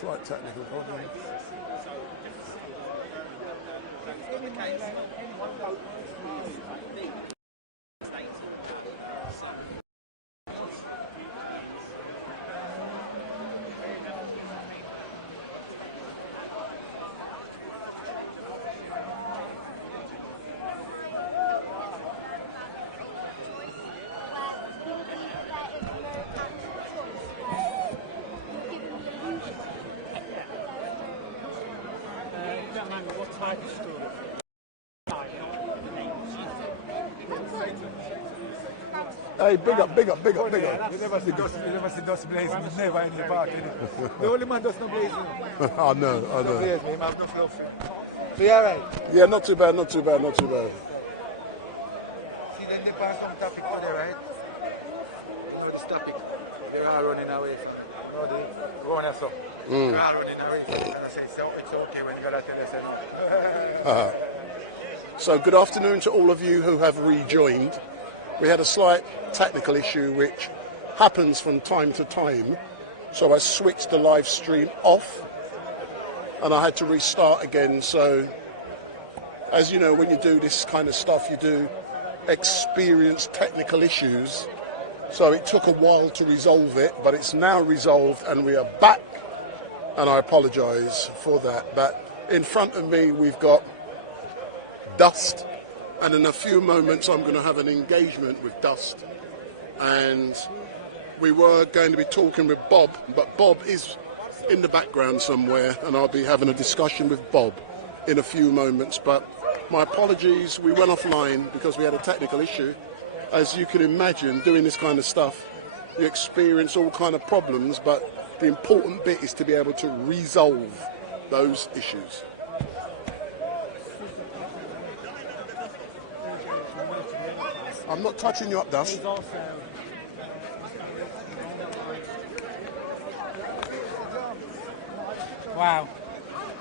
Slight technical problem. Hey, big up. You never see dust blazing, never in the park, innit? The only man does not blazing. I know. So you alright? Yeah, not too bad. See, then they pass some topic today, right? So this topic, they're all running away. No, they run us up. They're all running away. And I say, it's okay when you gotta tell us. So good afternoon to all of you who have rejoined. We had a slight technical issue which happens from time to time, so I switched the live stream off and I had to restart again. So as you know, when you do this kind of stuff, you do experience technical issues, so it took a while to resolve it, but it's now resolved and we are back, and I apologize for that. But in front of me we've got Dust, and in a few moments I'm going to have an engagement with Dust, and we were going to be talking with Bob, but Bob is in the background somewhere, and I'll be having a discussion with Bob in a few moments. But my apologies, we went offline because we had a technical issue. As you can imagine, doing this kind of stuff, you experience all kind of problems, but the important bit is to be able to resolve those issues. I'm not touching you up, Dust. Wow.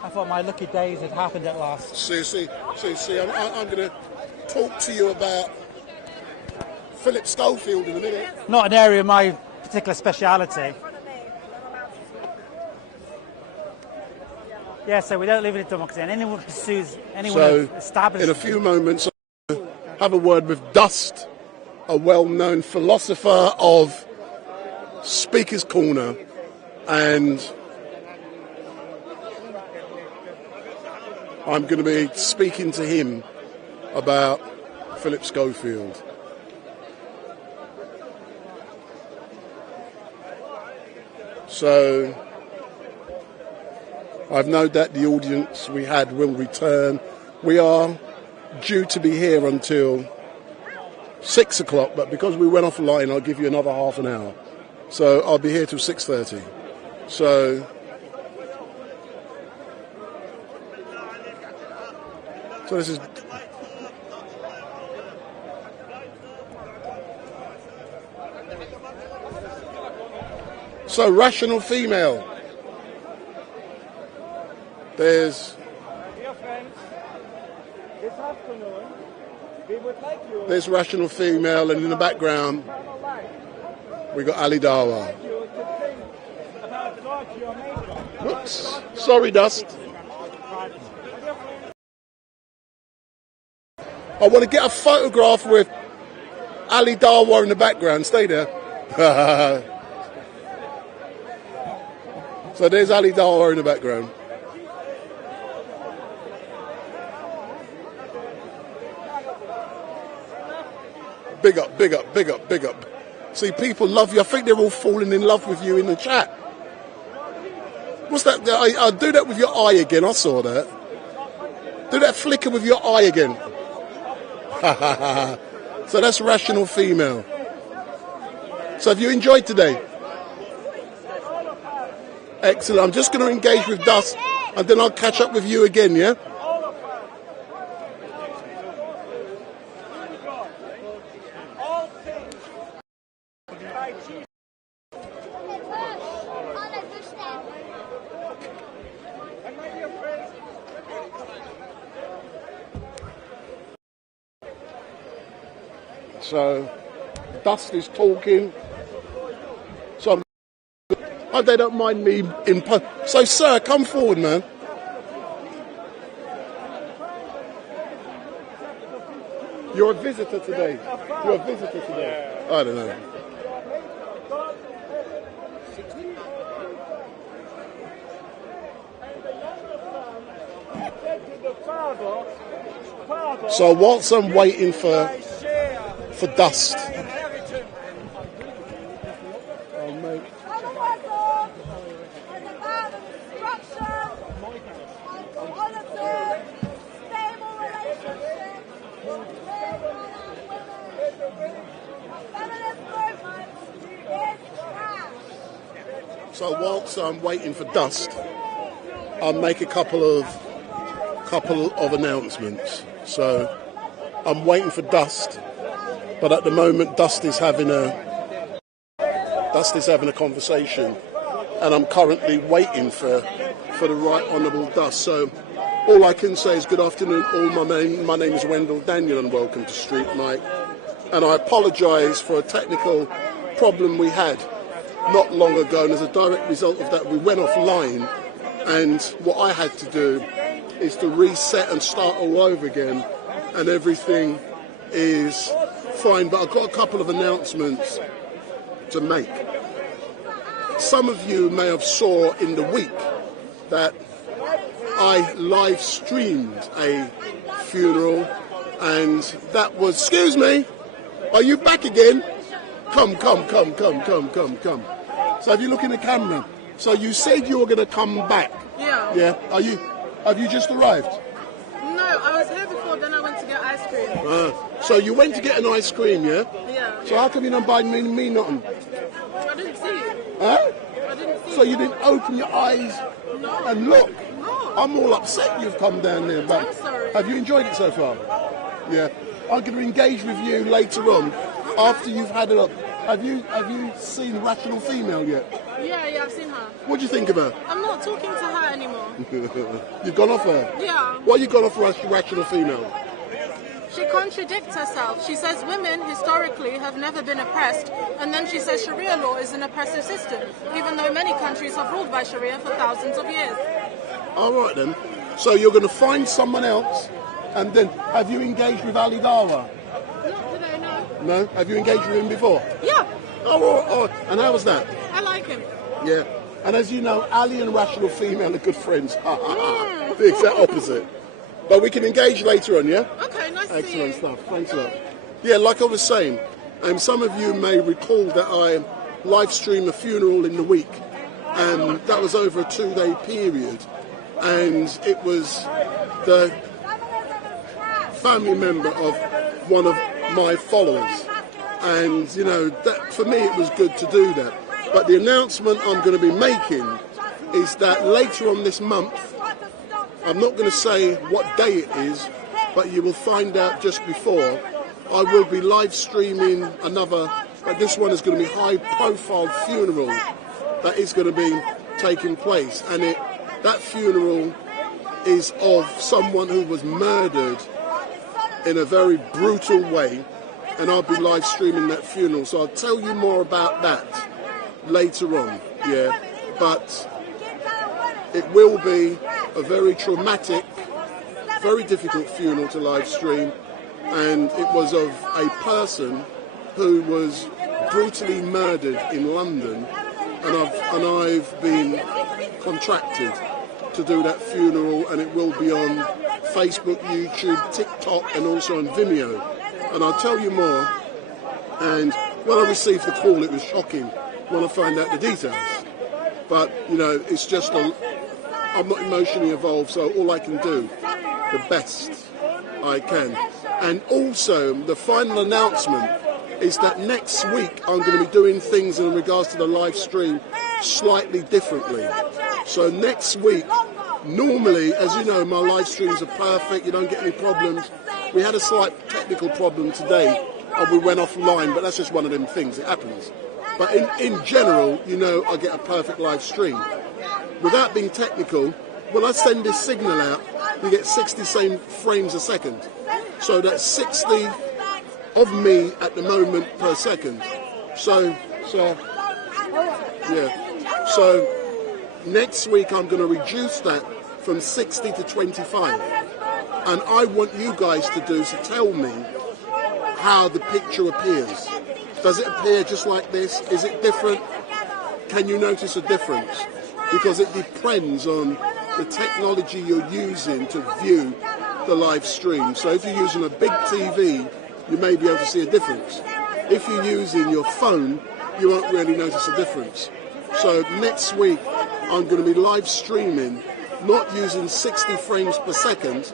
I thought my lucky days had happened at last. See, I'm going to talk to you about Philip Schofield in a minute. Not an area of my particular speciality. Yeah, so we don't live in a democracy, and anyone pursues anyone established. In a few moments, I'll have a word with Dust, a well-known philosopher of Speaker's Corner, and I'm going to be speaking to him about Philip Schofield. So I've no doubt the audience we had will return. We are due to be here until 6 o'clock, but because we went offline, I'll give you another half an hour. So I'll be here till 6:30. So this is rational female. There's rational female, and in the background we got Ali Dawa. Whoops, sorry, Dust. I want to get a photograph with Ali Dawa in the background. Stay there. So there's Ali Dawa in the background. Big up. See, people love you. I think they're all falling in love with you in the chat. What's that? I'll do that with your eye again. I saw that. Do that flicker with your eye again. So that's rational female. So have you enjoyed today? Excellent. I'm just going to engage with Dust, and then I'll catch up with you again, yeah? So, Dust is talking. So, they don't mind me in. So, sir, come forward, man. You're a visitor today. You're a visitor today. I don't know. So, whilst I'm waiting for Dust. Oh, mate. So whilst I'm waiting for Dust, I'll make a couple of announcements. So I'm waiting for Dust. But at the moment, Dust is having a conversation, and I'm currently waiting for the Right Honourable Dust. So all I can say is good afternoon. My name is Wendell Daniel, and welcome to StreetMic. And I apologise for a technical problem we had not long ago, and as a direct result of that, we went offline. And what I had to do is to reset and start all over again, and everything is fine, but I've got a couple of announcements to make. Some of you may have saw in the week that I live streamed a funeral, and that was, excuse me, are you back again? Come. So if you look in the camera, so you said you were going to come back. Yeah. Yeah. Have you just arrived? No, I was here before, then I went to get ice cream. So you went to get an ice cream, yeah? Yeah. So how come you don't buy me nothing? I didn't see you. Huh? I didn't see So you didn't open your eyes and look? No. I'm all upset you've come down there, but I'm sorry. have you enjoyed it so far? Yeah. I'm going to engage with you later on after you've had a look. Have you seen Rational Female yet? Yeah, I've seen her. What do you think of her? I'm not talking to her anymore. You've gone off her? Yeah. Why you gone off Rational Female? She contradicts herself. She says women historically have never been oppressed, and then she says Sharia law is an oppressive system, even though many countries have ruled by Sharia for thousands of years. All right then. So you're going to find someone else, and then have you engaged with Ali Dawa? Not today, no. No? Have you engaged with him before? Yeah. Oh, and how was that? I like him. Yeah. And as you know, Ali and Rational Female are good friends. The exact opposite. But we can engage later on, yeah? Okay, nice to see you. Excellent stuff. Thanks a lot. Yeah, like I was saying, some of you may recall that I live streamed a funeral in the week, and that was over a 2-day period, and it was the family member of one of my followers, and you know, that for me it was good to do that. But the announcement I'm going to be making is that later on this month, I'm not going to say what day it is, but you will find out just before. I will be live streaming another, but this one is going to be high profile funeral that is going to be taking place, and that funeral is of someone who was murdered in a very brutal way, and I'll be live streaming that funeral, so I'll tell you more about that later on, yeah, but it will be a very traumatic, very difficult funeral to live stream, and it was of a person who was brutally murdered in London, and I've been contracted to do that funeral, and it will be on Facebook, YouTube, TikTok, and also on Vimeo, and I'll tell you more. And when I received the call, it was shocking when I found out the details. But, you know, it's just, I'm not emotionally involved, so all I can do, the best I can. And also, the final announcement is that next week I'm going to be doing things in regards to the live stream slightly differently. So next week, normally, as you know, my live streams are perfect, you don't get any problems. We had a slight technical problem today, and we went offline, but that's just one of them things, it happens. But in general, you know, I get a perfect live stream. Without being technical, when I send this signal out, you get 60 same frames a second. So that's 60 of me at the moment per second. So next week I'm going to reduce that from 60 to 25. And I want you guys to do, so tell me how the picture appears. Does it appear just like this? Is it different? Can you notice a difference? Because it depends on the technology you're using to view the live stream. So if you're using a big TV, you may be able to see a difference. If you're using your phone, you won't really notice a difference. So next week, I'm going to be live streaming, not using 60 frames per second,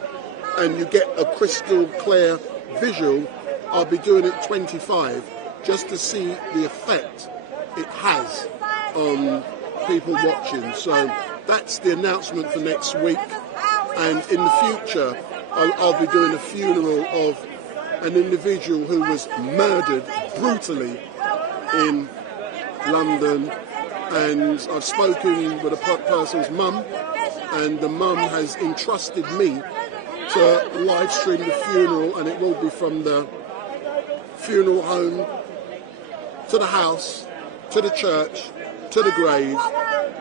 and you get a crystal clear visual. I'll be doing it 25, just to see the effect it has on people watching. So that's the announcement for next week. And in the future, I'll be doing a funeral of an individual who was murdered brutally in London. And I've spoken with a person's mum, and the mum has entrusted me to live stream the funeral, and it will be from the funeral home to the house, to the church, to the grave,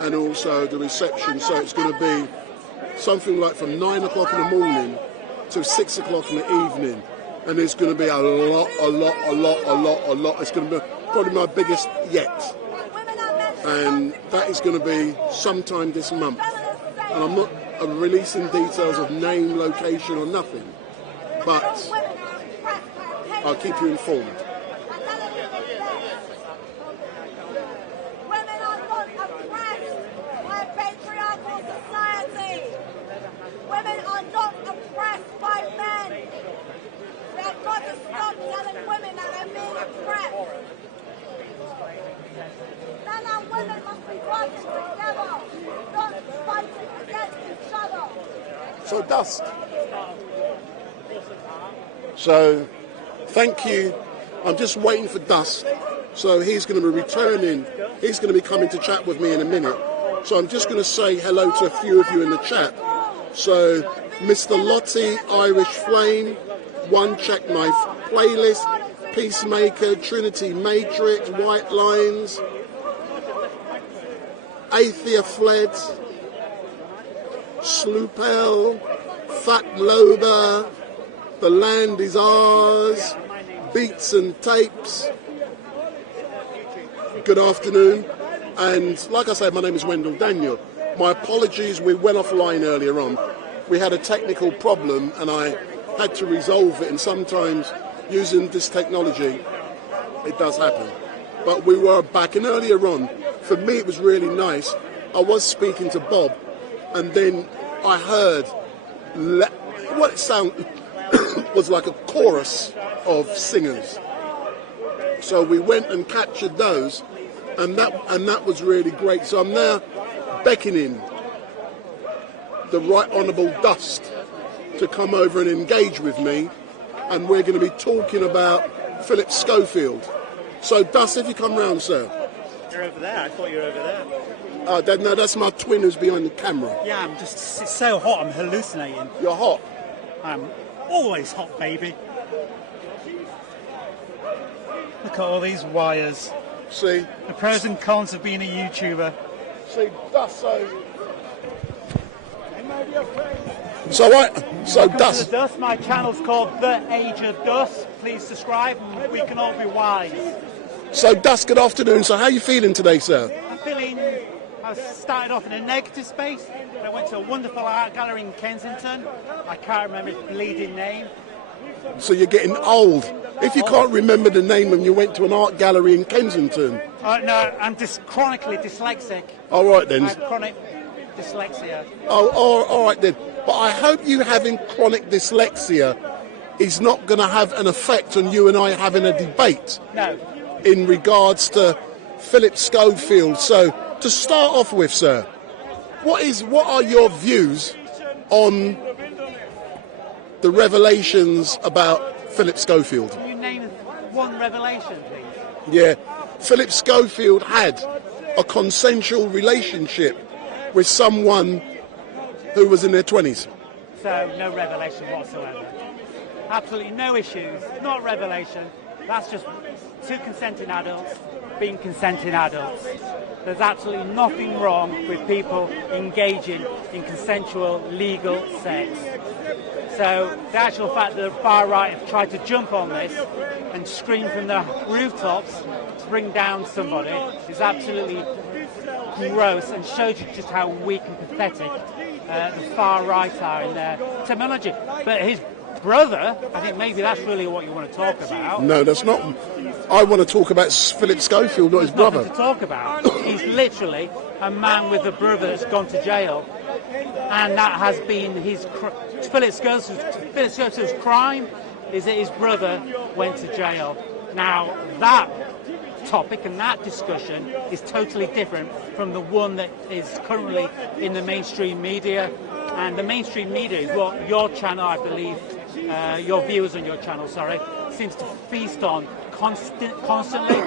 and also the reception. So it's going to be something like from 9 o'clock in the morning to 6 o'clock in the evening. And there's going to be a lot. It's going to be probably my biggest yet. And that is going to be sometime this month. And I'm not releasing details of name, location or nothing, but I'll keep you informed. Women are not oppressed by a patriarchal society. Women are not oppressed by men. We have got to stop telling women that they're being oppressed. Men and women must be working together, not fighting against each other. So Dust. So thank you. I'm just waiting for Dust. So he's going to be returning. He's going to be coming to chat with me in a minute. So I'm just going to say hello to a few of you in the chat. So Mr. Lottie, Irish Flame, One Check My Playlist, Peacemaker, Trinity Matrix, White Lines, Athea Fled, Sloopel, Fat Loba, The Land Is Ours, Beats and Tapes. Good afternoon. And like I said, my name is Wendell Daniel. My apologies, we went offline earlier on. We had a technical problem and I had to resolve it, and sometimes using this technology, it does happen. But we were back, and earlier on, for me it was really nice. I was speaking to Bob, and then I heard what it sounded was like a chorus of singers. So we went and captured those, and that was really great. So I'm now beckoning the Right Honourable Dust to come over and engage with me, and we're going to be talking about Philip Schofield. So Dust, if you come round, sir. You're over there. I thought you were over there. No, that's my twin who's behind the camera. Yeah, it's so hot, I'm hallucinating. You're hot. I'm always hot, baby. Look at all these wires. See? The pros and cons of being a YouTuber. See, Dust, So Welcome Dust. to the Dust. My channel's called The Age of Dust. Please subscribe and we can all be wise. So Dust, good afternoon. So how are you feeling today, sir? I'm feeling, I started off in a negative space. I went to a wonderful art gallery in Kensington. I can't remember its bleeding name. So you're getting old. If you can't remember the name when you went to an art gallery in Kensington. No, I'm chronically dyslexic. All right then. I have chronic dyslexia. Oh, all right then. But I hope you having chronic dyslexia is not going to have an effect on you and I having a debate. No. In regards to Philip Schofield. So to start off with, sir, what are your views on the revelations about Philip Schofield? Can you name one revelation, please? Yeah, Philip Schofield had a consensual relationship with someone who was in their 20s. So no revelation whatsoever. Absolutely no issues, not revelation. That's just two consenting adults being consenting adults. There's absolutely nothing wrong with people engaging in consensual legal sex. So the actual fact that the far right have tried to jump on this and scream from the rooftops to bring down somebody is absolutely gross and shows you just how weak and pathetic the far right are in their terminology. But his brother, I think maybe that's really what you want to talk about. No, that's not. I want to talk about Philip Schofield, not his brother. Nothing to talk about. He's literally a man with a brother that's gone to jail, and that has been his Philip Schofield's crime is that his brother went to jail. Now that topic and that discussion is totally different from the one that is currently in the mainstream media, and the mainstream media is what your channel, I believe, your viewers on your channel, seems to feast on constantly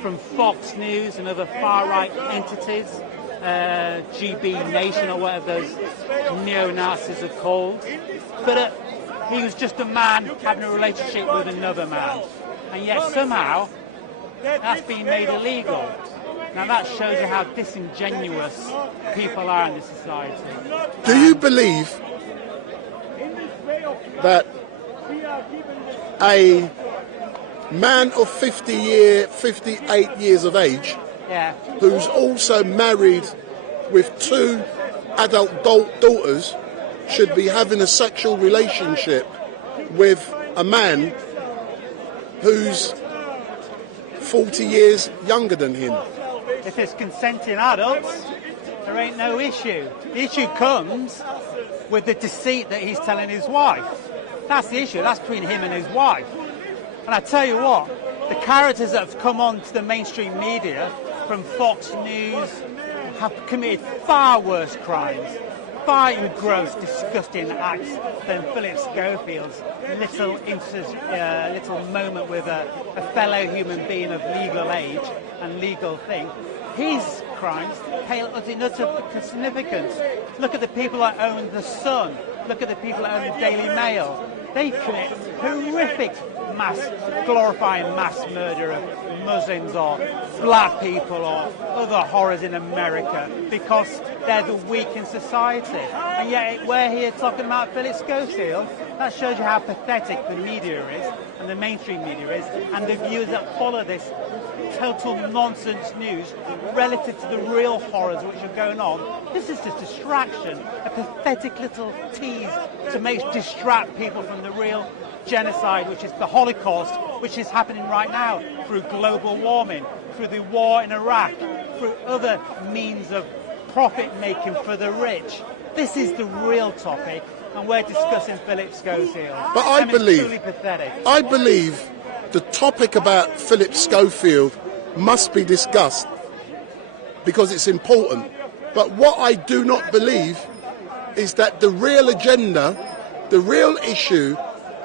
from Fox News and other far-right entities, GB Nation or whatever those neo-Nazis are called. But he was just a man having a relationship with another man, and yet somehow that's been made illegal. Now that shows you how disingenuous people are in this society. Do you believe that a man of 58 years of age, who's also married with two adult daughters, should be having a sexual relationship with a man who's 40 years younger than him? If it's consenting adults, there ain't no issue. The issue comes with the deceit that he's telling his wife. That's the issue. That's between him and his wife. And I tell you what, the characters that have come on to the mainstream media from Fox News have committed far worse crimes, far gross, disgusting acts than Philip Schofield's little moment with a fellow human being of legal age and legal thing. His crimes pale utter significance. Look at the people that own The Sun. Look at the people that own the Daily Mail. They commit horrific glorifying mass murder of Muslims or black people or other horrors in America because they're the weak in society. And yet we're here talking about Philip Schofield. That shows you how pathetic the media is, and the mainstream media is, and the viewers that follow this total nonsense news relative to the real horrors which are going on. This is just distraction, a pathetic little tease to distract people from the real genocide, which is the Holocaust, which is happening right now through global warming, through the war in Iraq, through other means of profit-making for the rich. This is the real topic, and we're discussing Philip Schofield. But I believe, it's truly pathetic. I believe the topic about Philip Schofield must be discussed because it's important. But what I do not believe is that the real agenda, the real issue,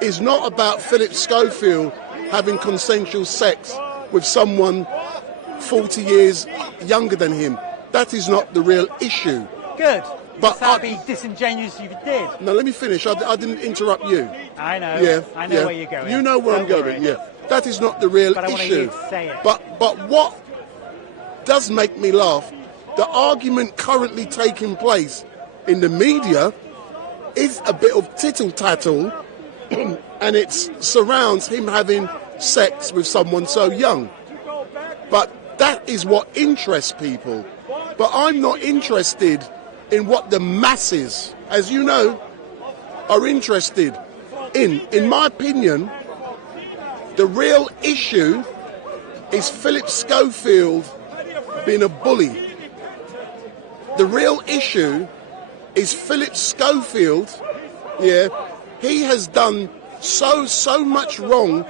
is not about Philip Schofield having consensual sex with someone 40 years younger than him. That is not the real issue. Good. But that'd be disingenuous if you did. No, let me finish. I didn't interrupt you. I know. Yeah, I know where you're going. You know where I'm going. Yeah, that is not the real but I want issue. you to say it. But what does make me laugh? The argument currently taking place in the media is a bit of tittle-tattle, and it surrounds him having sex with someone so young. But that is what interests people. But I'm not interested in what the masses, as you know, are interested. in my opinion, the real issue is Philip Schofield being a bully. The real issue is Philip Schofield, he has done so much wrong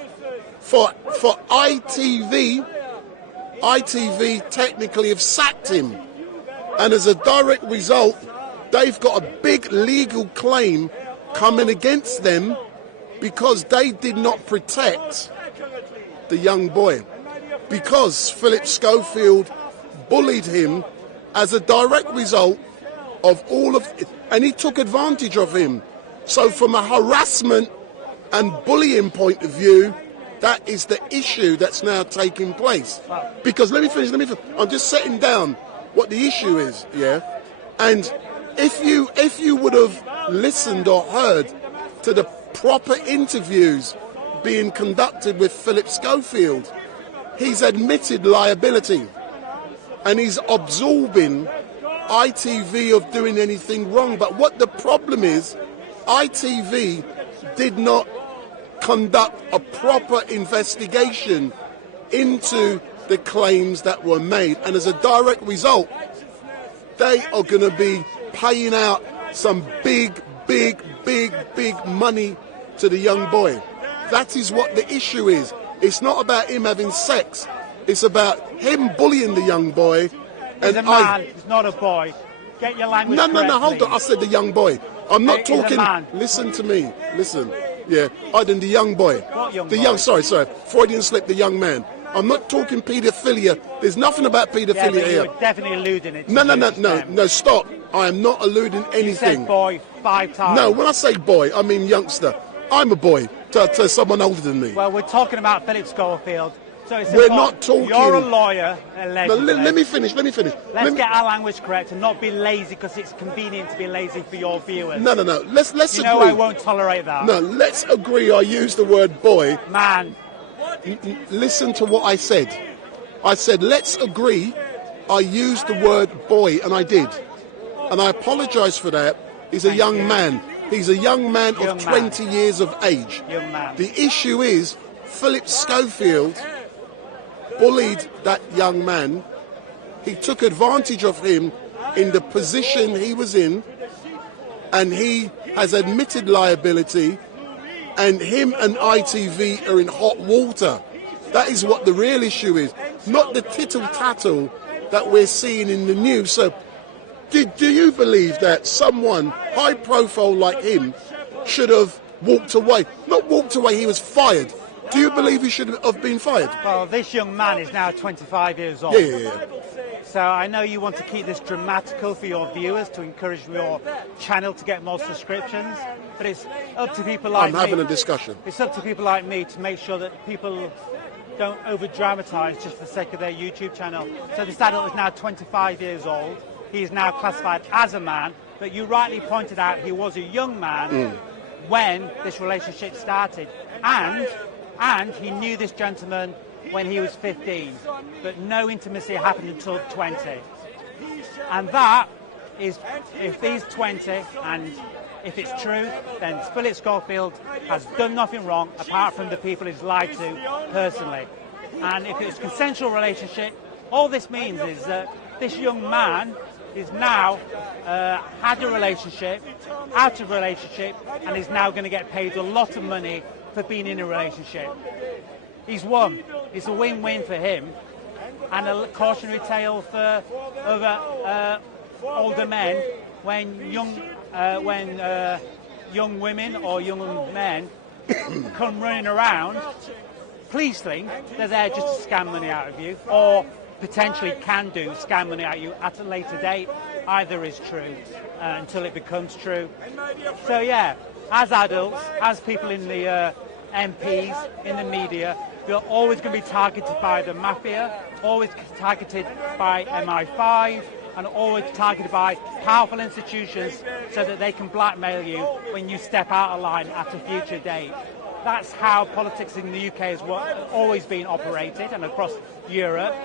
for ITV. ITV technically have sacked him, and as a direct result, they've got a big legal claim coming against them because they did not protect the young boy, because Philip Schofield bullied him as a direct result of all of it, and he took advantage of him. So from a harassment and bullying point of view, that is the issue that's now taking place. Because let me finish. I'm just setting down what the issue is, and if you would have listened or heard to the proper interviews being conducted with Philip Schofield, he's admitted liability and he's absolving ITV of doing anything wrong. But what the problem is, ITV did not conduct a proper investigation into the claims that were made, and as a direct result, they are going to be paying out some big money to the young boy. That is what the issue is. It's not about him having sex. It's about him bullying the young boy. He's a man. He's not a boy. Get your language correct, No, hold please. on. I said the young boy. I'm not He's talking. a man. Listen to me. Listen. I did the young boy. What young the boy? young. Sorry. Freudian slip. The young man. I'm not talking paedophilia. There's nothing about paedophilia but here. you were definitely alluding it. No. Stop. I am not alluding anything. You said boy 5 times. No, when I say boy, I mean youngster. I'm a boy to someone older than me. Well, we're talking about Philip Schofield. So it's We're important. not talking. You're a lawyer, No, allegedly. let me finish. Let's get our language correct and not be lazy because it's convenient to be lazy for your viewers. No. Let's You agree. know I won't tolerate that. No, let's agree. I use the word boy. Man. Listen to what I said. I said, let's agree. I used the word boy, and I did. And I apologise for that. He's a young man. He's a young man of 20 years of age. Young man. The issue is, Philip Schofield bullied that young man. He took advantage of him in the position he was in, and he has admitted liability, and him and ITV are in hot water. That is what the real issue is, not the tittle-tattle that we're seeing in the news. So do you believe that someone high profile like him should have walked away? Not walked away, he was fired. Do you believe he should have been fired? Well, this young man is now 25 years old. Yeah. So I know you want to keep this dramatical for your viewers to encourage your channel to get more subscriptions, but it's up to people like me. I'm having a discussion. It's up to people like me to make sure that people don't over-dramatise just for the sake of their YouTube channel. So this adult is now 25 years old. He is now classified as a man, but you rightly pointed out he was a young man when this relationship started. And he knew this gentleman when he was 15, but no intimacy happened until 20. And that is, if he's 20 and if it's true, then Philip Schofield has done nothing wrong apart from the people he's lied to personally. And if it's a consensual relationship, all this means is that this young man is now had a relationship, out of a relationship, and is now going to get paid a lot of money for being in a relationship. He's won. It's a win-win for him, and a cautionary tale for other older men when young women or young men come running around. Please think they're there just to scam money out of you, or potentially can do scam money out of you at a later date. Either is true until it becomes true. So yeah, as adults, as people in the MPs, in the media, you're always going to be targeted by the mafia, always targeted by MI5, and always targeted by powerful institutions so that they can blackmail you when you step out of line at a future date. That's how politics in the UK has always been operated, and across Europe.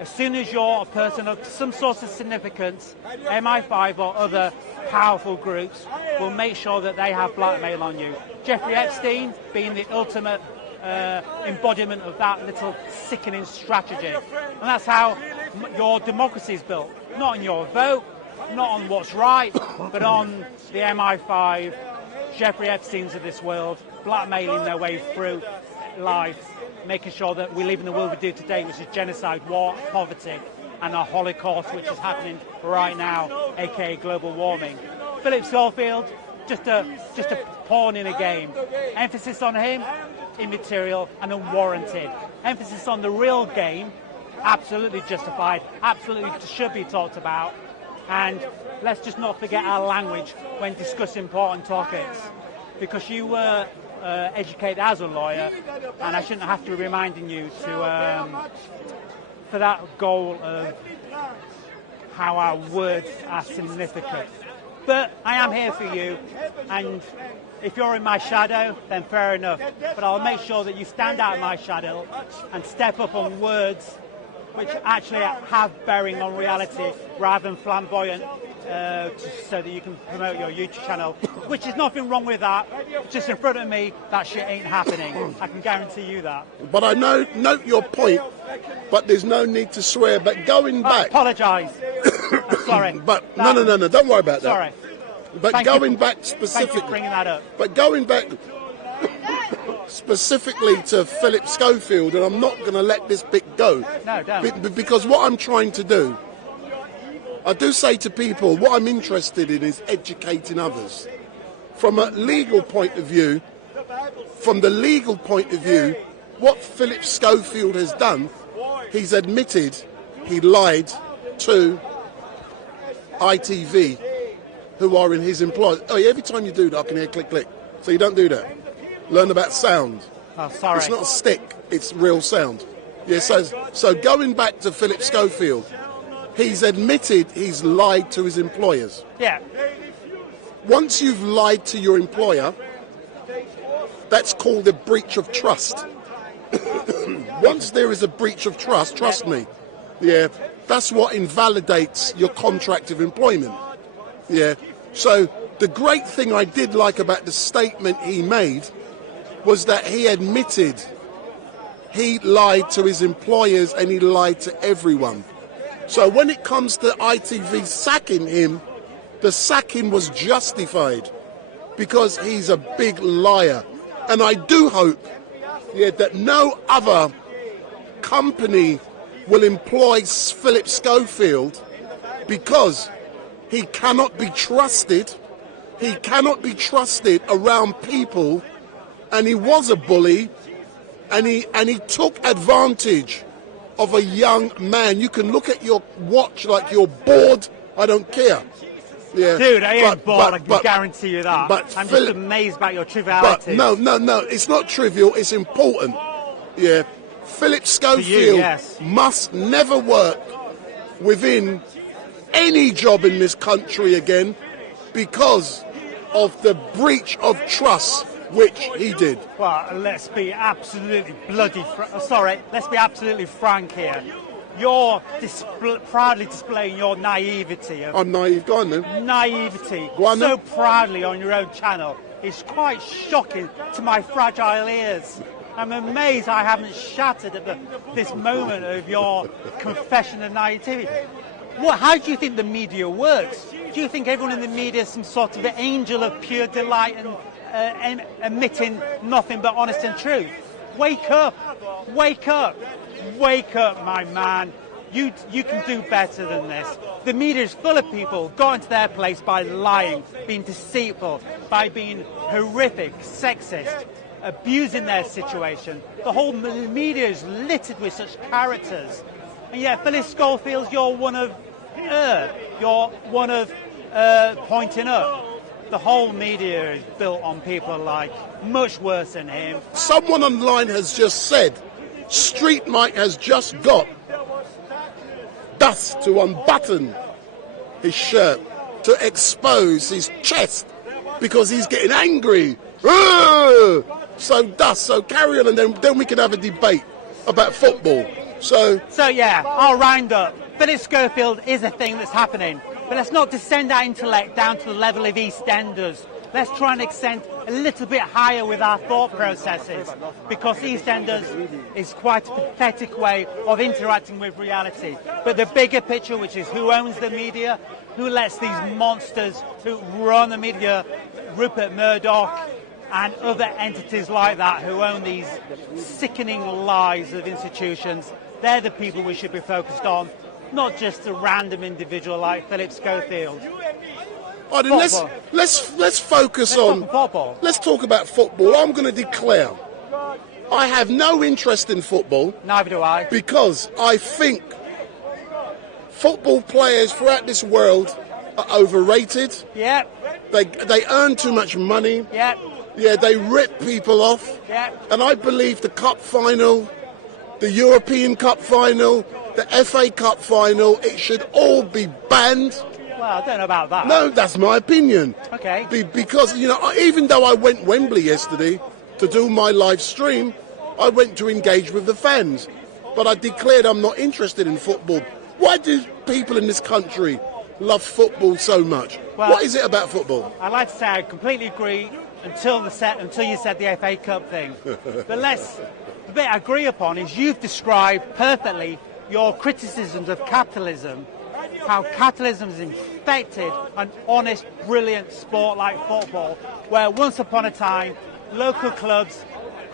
As soon as you're a person of some sort of significance, MI5 or other powerful groups will make sure that they have blackmail on you. Jeffrey Epstein being the ultimate embodiment of that little sickening strategy. And that's how your democracy is built. Not on your vote, not on what's right, but on the MI5, Jeffrey Epsteins of this world, blackmailing their way through life, making sure that we live in the world we do today, which is genocide, war, poverty, and a Holocaust, which is happening right now, aka global warming. Philip Schofield, just a pawn in a game. Emphasis on him, immaterial and unwarranted. Emphasis on the real game, absolutely justified, absolutely should be talked about. And let's just not forget our language when discussing important topics, because you were educated as a lawyer, and I shouldn't have to be reminding you to for that goal of how our words are significant. But I am here for you, and if you're in my shadow, then fair enough. But I'll make sure that you stand out in my shadow and step up on words which actually have bearing on reality rather than flamboyant, so that you can promote your YouTube channel, which is nothing wrong with that. Just in front of me, that shit ain't happening. I can guarantee you that. But I note your point, but there's no need to swear. But going back... I apologise. Sorry. But no, don't worry about that. Sorry. But going back specifically... Thank you for bringing that up. But going back specifically to Philip Schofield, and I'm not going to let this bit go. No, don't. Because what I'm trying to do, I do say to people, what I'm interested in is educating others. From a legal point of view, what Philip Schofield has done, he's admitted he lied to ITV, who are in his employ. Oh, yeah, every time you do that, I can hear click, click. So you don't do that. Learn about sound. Oh, sorry. It's not a stick, it's real sound. Yeah, so going back to Philip Schofield, he's admitted he's lied to his employers. Yeah. Once you've lied to your employer, that's called a breach of trust. Once there is a breach of trust, trust me, yeah, that's what invalidates your contract of employment. Yeah. So the great thing I did like about the statement he made was that he admitted he lied to his employers and he lied to everyone. So when it comes to ITV sacking him, the sacking was justified because he's a big liar. And I do hope, yeah, that no other company will employ Philip Schofield, because he cannot be trusted. He cannot be trusted around people, and he was a bully, and he took advantage of a young man. You can look at your watch like you're bored. I don't care. Yeah. Dude, I ain't bored. I can guarantee you that. But I'm just amazed about your triviality. No. It's not trivial. It's important. Yeah. Philip Schofield must never work within any job in this country again because of the breach of trust which he did. Well, let's be absolutely let's be absolutely frank here. You're proudly displaying your naivety. I'm naive, go on then. Naivety, go on, so then. proudly on your own channel. It's quite shocking to my fragile ears. I'm amazed I haven't shattered at this moment of your confession of naivety. How do you think the media works? Do you think everyone in the media is some sort of angel of pure delight and emitting nothing but honest and truth? Wake up! Wake up! Wake up, my man. You can do better than this. The media is full of people got into their place by lying, being deceitful, by being horrific, sexist, abusing their situation. The whole media is littered with such characters. And yet, Philip Schofield, you're one of pointing up. The whole media is built on people like much worse than him. Someone online has just said, StreetMic has just got dust to unbutton his shirt, to expose his chest, because he's getting angry. So carry on, and then we can have a debate about football. So yeah, I'll round up. Philip Schofield is a thing that's happening, but let's not descend our intellect down to the level of EastEnders. Let's try and extend a little bit higher with our thought processes, because EastEnders is quite a pathetic way of interacting with reality. But the bigger picture, which is who owns the media, who lets these monsters who run the media, Rupert Murdoch and other entities like that who own these sickening lies of institutions, they're the people we should be focused on, not just a random individual like Philip Schofield. All right, let's focus on football. Let's talk about football. I'm going to declare I have no interest in football. Neither do I. Because I think football players throughout this world are overrated. Yep. They earn too much money. Yep. Yeah, they rip people off. Yep. And I believe the cup final, the European Cup final, the FA Cup final, it should all be banned. Well, I don't know about that. No, that's my opinion. Okay. Because, even though I went Wembley yesterday to do my live stream, I went to engage with the fans. But I declared I'm not interested in football. Why do people in this country love football so much? Well, what is it about football? I'd like to say I completely agree until you said the FA Cup thing. But the bit I agree upon is you've described perfectly your criticisms of capitalism, how capitalism has infected an honest, brilliant sport like football, where once upon a time, local clubs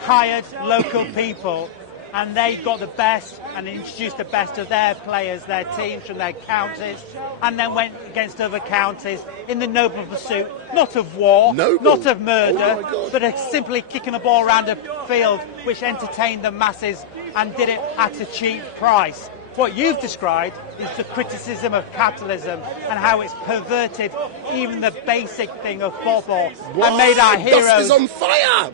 hired local people and they got the best and introduced the best of their players, their teams from their counties, and then went against other counties in the noble pursuit, not of war, not of murder, but of simply kicking a ball around a field which entertained the masses and did it at a cheap price. What you've described is the criticism of capitalism and how it's perverted even the basic thing of football and made our heroes. Dust is on fire.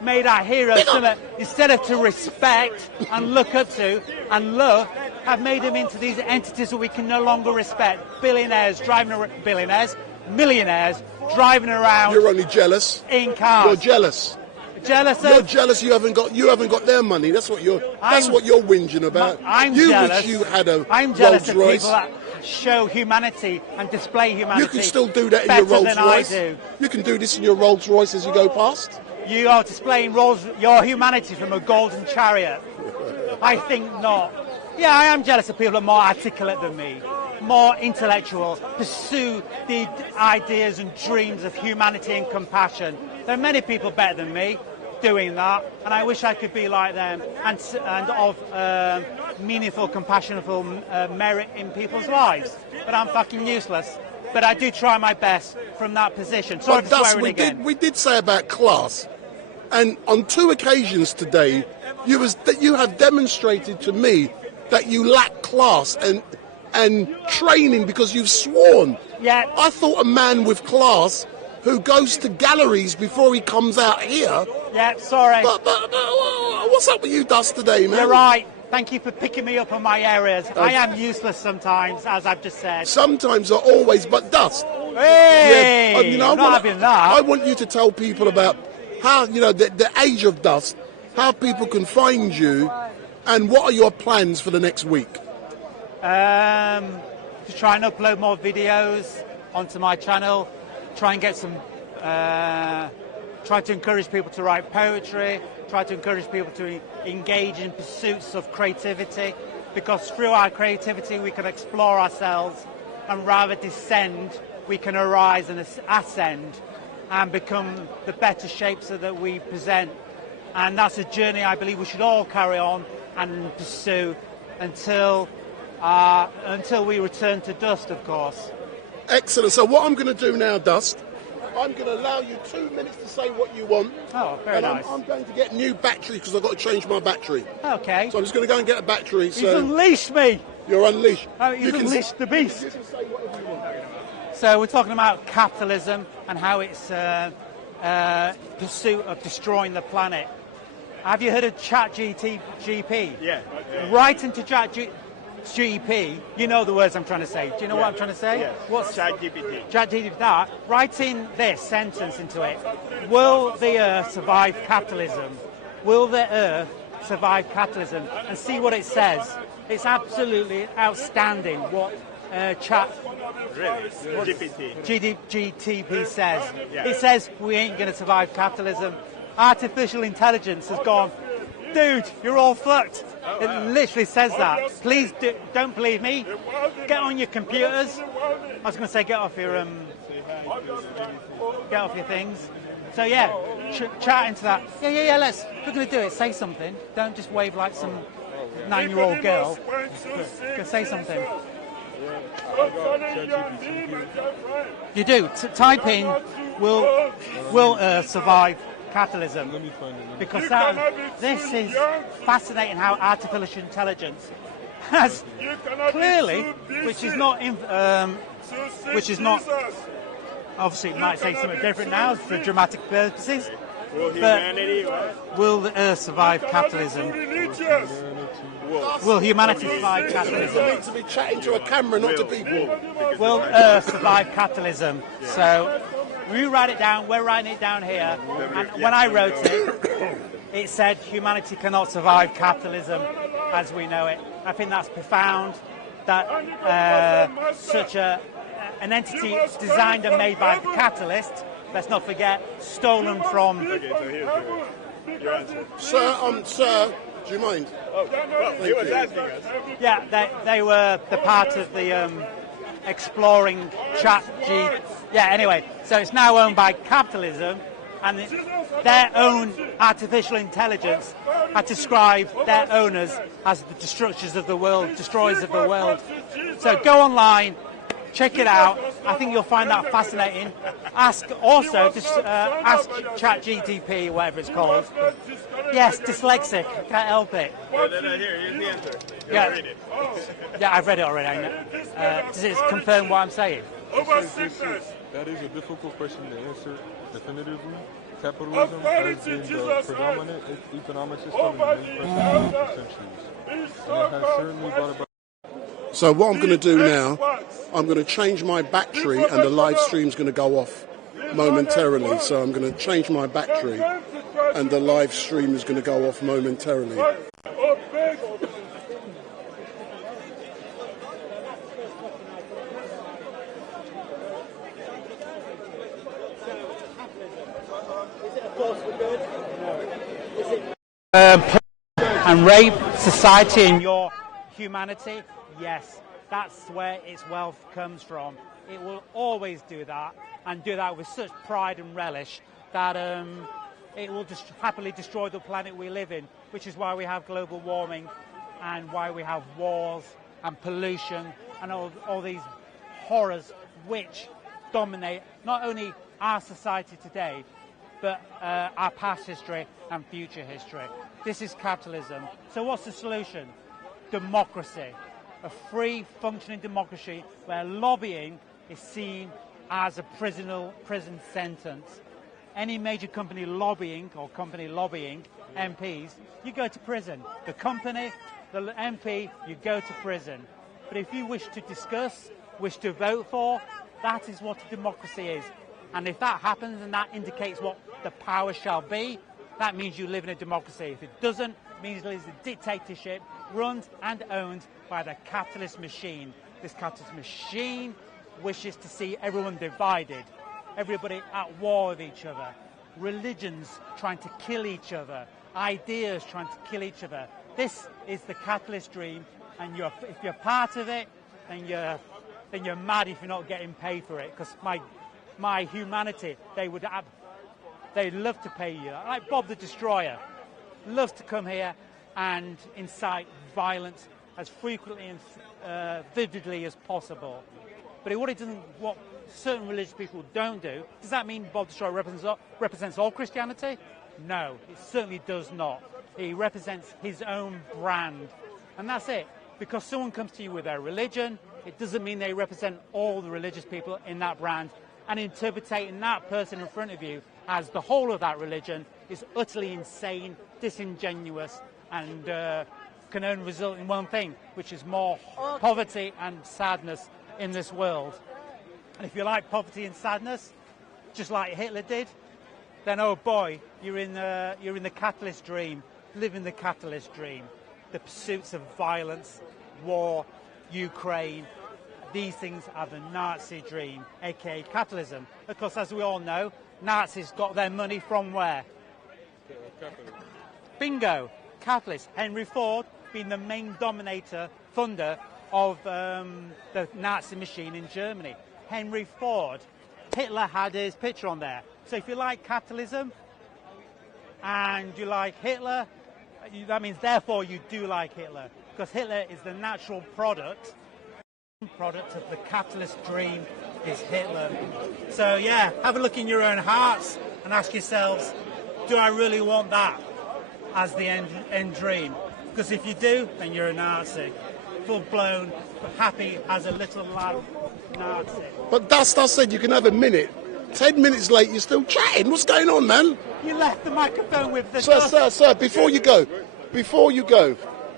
Made our heroes something instead of to respect and look up to and love, have made them into these entities that we can no longer respect. Millionaires driving around. You're only jealous. In cars. You're jealous. You're jealous you haven't got their money. That's what you're whinging about. I'm jealous. Wish you had a I'm jealous of Rolls-Royce. people that show humanity and display humanity. You can still do that in your Rolls-Royce. Better than I do. You can do this in your Rolls-Royce as you go past. You are displaying your humanity from a golden chariot. I think not. Yeah, I am jealous of people that are more articulate than me, more intellectual, pursue the ideas and dreams of humanity and compassion. There are many people better than me doing that, and I wish I could be like them and of meaningful, compassionate merit in people's lives. But I'm fucking useless. But I do try my best from that position. Sorry for swearing again. We did say about class, and on 2 occasions today, you have demonstrated to me that you lack class and training because you've sworn. Yeah. I thought a man with class who goes to galleries before he comes out here. Yeah, sorry. But what's up with you, Dust, today, man? You're right. Thank you for picking me up on my areas. I am useless sometimes, as I've just said. Sometimes or always, but Dust. Hey! Yeah, I'm not having that. I want you to tell people about how, the age of Dust, how people can find you, and what are your plans for the next week? To try and upload more videos onto my channel, try and get some, try to encourage people to write poetry, try to encourage people to engage in pursuits of creativity, because through our creativity we can explore ourselves, and rather descend, we can arise and ascend and become the better shapes that we present. And that's a journey I believe we should all carry on and pursue until we return to dust, of course. Excellent. So what I'm going to do now, Dust, I'm going to allow you 2 minutes to say what you want. Oh, very nice. I'm going to get new battery because I've got to change my battery. Okay. So I'm just going to go and get a battery. He's unleashed me. You're unleashed. You've unleashed the beast. You can say whatever you want. So we're talking about capitalism and how it's pursuit of destroying the planet. Have you heard of ChatGPT? Yeah. Write into ChatGPT. You know the words I'm trying to say. Do you know what I'm trying to say? Yeah. What's ChatGPT? ChatGPT. That. Write in this sentence into it. Will the Earth survive capitalism? Will the Earth survive capitalism, and see what it says. It's absolutely outstanding what GTP says. It says we ain't going to survive capitalism. Artificial intelligence has gone, dude, you're all fucked. It literally says that. Please don't believe me. Get on your computers. I was going to say get off your things. So yeah, chat into that. Yeah. We're going to do it. Say something. Don't just wave like some 9-year-old girl. Go say something. You do. Type in will survive capitalism, because this is fascinating how artificial intelligence has clearly, which is not obviously it might say something different now for dramatic purposes, but will the earth survive capitalism? Will humanity survive capitalism? You need to be chatting to a camera, not to people. Will earth survive capitalism? So we write it down, we're writing it down here, and when I wrote it, it said humanity cannot survive capitalism as we know it. I think that's profound, that such an entity designed and made by the capitalists, let's not forget, stolen from... Okay, so here's your answer. Sir, do you mind? Oh, well, he was asking us. Yeah, they were the part of the exploring chat G. Yeah, anyway, so it's now owned by capitalism, and their own artificial intelligence had described their owners as the destroyers of the world. So go online, check it out. I think you'll find that fascinating. Ask ChatGTP, whatever it's called. Yes, dyslexic. Can't help it. No, here's the answer. Read it. Yeah, I've read it already. I know. Does it confirm what I'm saying? That is a difficult question to answer definitively. Capitalism has been the predominant economic system in many countries for centuries. And it has certainly brought about... So what I'm going to do now, I'm going to change my battery and the live stream's going to go off momentarily. So I'm going to change my battery and the live stream is going to go off momentarily. And rape society and your humanity, yes, that's where its wealth comes from. It will always do that, and do that with such pride and relish that it will just happily destroy the planet we live in, which is why we have global warming and why we have wars and pollution and all these horrors which dominate not only our society today, but our past history and future history. This is capitalism. So what's the solution? Democracy. A free, functioning democracy where lobbying is seen as a prison sentence. Any major company lobbying MPs, you go to prison. The company, the MP, you go to prison. But if you wish to discuss, wish to vote for, that is what a democracy is. And if that happens and that indicates what the power shall be, that means you live in a democracy. If it doesn't, it means it is a dictatorship run and owned by the capitalist machine. This capitalist machine wishes to see everyone divided, everybody at war with each other, religions trying to kill each other, ideas trying to kill each other. This is the capitalist dream, and if you're part of it, then you're mad if you're not getting paid for it, because my humanity, they'd love to pay you. Like Bob the Destroyer, loves to come here and incite violence as frequently and vividly as possible. But what certain religious people don't do, does that mean Bob the Destroyer represents all Christianity? No, it certainly does not. He represents his own brand. And that's it. Because someone comes to you with their religion, it doesn't mean they represent all the religious people in that brand. And interpreting that person in front of you as the whole of that religion is utterly insane, disingenuous, and can only result in one thing, which is more poverty and sadness in this world. And if you like poverty and sadness, just like Hitler did, then oh boy, you're in the capitalist dream. living the capitalist dream. The pursuits of violence, war, Ukraine, these things are the Nazi dream, aka capitalism. Of course, as we all know, Nazis got their money from where? Bingo, capitalists. Henry Ford being the main dominator, funder of the Nazi machine in Germany. Henry Ford. Hitler had his picture on there. So if you like capitalism and you like Hitler, that means therefore you do like Hitler, because Hitler is the natural product of the capitalist dream is Hitler. So yeah, have a look in your own hearts and ask yourselves, do I really want that as the end dream? Because if you do, then you're a Nazi. Full-blown, happy as a little lad Nazi. But Dust, I said you can have a minute. 10 minutes late, you're still chatting. What's going on, man? You left the microphone with the... Sir, before you go,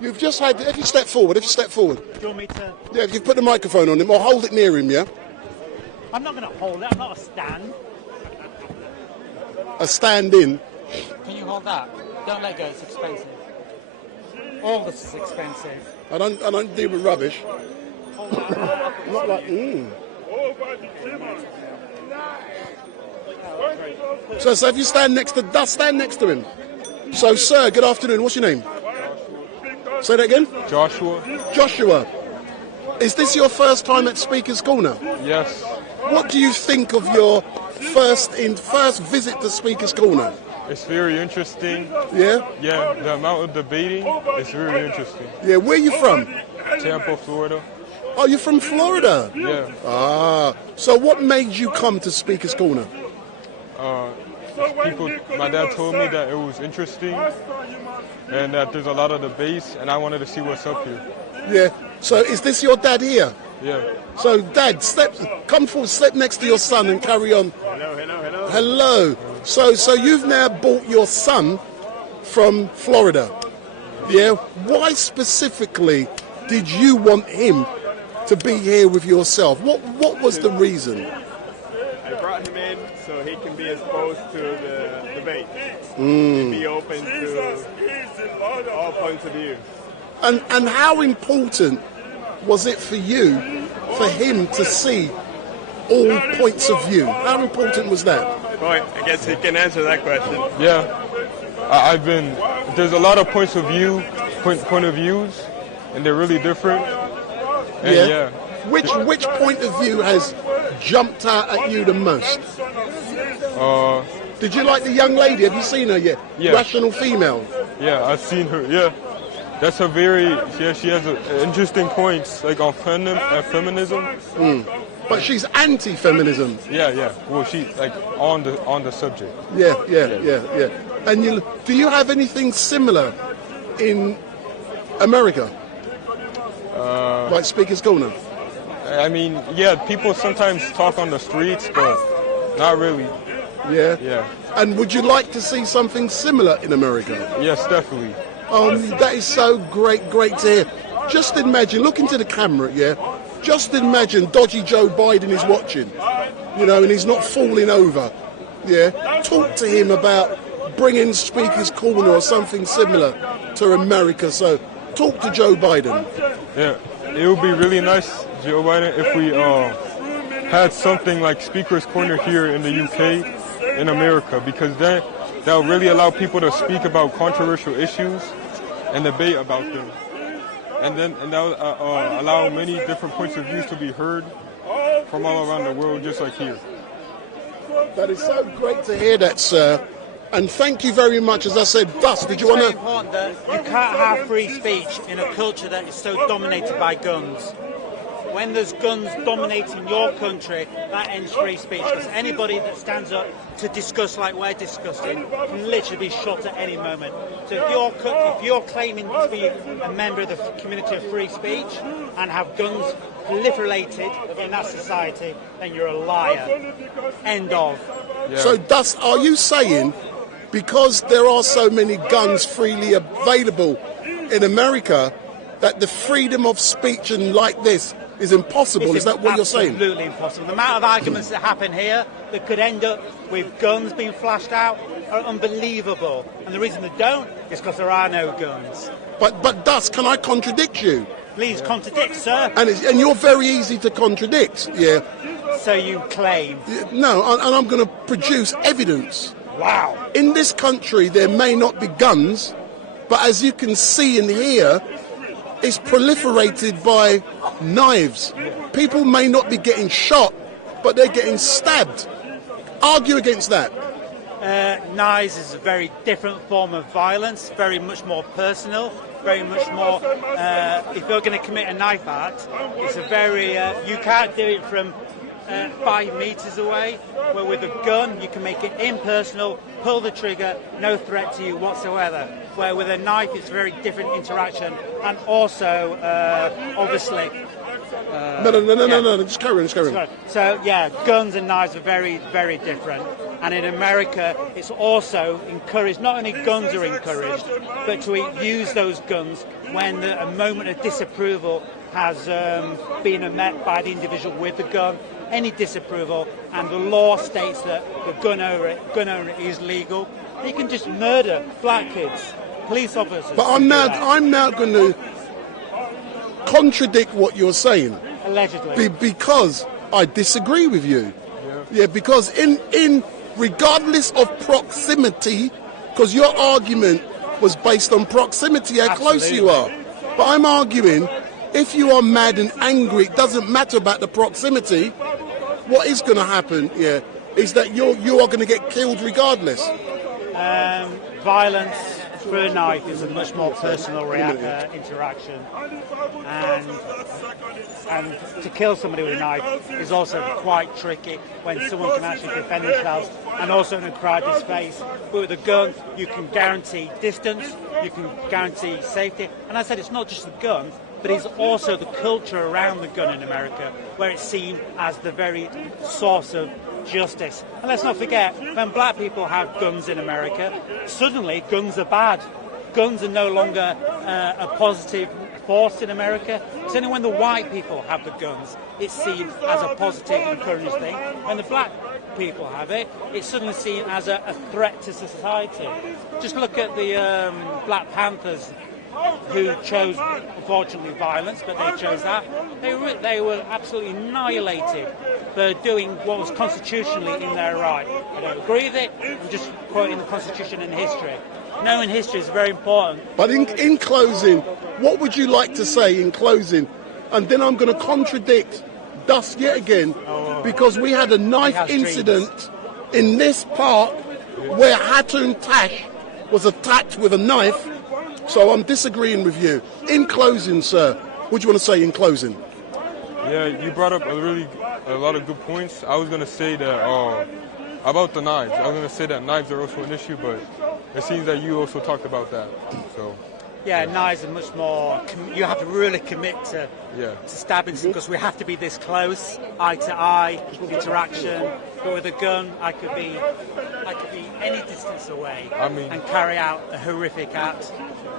you've just had... If you step forward. Do you want me to... Yeah, if you put the microphone on him, or hold it near him, yeah? I'm not going to hold it, I'm not a stand. A stand-in? Can you hold that? Don't let go, it's expensive. All this is expensive. I don't deal with rubbish. Not like... So if you stand next to Dust, stand next to him. So, sir, good afternoon. What's your name? Say that again? Joshua. Is this your first time at Speaker's Corner? Yes. What do you think of your first visit to Speaker's Corner? It's very interesting. Yeah? Yeah, the amount of debating is very interesting. Yeah, where are you from? Tampa, Florida. Oh, you're from Florida? Yeah. Ah, so what made you come to Speaker's Corner? My dad told me that it was interesting and that there's a lot of debates, and I wanted to see what's up here. Yeah. So is this your dad here? Yeah. So, Dad, come forward, step next to your son and carry on. Hello. So you've now brought your son from Florida. Yeah. Why specifically did you want him to be here with yourself? What was the reason? I brought him in so he can be exposed to the debate and be open to all points of view. And how important was it for you, for him to see all points of view? How important was that? Boy, I guess he can answer that question. Yeah, there's a lot of points of view, point of views, and they're really different. And yeah. Which point of view has jumped out at you the most? Did you like the young lady? Have you seen her yet? Yeah. Rational female. Yeah, I've seen her. Yeah, that's she has interesting points, like on feminism. But she's anti-feminism. Yeah. Well, she on the subject. Yeah. And do you have anything similar in America? Like Speaker's Corner? I mean, yeah, people sometimes talk on the streets, but not really. Yeah. And would you like to see something similar in America? Yes, definitely. That is so great to hear. Just imagine, look into the camera, yeah? Just imagine dodgy Joe Biden is watching, and he's not falling over, yeah? Talk to him about bringing Speaker's Corner or something similar to America. So talk to Joe Biden. Yeah, it would be really nice, Joe Biden, if we had something like Speaker's Corner here in the UK, in America, because that'll really allow people to speak about controversial issues and debate about them. And that'll allow many different points of views to be heard from all around the world, just like here. That is so great to hear that, sir. And thank you very much. As I said, Dust, did you want to... It's very important that you can't have free speech in a culture that is so dominated by guns. When there's guns dominating your country, that ends free speech. Because anybody that stands up to discuss like we're discussing can literally be shot at any moment. So if you're claiming to be a member of the community of free speech and have guns proliferated in that society, then you're a liar. End of. Yeah. So, Dust, are you saying because there are so many guns freely available in America that the freedom of speech and like this is impossible? Is that what you're saying? Absolutely impossible. The amount of arguments that happen here that could end up with guns being flashed out, are unbelievable. And the reason they don't is because there are no guns. But thus, can I contradict you? Please contradict, sir. And you're very easy to contradict, yeah. So you claim. No, and I'm going to produce evidence. Wow. In this country, there may not be guns, but as you can see and hear, it's proliferated by knives. People may not be getting shot, but they're getting stabbed. Argue against that. Knives is a very different form of violence, very much more personal, very much more, if you're going to commit a knife act, it's a very, you can't do it from 5 meters away, where with a gun you can make it impersonal, pull the trigger, no threat to you whatsoever. Where with a knife it's a very different interaction, and also, obviously... No, just carry on. So, yeah, guns and knives are very, very different. And in America, it's also encouraged, not only guns are encouraged, but to use those guns when a moment of disapproval has been met by the individual with the gun, any disapproval, and the law states that the gun owner is legal. He can just murder black kids, police officers. But I'm now going to contradict what you're saying. Allegedly. Because I disagree with you. Yeah, because in regardless of proximity, because your argument was based on proximity, how close you are. But I'm arguing, if you are mad and angry, it doesn't matter about the proximity. What is going to happen, is that you are going to get killed regardless. Violence through a knife is a much more personal interaction, and to kill somebody with a knife is also quite tricky when someone can actually defend themselves, and also in a crowded space. But with a gun, you can guarantee distance, you can guarantee safety, and I said it's not just the gun, but it's also the culture around the gun in America, where it's seen as the very source of justice. And let's not forget, when black people have guns in America, suddenly guns are bad. Guns are no longer a positive force in America. It's only when the white people have the guns, it's seen as a positive, encouraging thing. When the black people have it, it's suddenly seen as a threat to society. Just look at the Black Panthers, who chose, unfortunately, violence, but they chose that. They were absolutely annihilated for doing what was constitutionally in their right. I don't agree with it. I'm just quoting the Constitution and history. Knowing history is very important. But in closing, what would you like to say in closing? And then I'm going to contradict Dust yet again, because we had a knife incident in this park where Hatun Tash was attacked with a knife. So I'm disagreeing with you. In closing, sir, what do you want to say in closing? Yeah, you brought up a lot of good points. I was going to say that about the knives. I was going to say that knives are also an issue, but it seems that you also talked about that. So yeah, knives are much more. You have to really commit to stabbing, because we have to be this close, eye to eye interaction. But with a gun, I could be any distance away and carry out a horrific act.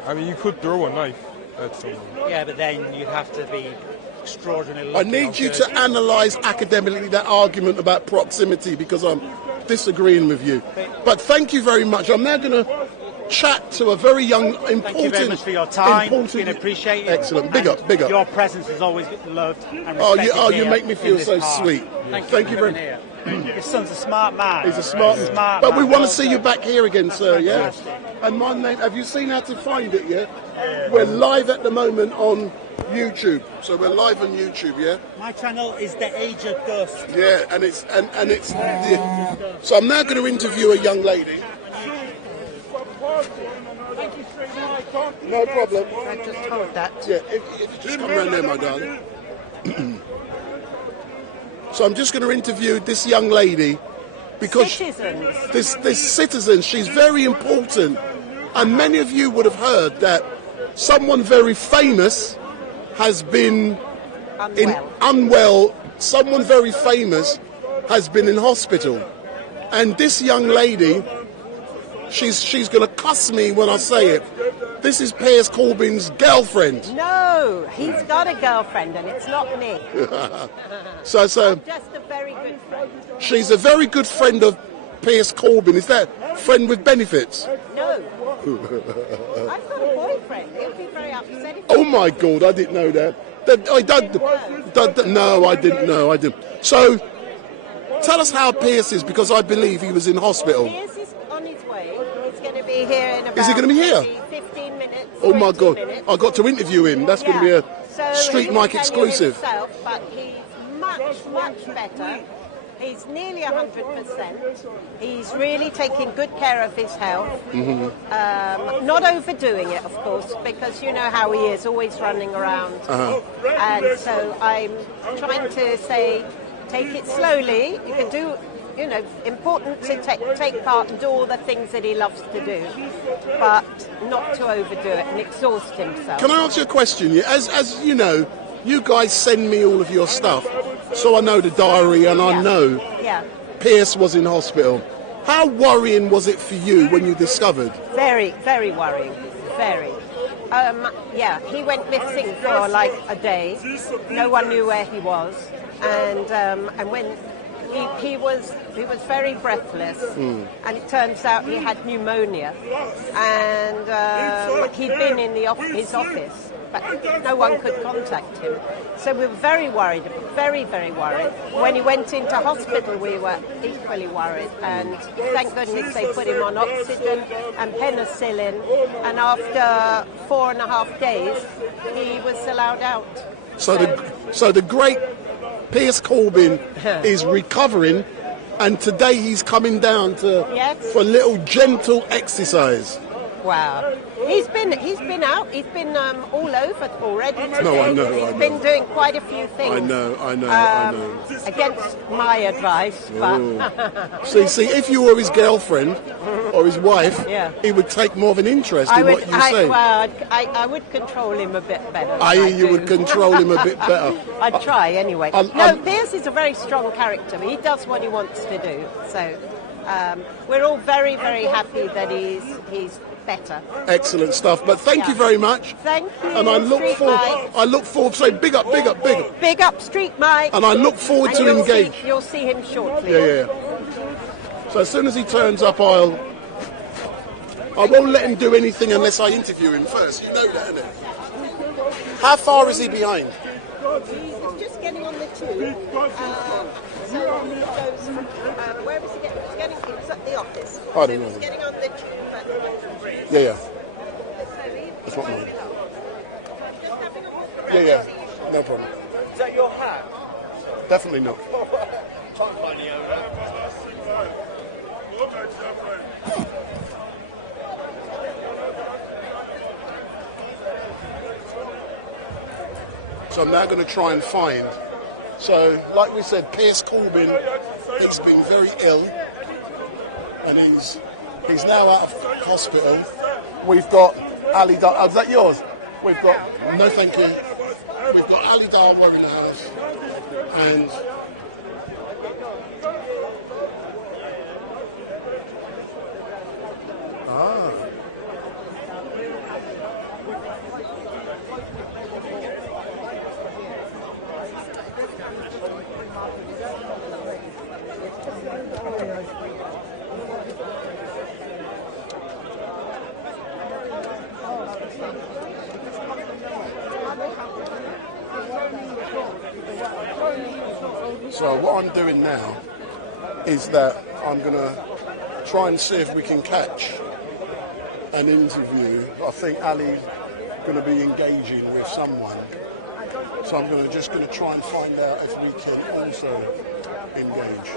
I mean, you could throw a knife at someone. Yeah, but then you'd have to be extraordinarily lucky. I need you to analyse academically that argument about proximity, because I'm disagreeing with you. But thank you very much. I'm now going to chat to a very young, important... Thank you very much for your time. It's been appreciated. Excellent. Big up. Your presence is always loved and respected. You make me feel so sweet. Thank you very much. Your son's a smart man. He's a smart man. But we want to see you back here again, sir, yeah? And my name, have you seen how to find it, yeah? We're live at the moment on YouTube. So we're live on YouTube, yeah? My channel is The Age of Dust. Yeah, and it's so I'm now going to interview a young lady. Thank you, StreetMic. No problem. I just told that. Yeah, if you just come around there, my darling. So I'm just going to interview this young lady because this citizen, she's very important. And many of you would have heard that someone very famous has been unwell. Someone very famous has been in hospital. And this young lady, she's going to cuss me when I say it. This is Piers Corbyn's girlfriend. No, he's got a girlfriend and it's not me. So I'm just a very good friend. She's a very good friend of Piers Corbyn, is that friend with benefits? No. I've got a boyfriend. He'll be very upset if Oh my God, I didn't know that. No, I didn't know. I didn't. So, tell us how Piers is, because I believe he was in hospital. Piers is on his way. He's going to be here in about Is he going to be here? 15 minutes. Oh my 20 God, minutes. I got to interview him. That's going to be a StreetMic exclusive. Himself, but he's much better. He's nearly 100%. He's really taking good care of his health. Not overdoing it, of course, because you know how he is, always running around. And so I'm trying to say, take it slowly. You can do, you know, important to take part and do all the things that he loves to do, but not to overdo it and exhaust himself. Can I ask you a question? As you know, you guys send me all of your stuff, so I know the diary and I know Piers was in hospital. How worrying was it for you when you discovered? Very, very worrying. Very. He went missing for like a day. No one knew where he was, and when he was very breathless, and it turns out he had pneumonia, and he'd been in his office, but no one could contact him. So we were very worried, very, very worried. When he went into hospital, we were equally worried, and thank goodness they put him on oxygen and penicillin, and after 4.5 days, he was allowed out. So the great Piers Corbyn is recovering, and today he's coming down for a little gentle exercise. Wow. He's been out. He's been all over already today. No, I know. He's been doing quite a few things. I know. Against my advice, but see, if you were his girlfriend or his wife, he would take more of an interest in what you say. Well, I would control him a bit better. You would control him a bit better. I'd try anyway. Piers is a very strong character. He does what he wants to do. So we're all very, very happy that he's better. Excellent stuff. But thank you very much. Thank you. And I look forward to saying big up. Big up StreetMic. And I look forward to engage. You'll see him shortly. Yeah. So as soon as he turns up, I won't let him do anything unless I interview him first. You know that, innit? How far is he behind? He's just getting on the tube. So he goes from, where is he getting? He's at the office. I don't know. He's getting on the tube. Yeah. That's not mine. Yeah. No problem. Is that your hat? Definitely not. Can't find the owner. So I'm now going to try and find. So, like we said, Piers Corbyn, he's been very ill, and he's now out of hospital. We've got Ali Dar. Oh, is that yours? We've got no, thank you. We've got Ali Dar in the house, and so what I'm doing now is that I'm going to try and see if we can catch an interview. I think Ali's going to be engaging with someone, so I'm just going to try and find out if we can also engage.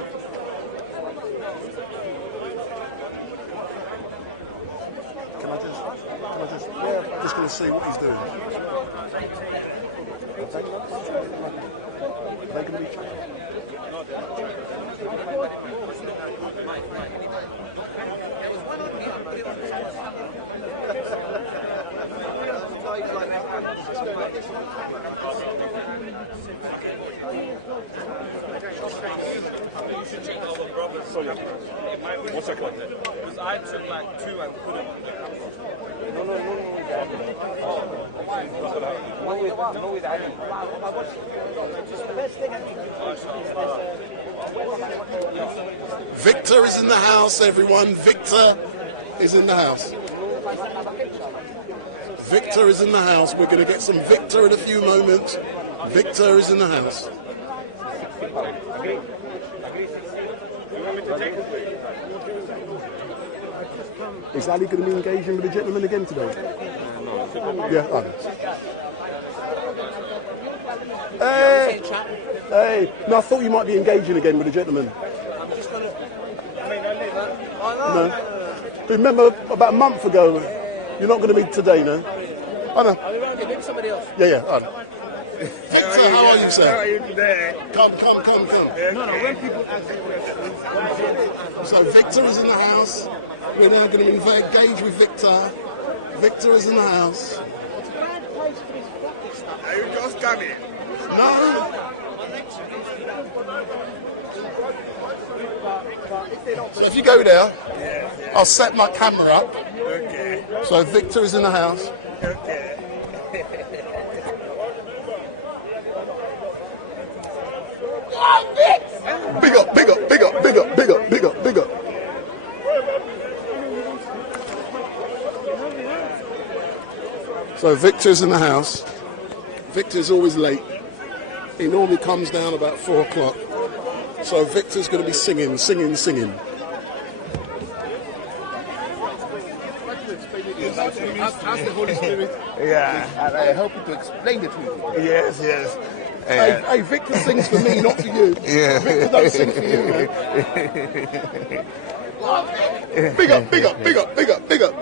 Can I just, I'm just going to see what he's doing. Are they going to be changed? One second. Because I took like 2 and couldn't. No, with Ali. Just the best thing I think. Victor is in the house, everyone. Victor is in the house. Victor is in the house. We're going to get some Victor in a few moments. Victor is in the house. Is Ali going to be engaging with the gentleman again today? Yeah. Oh. Hey! Hey! No, I thought you might be engaging again with the gentleman. I'm just going to... No. Remember about a month ago, you're not going to be today, no? I know. Are we around here? Maybe somebody else. Yeah, I know. Victor, how are you, sir? How are you today? Come. No, when people ask questions... So Victor is in the house. We're now going to engage with Victor. Victor is in the house. Are you just coming? No. So if you go there, I'll set my camera up. Okay. So Victor is in the house. Okay. Big up, big up, big up, big up, big up, big up, big up. So Victor's in the house. Victor's always late. He normally comes down about 4 o'clock. So Victor's going to be singing. Ask the Holy Spirit. Yeah. And I help you to explain the truth. Yes. Hey, Victor sings for me, not for you. Yeah. Victor don't sing for you, man. Big up, big up, big up, big up, big up.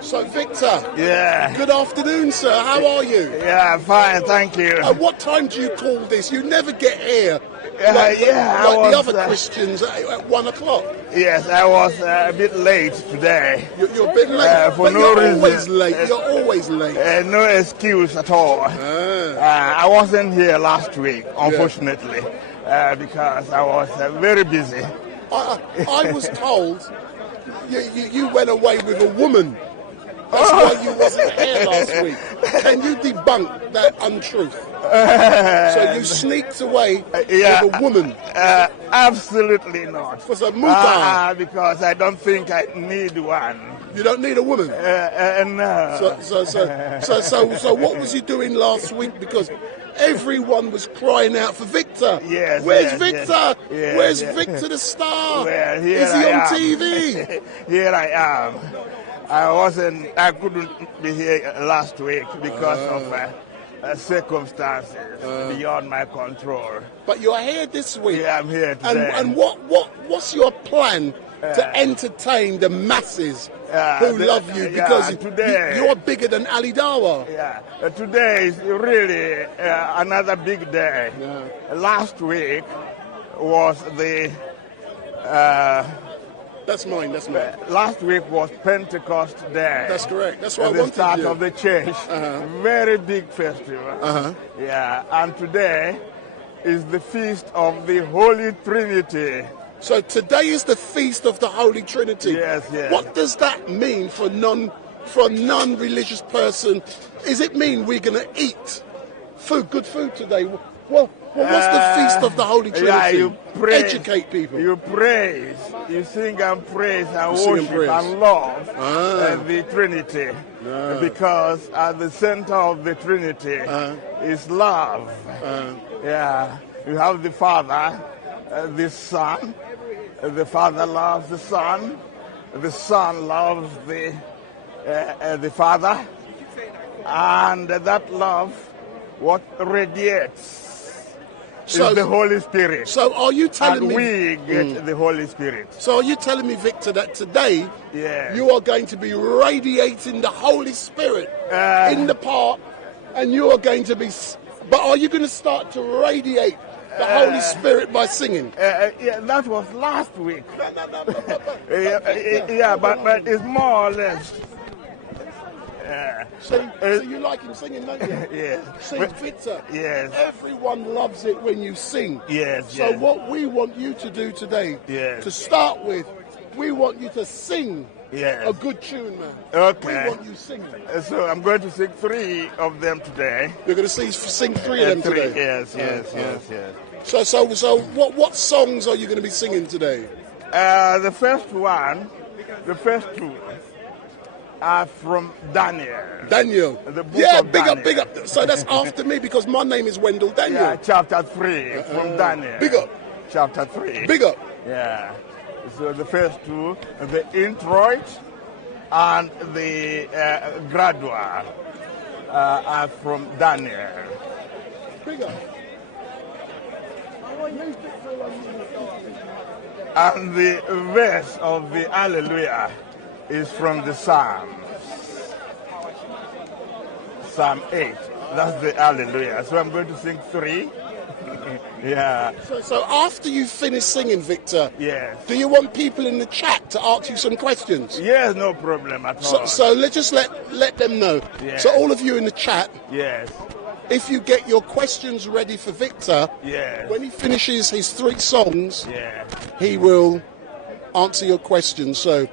So Victor, good afternoon, sir. How are you? Yeah, fine, thank you. What time do you call this? You never get here. Like the other Christians at 1 o'clock. Yes, I was a bit late today. You're a bit late, for but no you're reason. Always late. You're always late. No excuse at all. I wasn't here last week, unfortunately, because I was very busy. I was told you went away with a woman. That's why you wasn't here last week. Can you debunk that untruth? So you sneaked away with a woman? Absolutely not. For some muta? Because I don't think I need one. You don't need a woman? No. So what was you doing last week? Because everyone was crying out for Victor. Yes. Where's Victor? Yes, Where's Victor the star? Well, here Is he I on am. TV? Here I am. I couldn't be here last week because of circumstances beyond my control. But you're here this week. Yeah, I'm here today. And what's your plan to entertain the masses who love you? Because today, you're bigger than Ali Dawa. Yeah, today is really another big day. Yeah. Last week was the... That's mine. Last week was Pentecost Day. That's correct. That's what I the wanted start you. of the church. Very big festival. Yeah, and today is the feast of the Holy Trinity. So today is the feast of the Holy Trinity. Yes. What does that mean for a non-religious person? Does it mean we're going to eat good food today? Well, what's the feast of the Holy Trinity? Yeah, you praise, educate people. You praise, you sing and praise and worship and love the Trinity. Because at the center of the Trinity is love. Yeah, you have the Father, the Son. The Father loves the Son loves the Father, and that love, what radiates is the Holy Spirit. So are you telling and me... we get the Holy Spirit. So are you telling me, Victor, that today you are going to be radiating the Holy Spirit in the park, and you are going to be... But are you going to start to radiate the Holy Spirit by singing? Yeah, that was last week. But it's more or less... So you like him singing, don't you? Yes. Sing, Victor. Yes. Everyone loves it when you sing. Yes. So what we want you to do today, yes. to start with, we want you to sing Yes. a good tune, man. Okay. We want you singing. So I'm going to sing 3 of them today. You're going to sing 3 of them 3, today? yes. So what songs are you going to be singing today? The first 2 are from Daniel. Daniel. The book of big Daniel. up, big up. So that's after me because my name is Wendell Daniel. Yeah, chapter 3 from Daniel. Big up. Chapter 3. Big up. Yeah. So the first 2, the introit and the gradual are from Daniel. Big up. And the verse of the Hallelujah is from the Psalms. Psalm 8. That's the Hallelujah. So I'm going to sing 3. Yeah. So after you finish singing, Victor, Yes. do you want people in the chat to ask you some questions? Yes, no problem at all. So let's just let them know. Yes. So all of you in the chat, Yes. if you get your questions ready for Victor, Yes. when he finishes his 3 songs, Yeah. he will answer your questions. So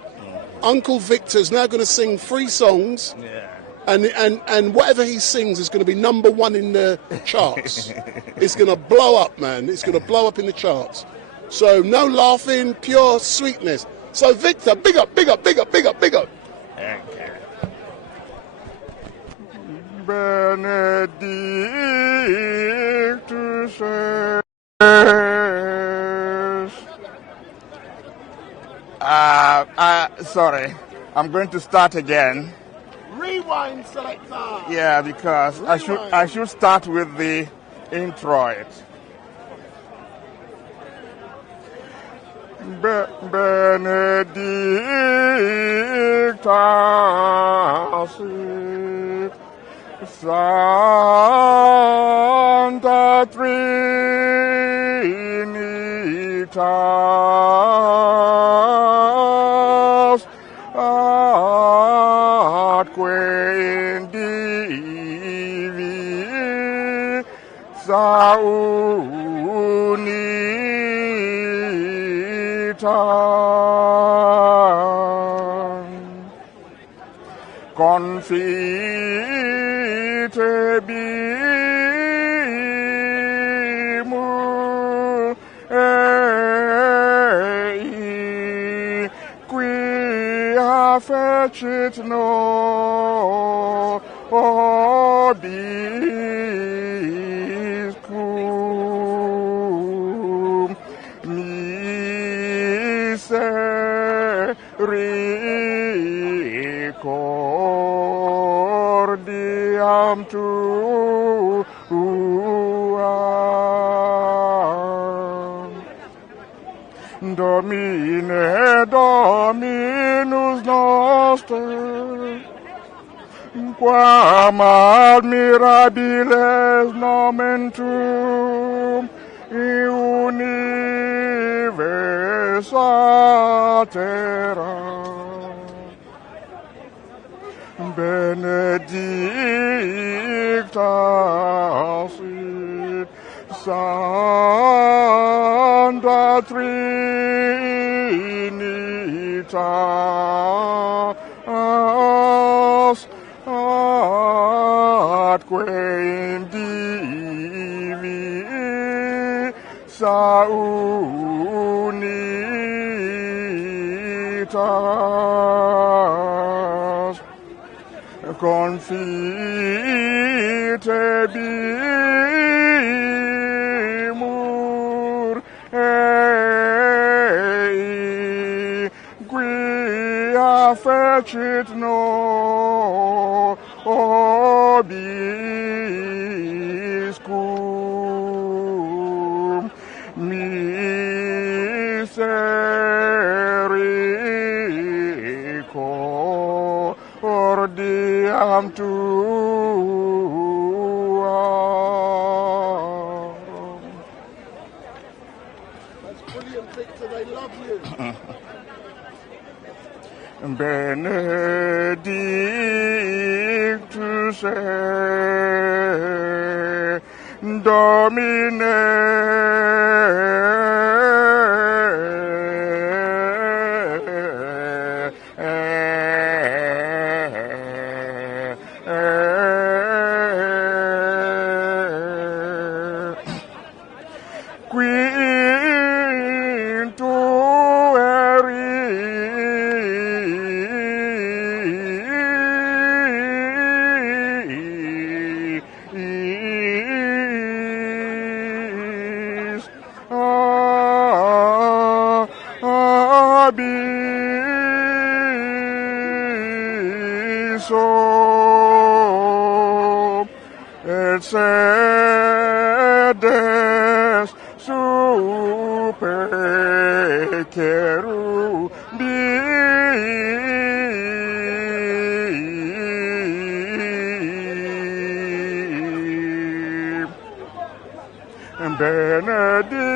Uncle Victor's now going to sing 3 songs. Yeah. And whatever he sings is going to be number 1 in the charts. It's going to blow up, man. It's going to blow up in the charts. So no laughing, pure sweetness. So Victor, big up, big up, big up, big up, big up. Thank you. Benedictus sorry, I'm going to start again. Rewind, selector. Yeah, because I should start with the introit. Benedictus Sancta Trinitas atque in divi saunitas confitebimus ei quia fecit nobiscum misericordiam tuam. Domine Dominus noster, quam admirabiles nomen tuum universa terra. Benedicta sit Sancta Trinitas atque in divi saunitas confitebimur ei quia fecit nobiscum misericordiam tuam. That's brilliant, Victor. They love you. Benedictus Domine Mercedes super cherubim benedictus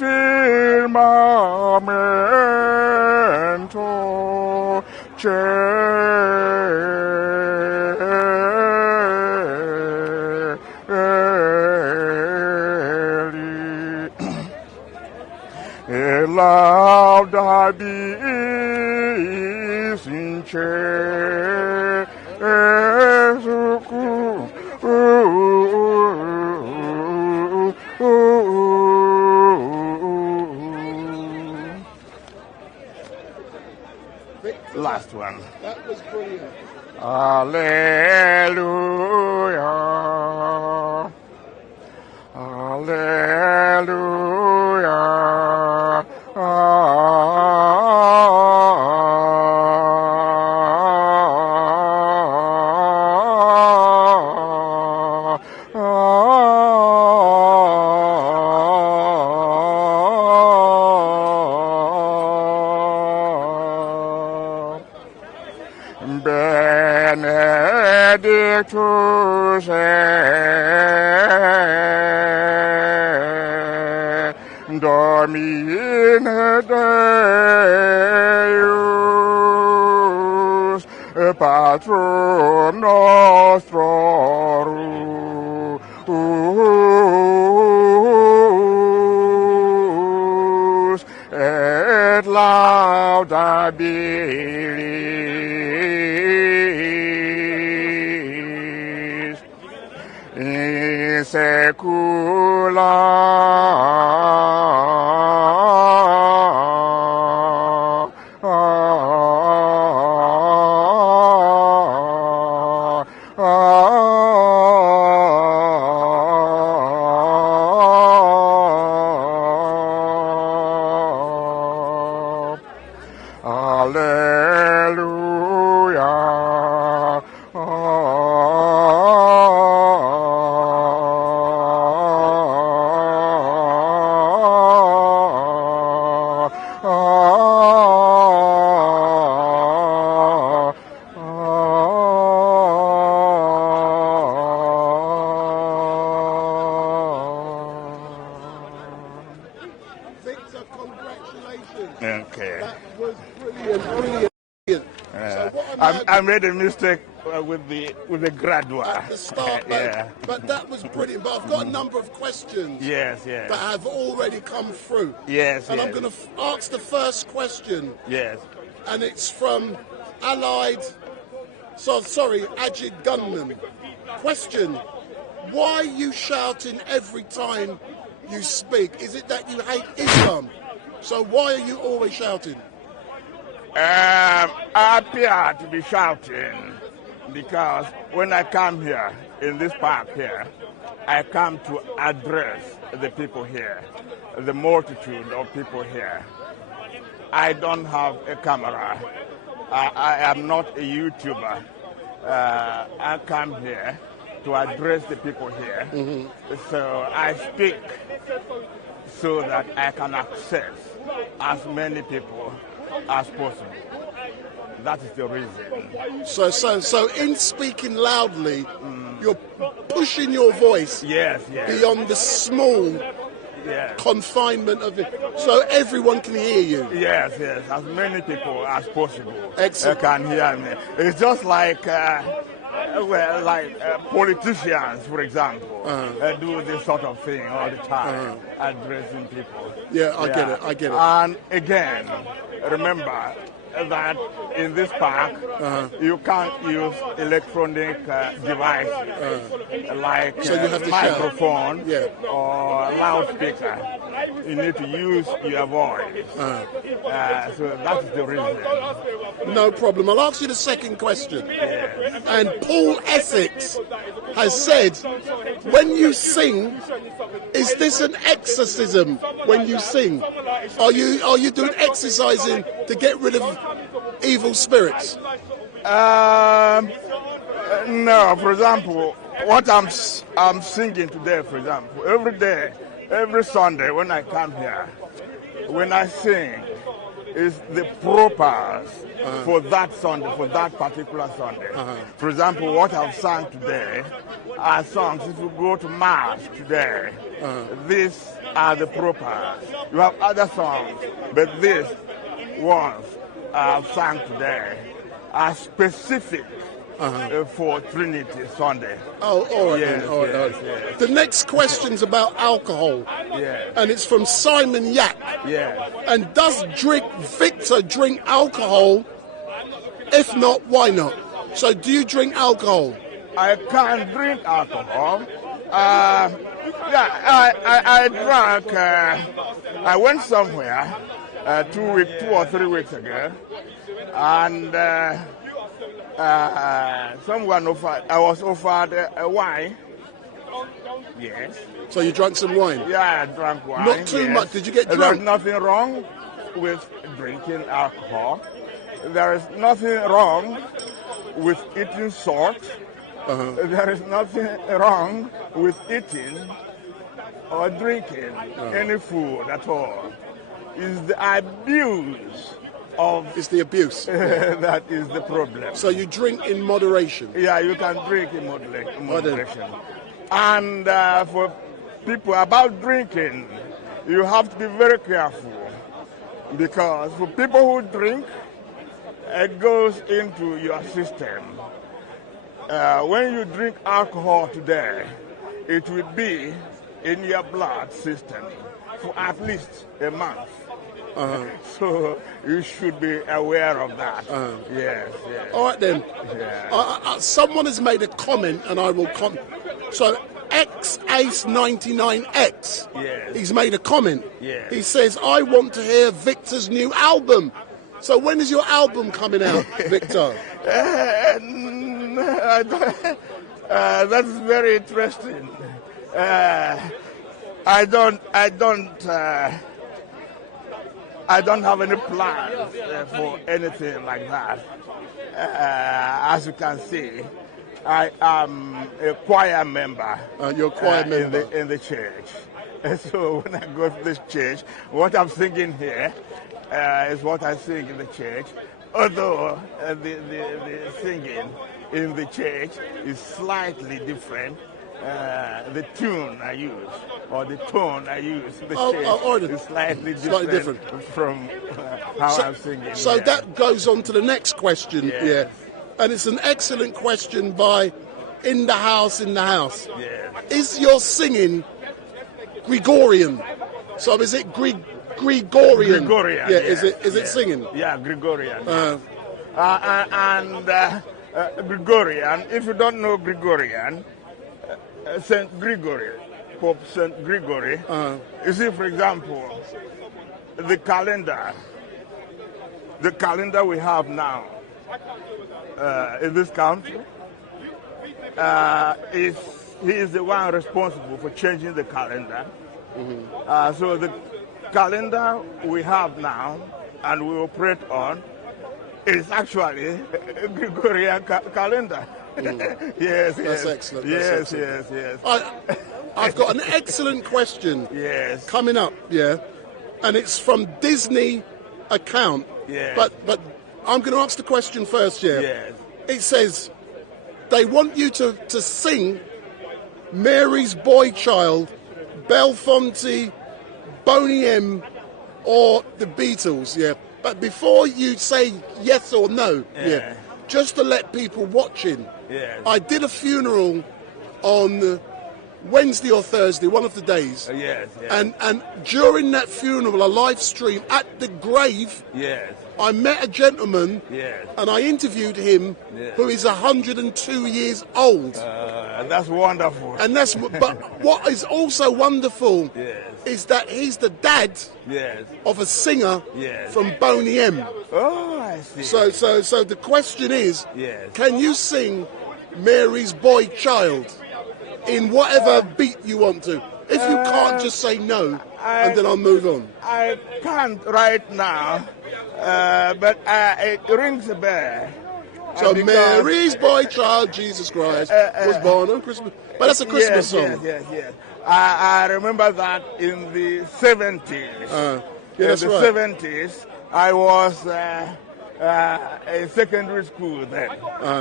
firmamento e laudabis in Last one. That was brilliant. Alleluia. Alleluia. Benedictus Domine Deus Patrum nostrorum et laudabilis in Alleluia. Victor, congratulations. Okay. That was brilliant, brilliant. So I made a mistake with the graduate at the start, but that was brilliant. But I've got a number of questions Yes. that have already come through. Yes. And I'm going to ask the first question. Yes. And it's from Ajid Gunman. Question: why are you shouting every time you speak? Is it that you hate Islam? So why are you always shouting? I appear to be shouting because when I come here in this park here, I come to address the people here, the multitude of people here. I don't have a camera. I am not a YouTuber. I come here to address the people here. Mm-hmm. So I speak so that I can access as many people as possible. That is the reason. So in speaking loudly, you're pushing your voice beyond the small confinement of it, so everyone can hear you. Yes, as many people as possible can hear me. It's just like politicians, for example, do this sort of thing all the time, addressing people. I get it. And again, remember, that in this park you can't use electronic devices like so you have to microphone or loudspeaker. You need to use your voice. So that's the reason. No problem. I'll ask you the second question. Yes. And Paul Essex has said, when you sing, is this an exorcism when you sing? Are you doing exercising to get rid of evil spirits? No, for example, what I'm singing today, for example, every day, every Sunday when I come here, when I sing, is the purpose for that Sunday, for that particular Sunday. For example, what I've sung today are songs. If you go to Mass today, these are the purpose. You have other songs, but these ones I've sung today are specific for Trinity Sunday. Oh, all right. Yes, then. All right, yes. The next question's about alcohol. Yes. And it's from Simon Yak. Yes. And does Victor drink alcohol? If not, why not? So do you drink alcohol? I can't drink alcohol. I drank. I went somewhere 2 or 3 weeks ago, and someone offered. I was offered a wine. Yes. So you drank some wine? Yeah, I drank wine. Not too much. Did you get drunk? There's nothing wrong with drinking alcohol. There is nothing wrong with eating salt. There is nothing wrong with eating or drinking any food at all. It's the abuse of... It's the abuse. that is the problem. So you drink in moderation? Yeah, you can drink in moderation. And for people about drinking, you have to be very careful, because for people who drink, it goes into your system. When you drink alcohol today, it will be in your blood system for at least a month. So you should be aware of that. Yes. All right then. Yeah. Someone has made a comment, and I will comment. So Ace99X, Yes. he's made a comment. Yes. He says, I want to hear Victor's new album. So when is your album coming out, Victor? That's very interesting. I don't have any plans for anything like that. As you can see, I am a choir member. You're a choir member in the church. So when I go to this church, what I'm singing here is what I sing in the church. Although the singing in the church is slightly different. The tune I use, or the tone I use in the church is slightly different from how I'm singing. So that goes on to the next question. Yes. Yeah. And it's an excellent question by In the House. Yes. Is your singing Gregorian? So is it Gregorian? Gregorian. Yeah. Yes. Is it singing? Yeah, Gregorian. Gregorian. If you don't know Gregorian, Saint Gregory, Pope Saint Gregory. You see, for example, the calendar we have now in this country, he is the one responsible for changing the calendar. So the calendar we have now and we operate on is actually a Gregorian calendar. Yes. That's excellent. Yes. I've got an excellent question. Yes. Coming up, and it's from Disney account. Yes. But I'm going to ask the question first. Yes. It says they want you to sing Mary's Boy Child, Belafonte, Boney M, or the Beatles. But before you say yes or no, just to let people watching, I did a funeral on Wednesday or Thursday, one of the days. Yes. And during that funeral, a live stream at the grave, I met a gentleman, and I interviewed him, who is 102 years old. That's wonderful. And but what is also wonderful is that he's the dad of a singer from Boney M. Oh, I see. So the question is, can you sing Mary's Boy Child in whatever beat you want to? If you can't, just say no, and then I'll move on. I can't right now, but it rings a bell. So Mary's Boy Child, Jesus Christ, was born on Christmas. But that's a Christmas song. Yes. I remember that in the 70s. That's in the 70s, I was in secondary school then,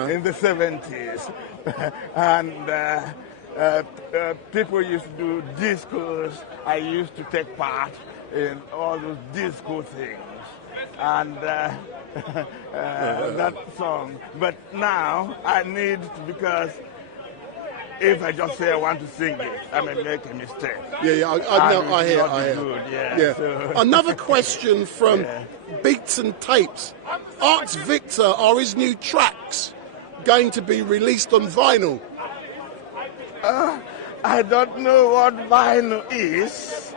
in the 70s. And people used to do discos. I used to take part in all those disco things. And that song. But now I need to, because if I just say I want to sing it, I may make a mistake. I hear. So. Another question from Beats and Tapes. Ask Victor, are his new tracks going to be released on vinyl? I don't know what vinyl is.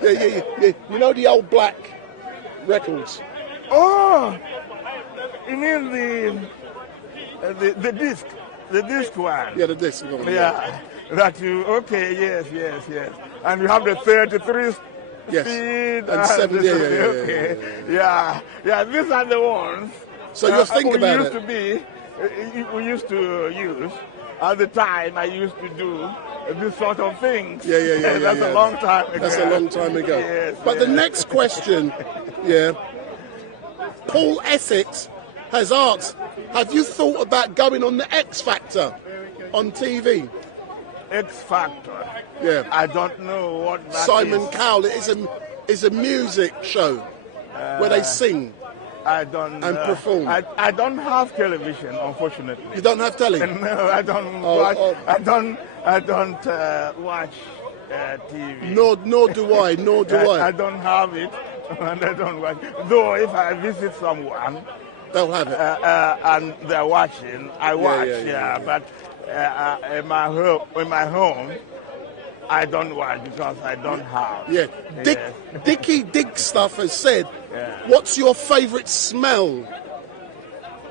yeah. You know the old black records? Oh, you mean the disc? The disc one. Yeah, the disc one. Yeah. That you, okay, yes. And you have the 33 speed. And 70, Yeah, these are the ones. So you're thinking about it. We used to use. At the time, I used to do this sort of things. Yeah. That's a long time ago. That's a long time ago. Yes, but the next question, Paul Essex has asked, have you thought about going on the X Factor on TV? X Factor? Yeah. I don't know what that Simon is. Cowell, it's a music show where they sing. I don't and perform. I don't have television, unfortunately. You don't have telly? No, I don't watch. I don't watch TV. Nor do I. I don't have it, and I don't watch. Though if I visit someone, they'll have it, and they're watching, I watch. But in my home, I don't watch because I don't have. Yeah. Dickie Digstuff has said, what's your favourite smell?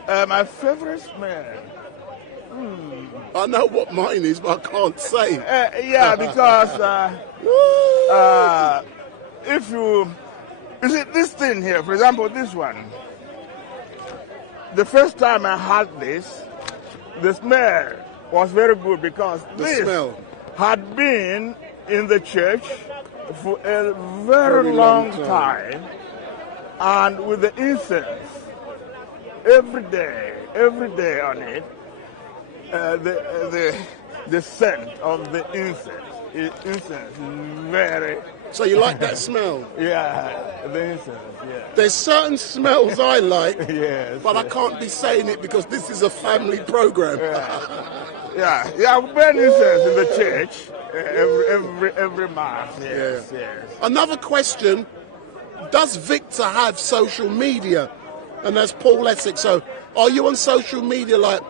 My favourite smell? I know what mine is, but I can't say. Because if you see this thing here, for example, this one. The first time I had this, the smell was very good because this smell had been in the church for a very long time, and with the incense every day on it, the scent of the incense is very. So you like that smell? Yeah, the incense. Yeah. There's certain smells I like, but I yes. can't be saying it because this is a family program. Yeah, we burn incense in the church every month. Yes. Another question: does Victor have social media? And that's Paul Essex. So, are you on social media like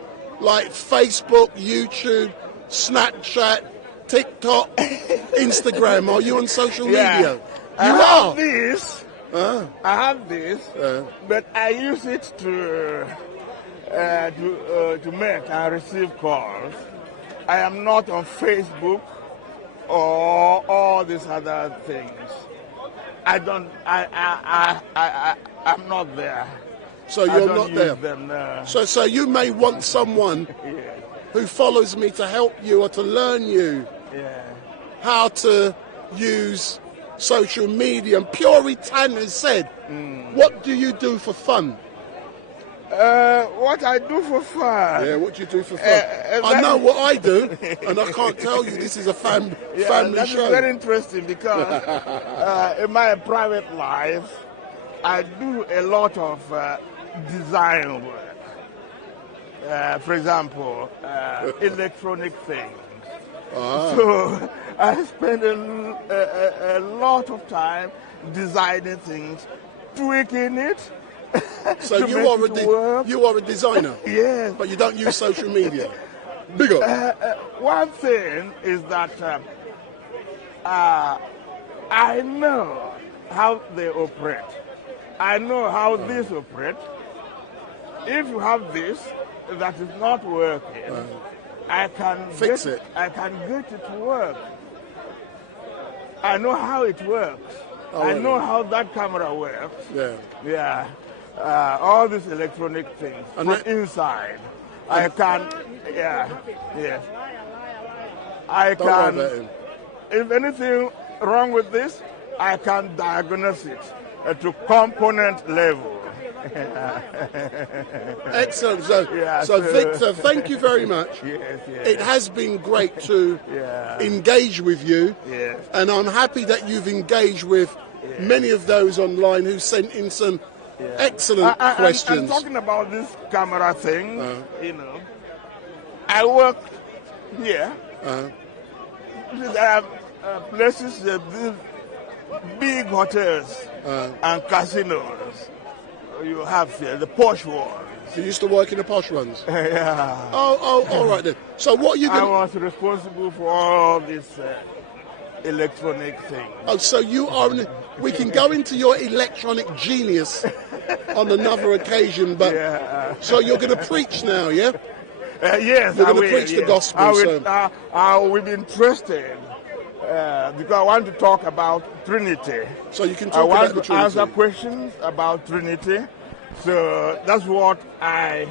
Facebook, YouTube, Snapchat, TikTok, Instagram? Are you on social media? I have this, but I use it to make and receive calls. I am not on Facebook or all these other things. I'm not there. So you're not there. Them, no. So you may want someone who follows me to help you or to learn you how to use social media. And Puri Tan has said, what do you do for fun? What I do for fun? Yeah, what do you do for fun? I know what I do, and I can't tell you. This is a family show. That's very interesting because in my private life, I do a lot of design work. For example, electronic things. So I spend a lot of time designing things, tweaking it. So you are a designer? Yes. But you don't use social media? Big up. One thing is that I know how they operate. I know how this operates. If you have this that is not working, I can fix it. I can get it to work. I know how it works. I know how that camera works. Yeah. All these electronic things from inside. I can. Yes. I can. If anything wrong with this, I can diagnose it to component level. Excellent. So Victor, thank you very much. Yes. It has been great to engage with you. Yes. And I'm happy that you've engaged with many of those online who sent in some excellent questions. I'm talking about this camera thing, I work here. There are places, these big hotels and casinos. You have here the posh ones. You used to work in the posh ones? Yeah. Oh, all right then. So what are you going to... I was responsible for all this electronic things. Oh, so you are... We can go into your electronic genius on another occasion, but... So you're going to preach now, yeah? Yes, you're going to preach the gospel. I will be interested because I want to talk about Trinity. So you can talk about the Trinity. I want to answer questions about Trinity. So that's what I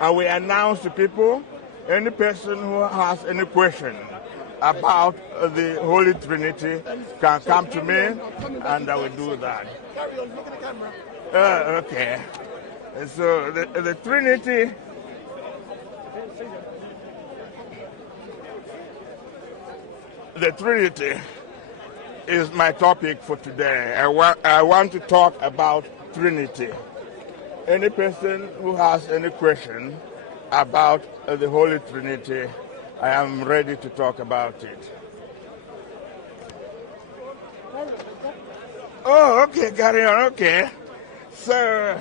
will announce to people. Any person who has any question about the Holy Trinity can come to me, and I will do that. Carry on, look at the camera. Okay. So the Trinity. The Trinity is my topic for today. I want to talk about Trinity. Any person who has any question about the Holy Trinity, I am ready to talk about it. Oh, okay, carry on, okay. So,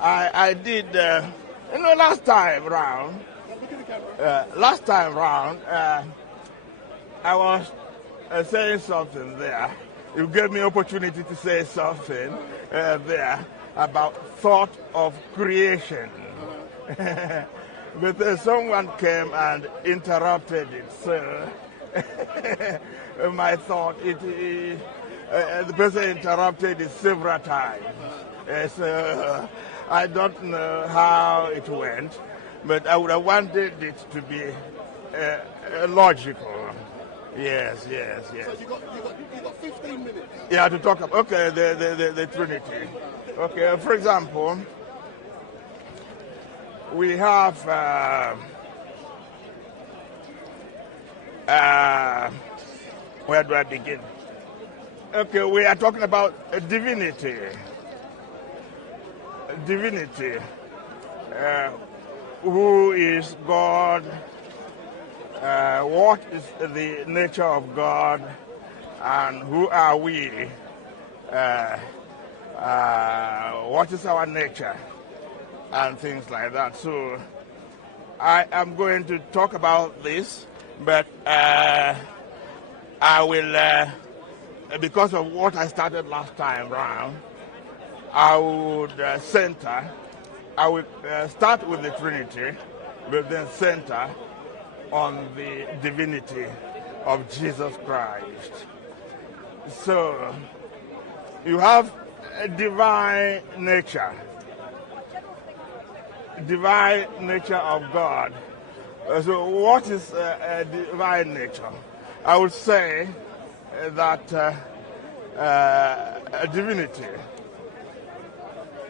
I did, last time round, I was saying something there. You gave me opportunity to say something there about thought of creation. But someone came and interrupted it. So my thought, the person interrupted it several times. So I don't know how it went, but I would have wanted it to be logical. Yes. So you got 15 minutes. Yeah, to talk about the Trinity. Okay, for example, we have where do I begin? Okay, we are talking about divinity. Divinity. Who is God? What is the nature of God? And who are we? What is our nature? And things like that. So I am going to talk about this, but I will, because of what I started last time round, I would I will start with the Trinity, but then center on the divinity of Jesus Christ. So you have a divine nature of God. So what is a divine nature? I would say that a divinity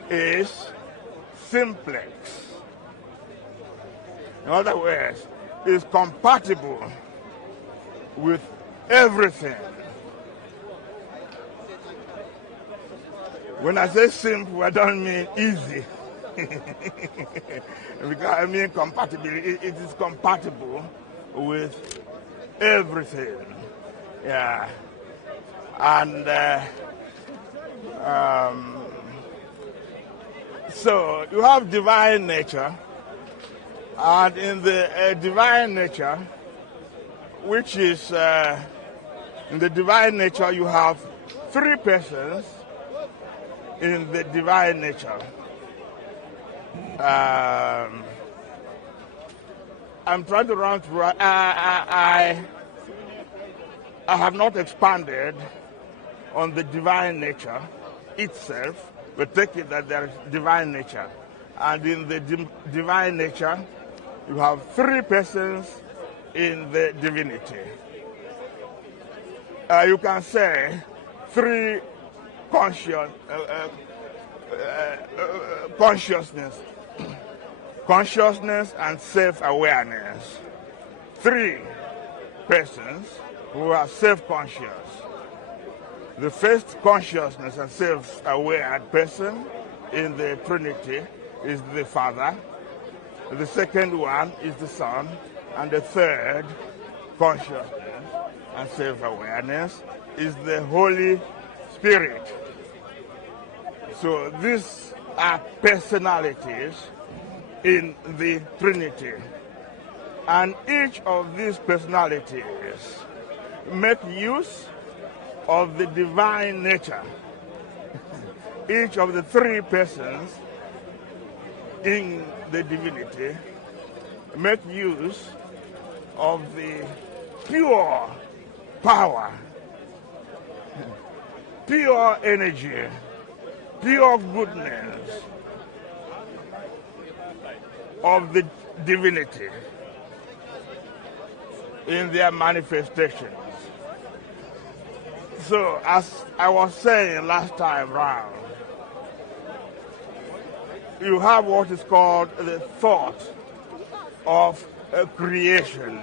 is simplex. In other words, is compatible with everything. When I say simple, I don't mean easy. Because I mean compatibility, it is compatible with everything. Yeah. And so you have divine nature, and in the divine nature, which is in the divine nature, you have three persons in the divine nature. I'm trying to run through. I have not expanded on the divine nature itself, but take it that there is divine nature. And in the divine nature, you have three persons in the divinity. You can say three consciousness, consciousness and self-awareness. Three persons who are self-conscious. The first consciousness and self-aware person in the Trinity is the Father. The second one is the Son. And the third consciousness and self-awareness is the Holy Spirit. So these are personalities in the Trinity. And each of these personalities make use of the divine nature. Each of the three persons in the divinity make use of the pure power, pure energy, pure goodness of the divinity in their manifestations. So, as I was saying last time round, you have what is called the thought of creation.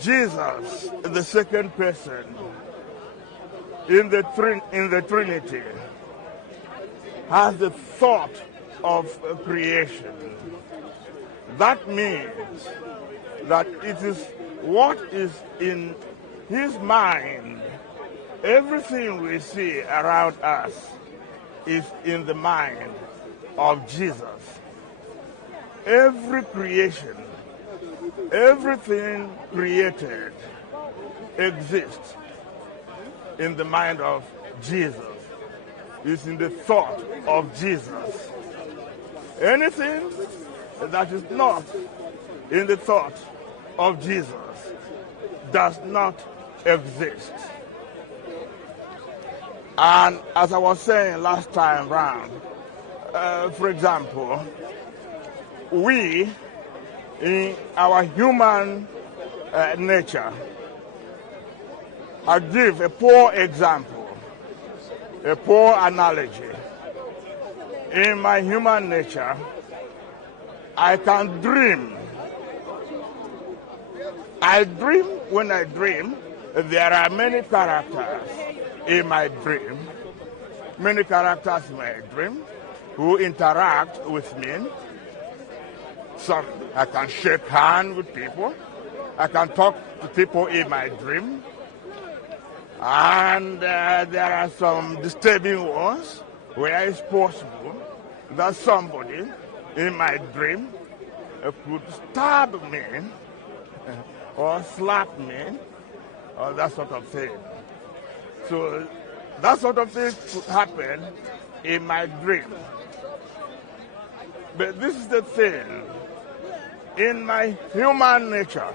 Jesus, the second person in the Trinity, has the thought of creation. That means that it is what is in his mind. Everything we see around us is in the mind of Jesus. Every creation, everything created exists in the mind of Jesus. It's in the thought of Jesus. Anything that is not in the thought of Jesus does not exist. And as I was saying last time round, for example, we, in our human nature, I give a poor example, a poor analogy. In my human nature, I can dream. I dream. When I dream, there are many characters in my dream, many characters in my dream who interact with me. Some, I can shake hands with people. I can talk to people in my dream. And there are some disturbing ones where it's possible that somebody in my dream could stab me or slap me or that sort of thing. So that sort of thing could happen in my dream. But this is the thing. In my human nature,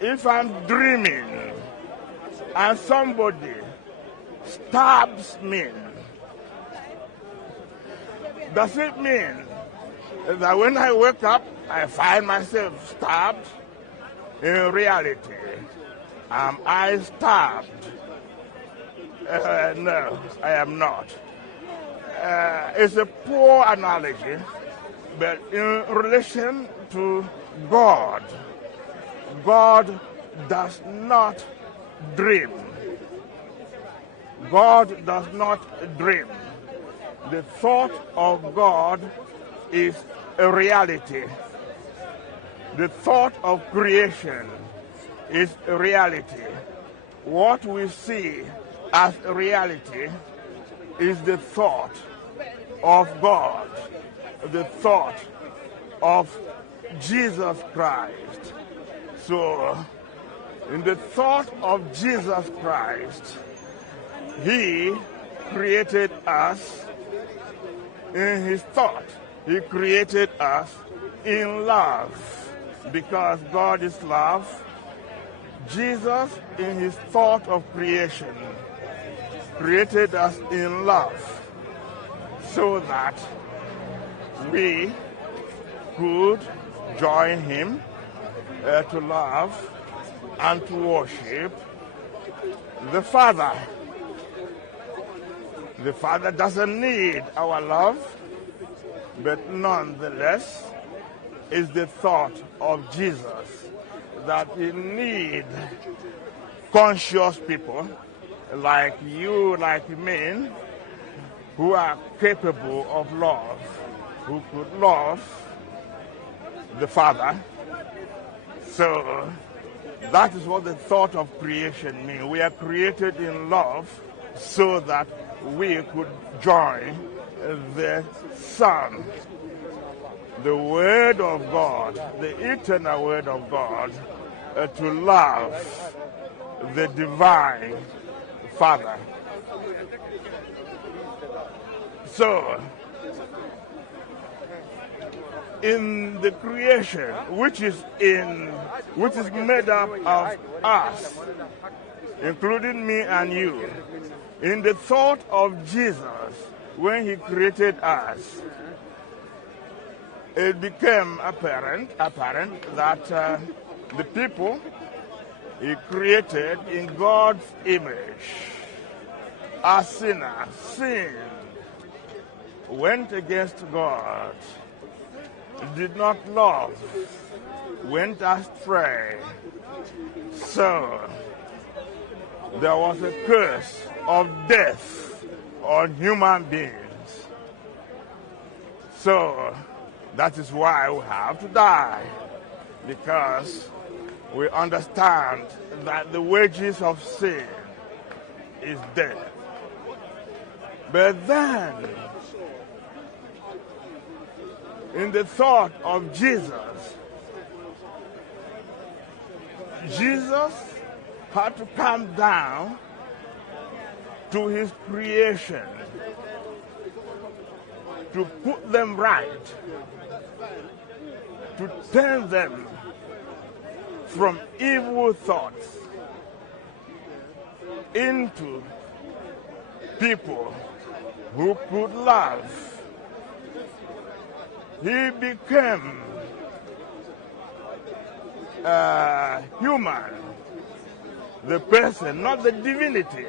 if I'm dreaming and somebody stabs me, does it mean that when I wake up, I find myself stabbed? In reality, am I stabbed? No, I am not. It's a poor analogy, but in relation to God, God does not dream. God does not dream. the thought of God is a reality. The thought of creation is a reality. What we see as a reality is the thought of God, the thought of Jesus Christ. So, in the thought of Jesus Christ, he created us in his thought. He created us in love. Because God is love, Jesus, in his thought of creation, created us in love so that we could join him to love and to worship the Father. The Father doesn't need our love, but nonetheless is the thought of Jesus that he needs conscious people like you, like me, who are capable of love, who could love the Father. So that is what the thought of creation means. We are created in love so that we could join the Son, the Word of God, the eternal Word of God, to love the divine Father. So, in the creation, which is made up of us, including me and you, in the thought of Jesus, when he created us, it became apparent that the people he created in God's image as sinners, sinned, went against God, did not love, went astray. So there was a curse of death on human beings. So that is why we have to die, because we understand that the wages of sin is death. But then, in the thought of Jesus, Jesus had to come down to his creation to put them right, to turn them from evil thoughts into people who could love. He became human, the person, not the divinity,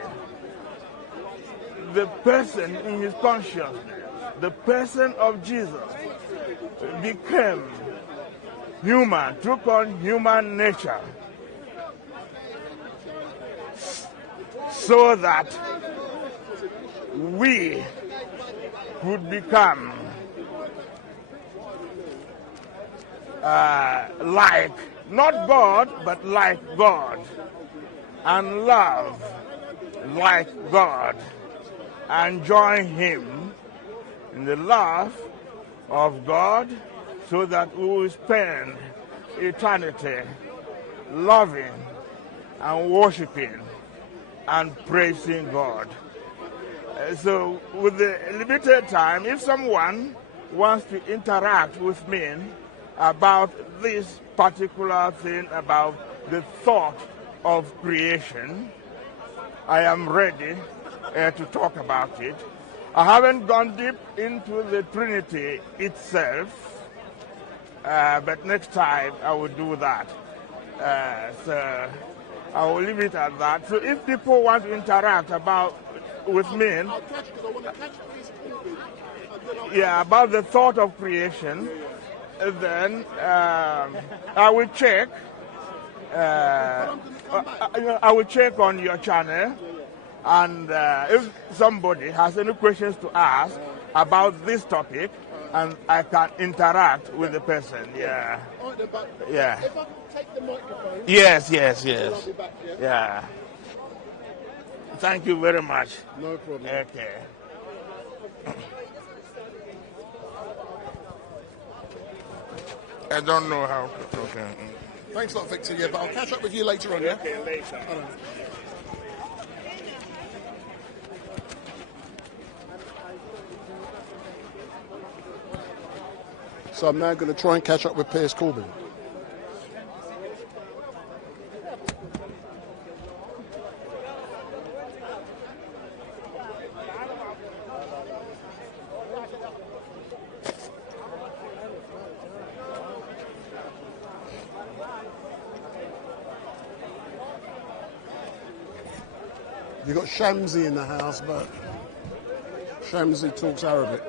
the person in his consciousness, the person of Jesus became human, took on human nature, so that we could become like, not God, but like God, and love like God, and join him in the love of God, so that we will spend eternity loving and worshiping and praising God. So with the limited time, if someone wants to interact with me about this particular thing, about the thought of creation, I am ready to talk about it. I haven't gone deep into the Trinity itself, but next time I will do that. So I will leave it at that. So if people want to interact with me, about the thought of creation, then I will check. I will check on your channel, and if somebody has any questions to ask, about this topic, and I can interact with the person. Yeah. Yeah. If I can take the microphone. Yes. I'll be back, Yeah. Thank you very much. No problem. Okay. I don't know how. Okay. Thanks a lot, Victor. Yeah, but I'll catch up with you later on. Yeah. Okay, later. So I'm now going to try and catch up with Piers Corbyn. You've got Shamsi in the house, but Shamsi talks Arabic.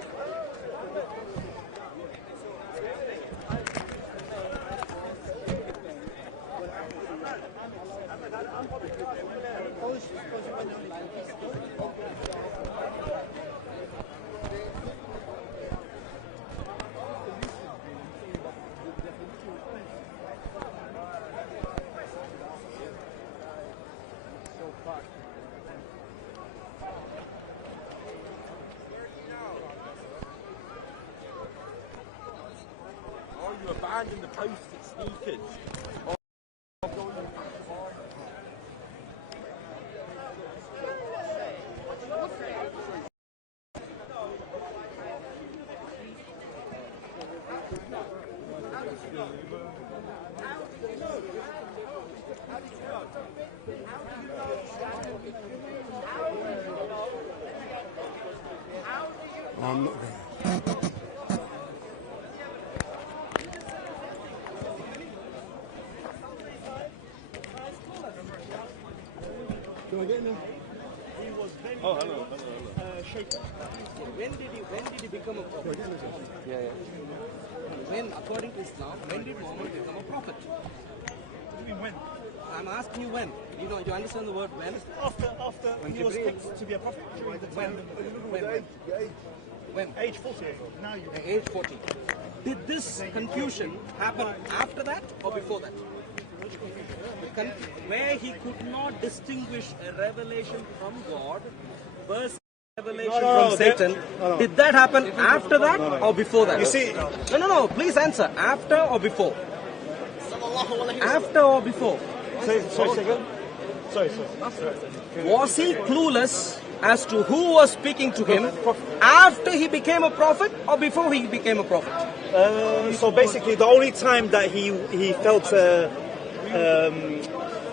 Abandon the post-it sneakers. I'm not going. Can I get in there? Oh, hello. When did he become a prophet? Yeah. When, according to Islam, when did Muhammad become a prophet? What do you mean when? I'm asking you when. You know, you understand the word when? After he was picked to be a prophet. When? Age 40. Now you. Age 40. Did this confusion happen after that or before that? Where he could not distinguish a revelation from God versus revelation from Satan. Did that happen after that or before that? You see, no. Please answer. After or before? After or before? Sorry. Was he clueless as to who was speaking to him after he became a prophet or before he became a prophet? So basically, the only time that he felt.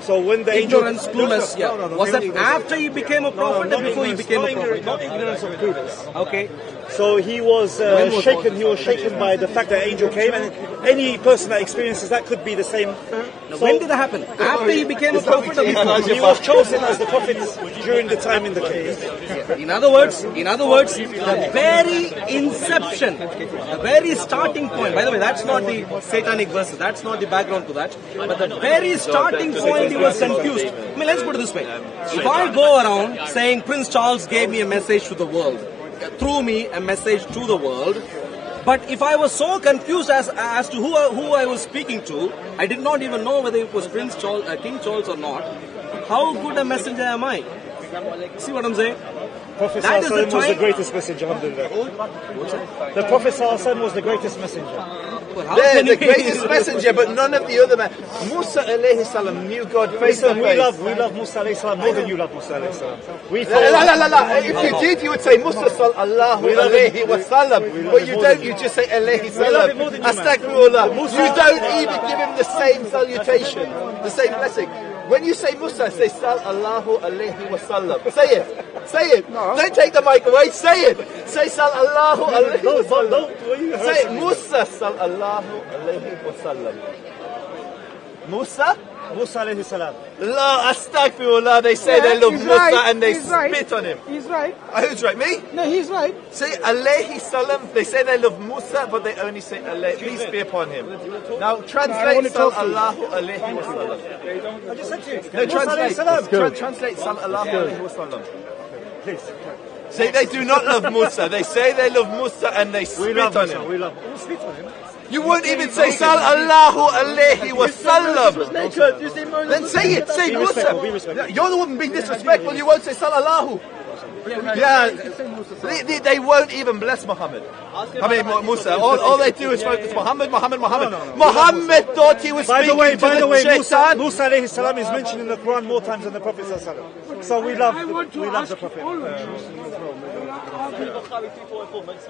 So when the ignorance, clueless, was that after he became a prophet or before he became a prophet? Not ignorance or clueless. Okay. So he was shaken. He was shaken by the fact that an angel came, and any person that experiences that could be the same. So when did that happen? After he became a prophet or before? He was chosen as the prophet during the time in the cave. In other words, the very inception, the very starting point. By the way, that's not the satanic verses. That's not the background to that. But the very starting point, he was confused. I mean, let's put it this way: if I go around saying Prince Charles gave me a message to the world, through me a message to the world, but if I was so confused as to who I was speaking to, I did not even know whether it was Prince Charles, King Charles or not. How good a messenger am I? See what I'm saying? Prophet Sallallahu was the greatest messenger. The Prophet Sallallahu was the greatest messenger. They're the greatest messenger, but none of the other men. Musa alayhi salam knew God face to face. We love Musa alayhi salam more than you love Musa alayhi salam. If you did, you would say Musa sallallahu alayhi wa sallam. But you don't, you just say alayhi salam. Astaghfirullah. You don't even give him the same salutation, the same blessing. When you say Musa, say sallallahu alayhi wa sallam. Say it. Say it. No. Don't take the mic away. Say it. Say sallallahu alayhi wa sallam. Say it. Musa sallallahu alayhi wa sallam. Musa alayhi salam. La astaghfirullah. They say they love Musa and they spit on him. He's right. Who's right? Me? No, he's right. Say alayhi salam. They say they love Musa, but they only say alayhi. Peace be upon him. Now translate sallallahu alayhi wa sallam. I just said to you. No, translate. Translate sallallahu alayhi wa sallam. Please. See, they do not love Musa. They say they love Musa and they spit on him. We love him. You won't even say Sallallahu Alaihi Wasallam. Then say it. Say Musa. You're the one being disrespectful. You won't say Sallallahu. Yeah, they won't even bless Muhammad. I mean Musa. All they do is focus Muhammad. Muhammad thought he was speaking to the shaitan. Musa alayhi salam is mentioned in the Quran more times than the Prophet sallallahu alaihi wasallam. So we love the Prophet.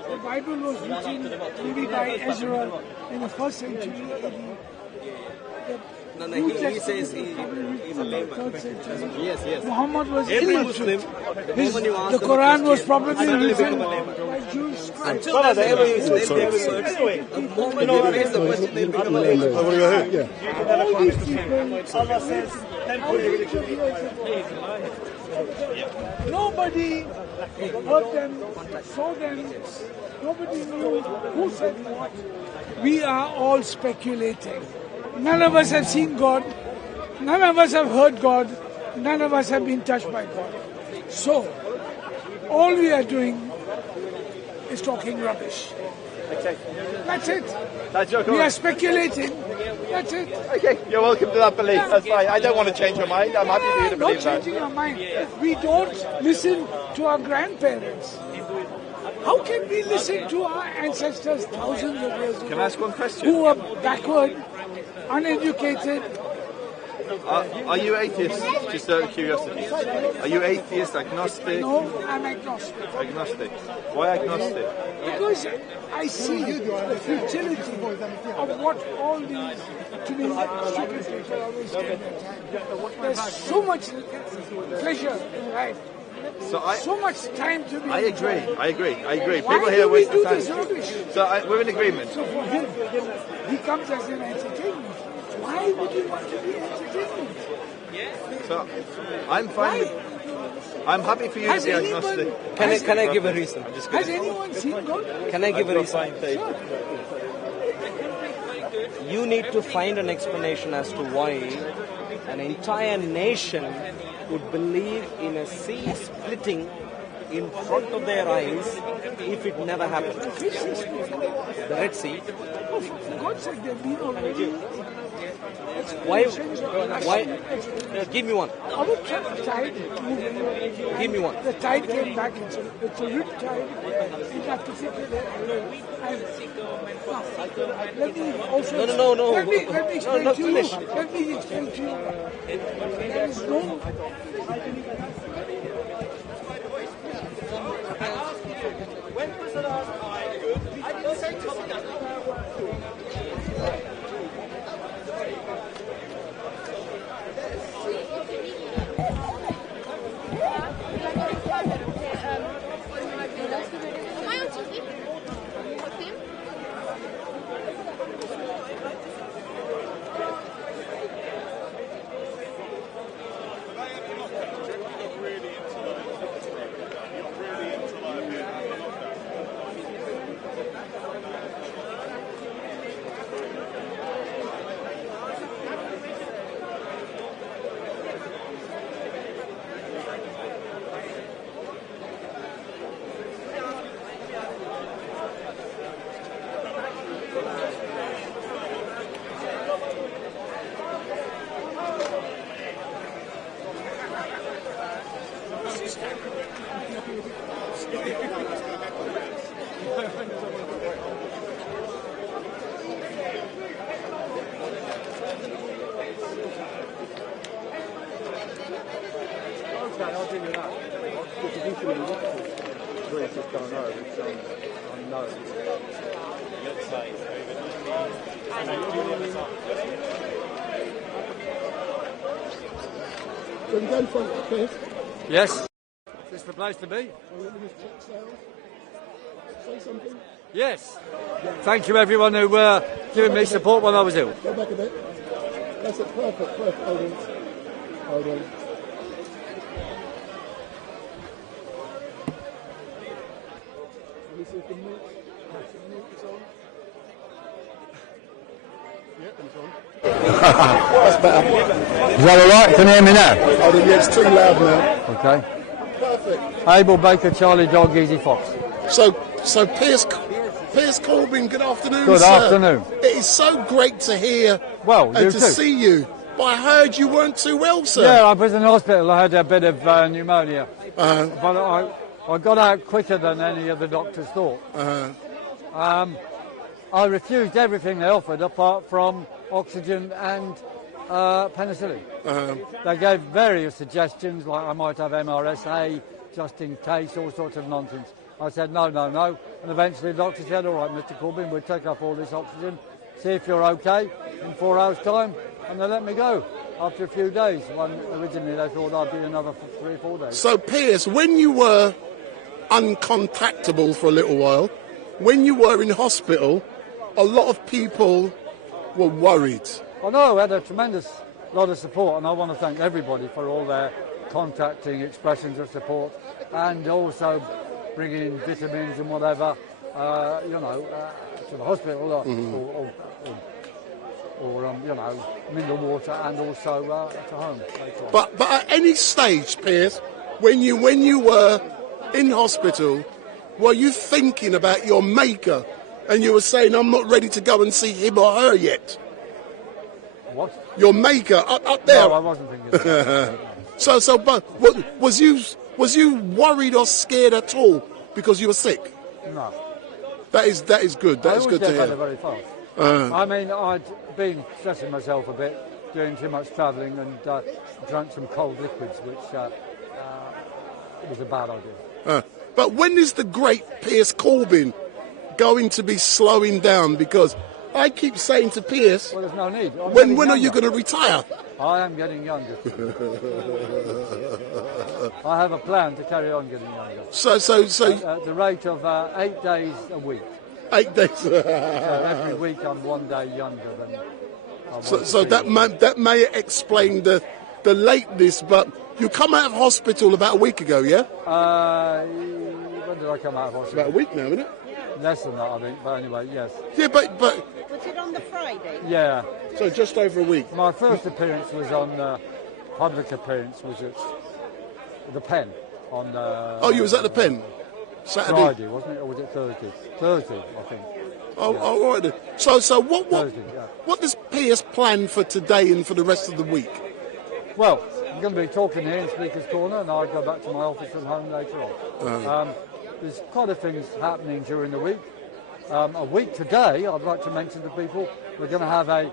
The Bible was written maybe by Ezra in the 1st century AD. No, he says he's a layman. Yes. Muhammad was Every Muslim, the Quran was probably written by Jews. Until that they ever use the moment you raise the question, they become a layman. Allah says, nobody heard them, saw them, nobody knew who said what. We are all speculating. None of us have seen God, none of us have heard God, none of us have been touched by God. So, all we are doing is talking rubbish. That's it. We are speculating. That's it. Okay, you're welcome to that belief. That's fine. I don't want to change your mind. I'm happy for you to believe that. Not changing our mind. We don't listen to our grandparents. How can we listen to our ancestors thousands of years ago? Can I ask one question? Who are backward, uneducated. Are you atheist, just out of curiosity? Are you atheist, agnostic? No, I'm agnostic. Agnostic. Why agnostic? Because I see the futility of what all these, to me, stupid people always spend their time. There's so much pleasure in life. So much time to be. I agree. Why People here do we waste do their this time. rubbish? So we're in agreement. So for him, he comes as an entertainment. Why would you want to be entertainment? So I'm fine with. I'm happy for you to be agnostic. Can I give a reason? Has anyone seen God? Can I give a reason? Sure. You need to find an explanation as to why an entire nation would believe in a sea splitting in front of their eyes if it never happened. The Red Sea. God said they've been already. Why? Give me one. Our tide moving. Give me one. The tide came back. It's a rip tide in that particular area. Let me also. No. Let me explain No, to you. finish. Let me explain to you. There is no. When was the last time? I didn't say to Yes. Is this the place to be? Yes. Thank you everyone who given me support when I was ill. Go back a bit. That's it. Perfect. Hold on. Let me see if the mute is on. Yeah, it's on. That's better. Is that alright? Can you hear me now? Oh, yeah, it's too loud now. Okay. Perfect. Abel Baker, Charlie Dog, Easy Fox. So Piers Corbyn, good afternoon, Good sir. afternoon. It is so great to hear and to see you. But I heard you weren't too well, sir. Yeah, I was in hospital. I had a bit of pneumonia. But I got out quicker than any of the doctors thought. I refused everything they offered apart from oxygen and penicillin. They gave various suggestions, like I might have MRSA just in case, all sorts of nonsense. I said no, and eventually the doctor said, all right, Mr. Corbyn, we'll take off all this oxygen, see if you're okay in 4 hours' time, and they let me go after a few days, when originally they thought I'd be another 3 or 4 days. So, Piers, when you were uncontactable for a little while, when you were in hospital, a lot of people were worried. I know, I had a tremendous lot of support, and I want to thank everybody for all their contacting expressions of support, and also bringing in vitamins and whatever, to the hospital, or mineral water, and also to home. But at any stage, Piers, when you were in hospital, were you thinking about your maker, and you were saying, I'm not ready to go and see him or her yet? What? Your maker up there. No, I wasn't thinking that. But was you worried or scared at all because you were sick? No. That is good. That is good to hear. Very fast. I mean, I'd been stressing myself a bit, doing too much travelling, and drank some cold liquids, which was a bad idea. But when is the great Piers Corbyn going to be slowing down? Because I keep saying to Piers, well, there's no need. When are you going to retire? I am getting younger. I have a plan to carry on getting younger. So at the rate of 8 days a week. 8 days. So every week I'm 1 day younger than. So that may explain the lateness. But you come out of hospital about a week ago, yeah? When did I come out of hospital? About a week now, isn't it? Less than that, I think. But anyway, yes. Yeah, but. Was it on the Friday? Yeah. So just over a week. My first appearance was public appearance was at the Pen on. Oh, you was at the Pen? Saturday? Friday, wasn't it? Or was it Thursday? Thursday, I think. Oh, yeah. All right then. So what Thursday, yeah. What does Piers plan for today and for the rest of the week? Well, I'm going to be talking here in Speaker's Corner, and I'll go back to my office and home later on. There's quite a things happening during the week. A week today, I'd like to mention to people, we're going to have a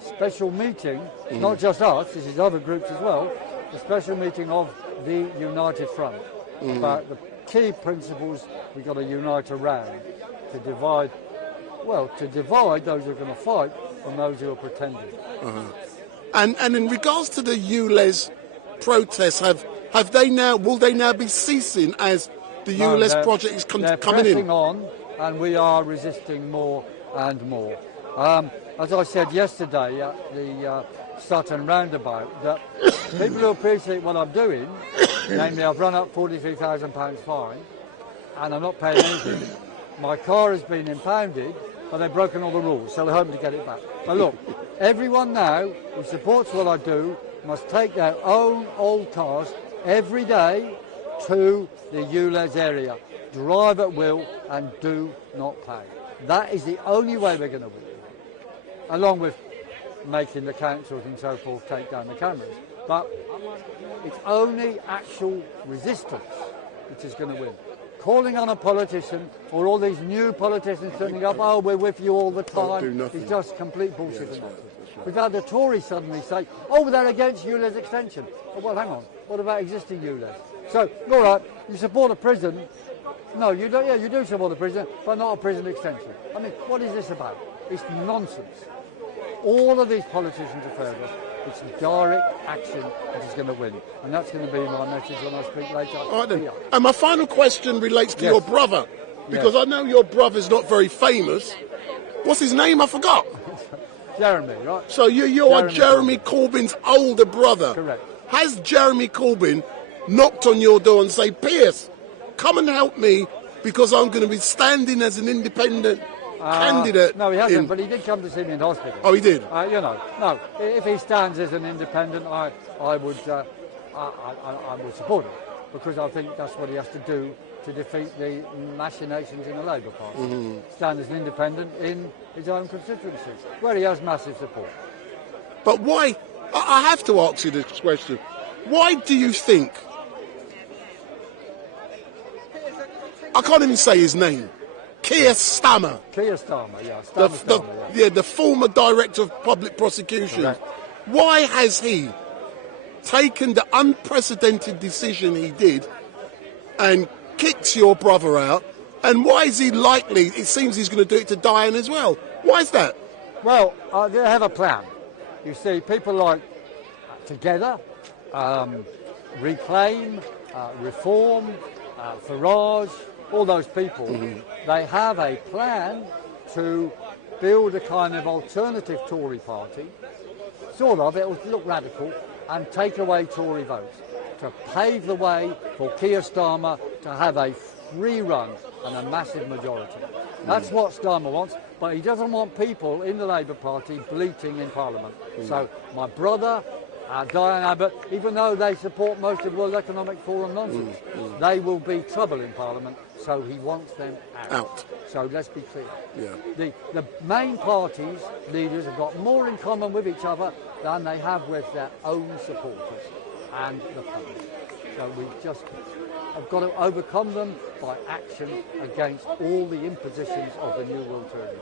special meeting, not just us, this is other groups as well, a special meeting of the United Front about the key principles we've got to unite around to divide those who are going to fight from those who are pretending. And in regards to the ULEZ protests, will they now be ceasing as the ULEZ project is coming in? They're pressing on, and we are resisting more and more. As I said yesterday at the Sutton roundabout, that people who appreciate what I'm doing, namely I've run up £43,000 fine, and I'm not paying anything. My car has been impounded, but they've broken all the rules, so they're hoping to get it back. But look, everyone now who supports what I do must take their own old cars every day to the ULEZ area, drive at will and do not pay. That is the only way we're going to win, along with making the councils and so forth take down the cameras. But it's only actual resistance which is going to win. Calling on a politician or all these new politicians turning up, oh, we're with you all the time, is just complete bullshit and nonsense. We've had the Tories suddenly say, oh, they're against ULEZ extension. Oh, well, hang on, what about existing ULEZ? So, all right, you support a prison. No, you don't. Yeah, you do support a prison, but not a prison extension. I mean, what is this about? It's nonsense. All of these politicians are favourite. It's direct action which is going to win. And that's going to be my message when I speak later. All right, then. And my final question relates to your brother. Because I know your brother's not very famous. What's his name? I forgot. Jeremy, right? So you are Jeremy Corbyn's older brother. Correct. Has Jeremy Corbyn knocked on your door and say, Piers, come and help me because I'm going to be standing as an independent candidate? No, he hasn't, but he did come to see me in hospital. Oh, he did? No. If he stands as an independent, I would support him. because I think that's what he has to do to defeat the machinations in the Labour Party. Stand as an independent in his own constituencies, where he has massive support. But why, I have to ask you this question, why do you think, I can't even say his name, Keir Starmer. Keir Starmer, yeah. The former Director of Public Prosecution. Correct. Why has he taken the unprecedented decision he did and kicks your brother out? And why is he likely, it seems he's going to do it to Diane as well? Why is that? Well, they have a plan. You see, people like Together, Reclaim, Reform, Farage, all those people, they have a plan to build a kind of alternative Tory party, sort of, it will look radical, and take away Tory votes, to pave the way for Keir Starmer to have a free run and a massive majority. That's what Starmer wants, but he doesn't want people in the Labour Party bleating in Parliament. So my brother, Diane Abbott, even though they support most of World Economic Forum nonsense, they will be trouble in Parliament, so he wants them out. So let's be clear. Yeah. The main parties' leaders have got more in common with each other than they have with their own supporters and the public. So we just have got to overcome them by action against all the impositions of the New World Order.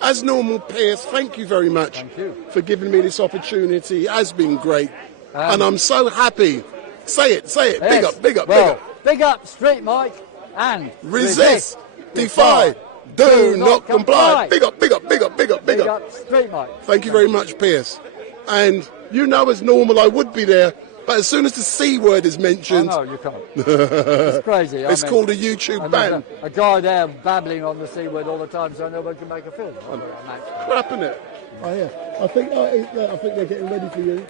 As normal, Piers, thank you very much for giving me this opportunity. It has been great. And I'm so happy. Say it. Yes. Big up, big up, well, big up. Big up, StreetMic, and resist, defy, do not comply. Big up, big up, big up, big up, big up. StreetMic. Thank you very much, Piers. And you know, as normal, I would be there, but as soon as the C word is mentioned... Oh, no, you can't. It's crazy. It's called a YouTube ban. A guy there babbling on the C word all the time so nobody can make a film. Crap, innit? Oh, yeah. I think they're getting ready for you.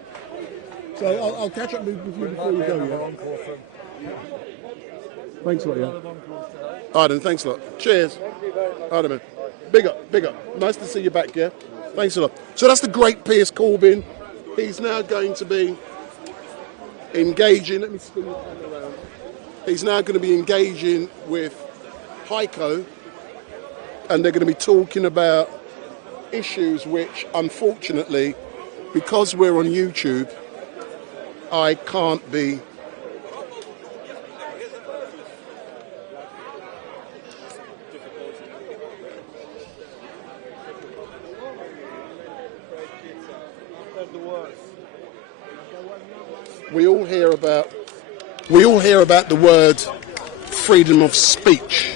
So I'll catch up with you before you go, yeah? Thanks a lot, yeah? All right, then, thanks a lot. Cheers. All right, man. Big up. Nice to see you back, yeah? Thanks a lot. So that's the great Piers Corbyn. He's now going to be engaging, let me spin the camera around. He's now going to be engaging with Heiko, and they're going to be talking about issues which, unfortunately, because we're on YouTube, I can't be We all hear about the word freedom of speech,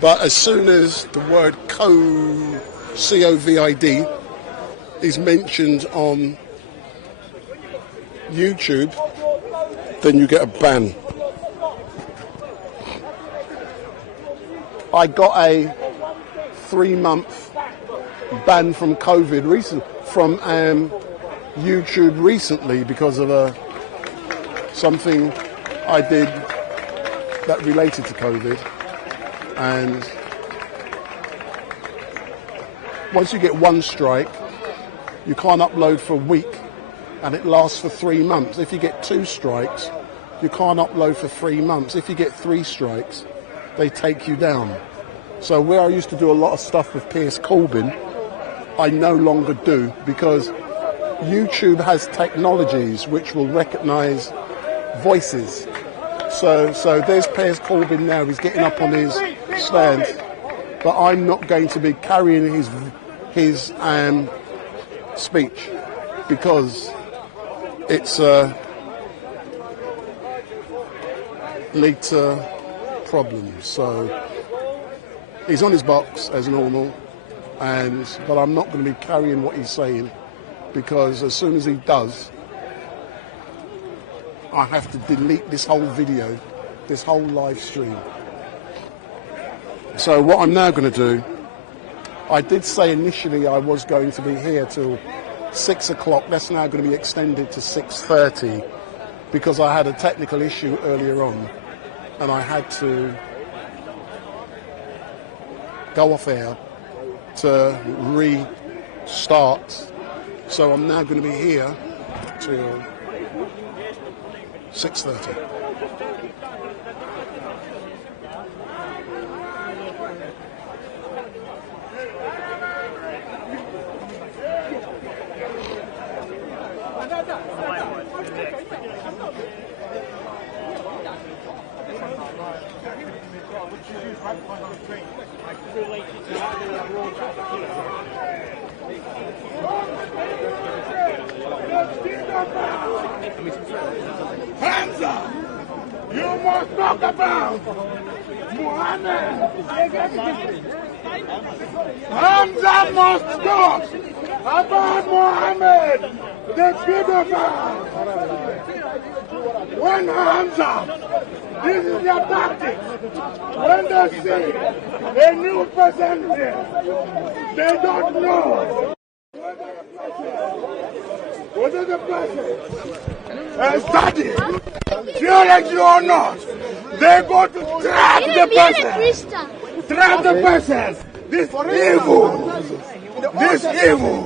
but as soon as the word COVID is mentioned on YouTube, then you get a ban. I got a 3-month ban from COVID from YouTube recently because of something I did that related to COVID, and once you get one strike, you can't upload for a week, and it lasts for 3 months. If you get 2 strikes, you can't upload for 3 months. If you get 3 strikes, they take you down. So where I used to do a lot of stuff with Piers Corbyn, I no longer do, because YouTube has technologies which will recognise voices. So there's Piers Corbyn now. He's getting up on his stand, but I'm not going to be carrying his speech because it's lead to problems. So he's on his box as normal, but I'm not going to be carrying what he's saying, because as soon as he does, I have to delete this whole video, this whole live stream. So what I'm now going to do, I did say initially I was going to be here till 6 o'clock. That's now going to be extended to 6:30 because I had a technical issue earlier on and I had to go off air to restart. So I'm now going to be here till 6:30. Hands up! You must talk about Muhammad! Hamza must talk about Muhammad, the pedophile! When Hamza, this is their tactic. When they see a new person here, they don't know whether the person is studying, theology or not. They go to trap the person. Trap the person. This evil. This evil.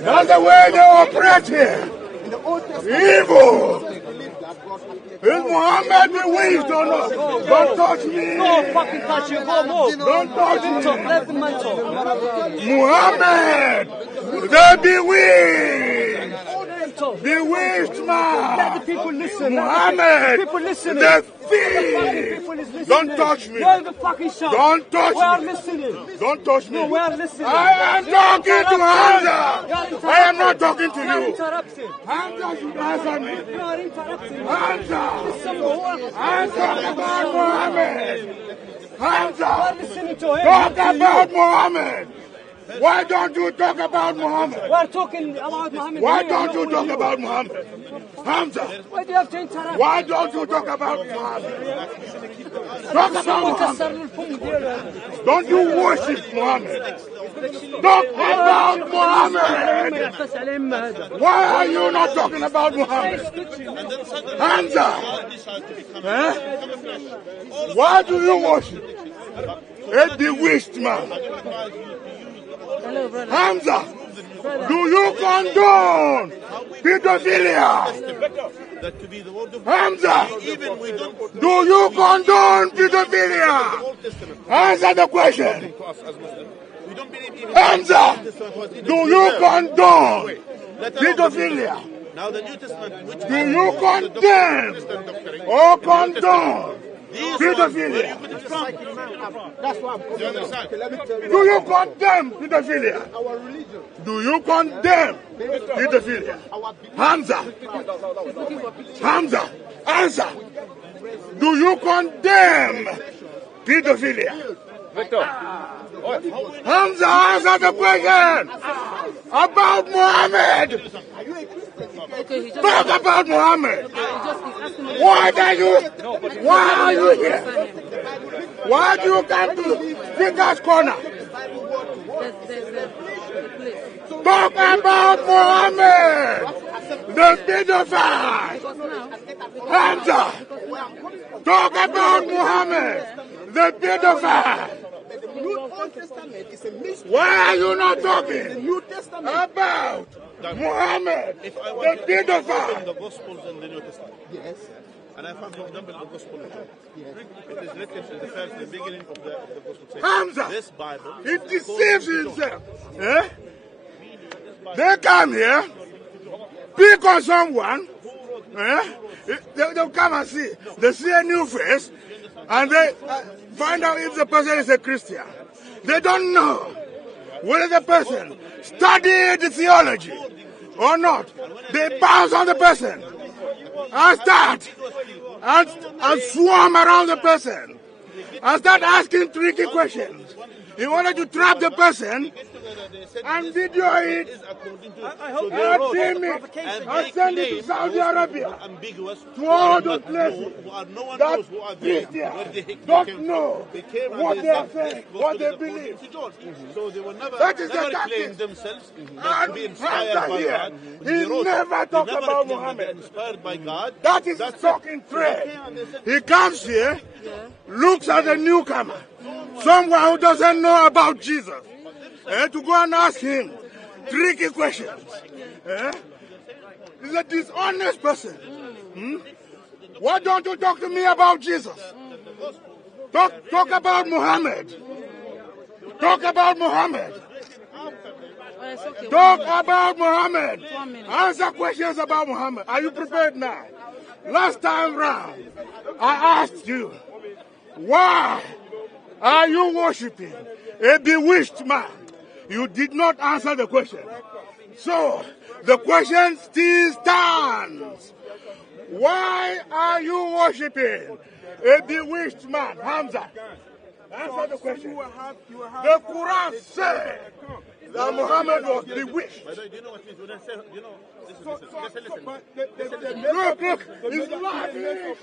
That's the way they operate here. Evil. Is Muhammad bewitched or not? Don't touch me. No fucking touch you. Go move. Don't touch me. Let the man talk. Muhammad, the bewitched. Bewitched man. Let the people listen. Muhammad, people listen. the thief. Don't touch me. Where the fucking shot? Don't touch we are me. Listening. Don't touch me. No, we are listening. I am talking to Hamza. I am not talking to You are you. interrupting. Hamza should answer me. You are interrupting. Hamza. I'm talking about Muhammad. Hamza. We are listening to him. Talk about Muhammad. Why don't you talk about Muhammad? We are talking about Muhammad. Why don't you talk about Muhammad? Hamza. Why do you have to interrupt? Why don't you talk about Muhammad? Talk about Muhammad. Don't you worship Muhammad? Talk about Muhammad. Why are you not talking about Muhammad? Hamza. Eh? Why do you worship a bewitched man? Hamza, do you condone pedophilia? Hamza, do you condone pedophilia? Answer the question. Hamza, do you condone pedophilia? Now the New Testament, which do you condemn or condone pedophilia? That's what I'm Do you condemn pedophilia? Our religion. Do you condemn pedophilia? Hamza. Hamza. Answer. Do you condemn pedophilia? Hamza, answer the question about Muhammad. Talk about Muhammad. Why are you here? Why do you come to Speaker's Corner? Talk about Muhammad, the pedophile. Hamza, talk about Muhammad, the pedophile. Why are you not talking about Muhammad, the pedophile? the Gospels and the New Testament. Yes. And I found, for example, the Gospel of John. It is written in the beginning of the Gospel. Hamza, this Bible, he deceives himself. Eh? They come here, pick on someone, they'll come and see. They see a new face, and they find out if the person is a Christian. They don't know whether the person studied theology or not. They bounce on the person and start and swarm around the person and start asking tricky questions in order to trap the person and video it and film it and send it to Saudi Arabia, to all those places that Christians don't know what they are saying, what they believe. So they will never claim themselves to be inspired by God. He never talked about Muhammad. Inspired by God. That is talking trade. He comes here, looks at a newcomer, someone who doesn't know about Jesus, to go and ask him tricky questions. He's a dishonest person. Why don't you talk to me about Jesus? Talk about Muhammad. Talk about Muhammad. Talk about Muhammad. Answer questions about Muhammad. Are you prepared now? Last time round, I asked you, Why are you worshipping a bewitched man? You did not answer the question. So, the question still stands. Why are you worshipping a bewitched man? Hamza, answer the question. The Quran said that Muhammad was bewitched. Do you know what it means when I say, you know, listen. Look, he's laughing.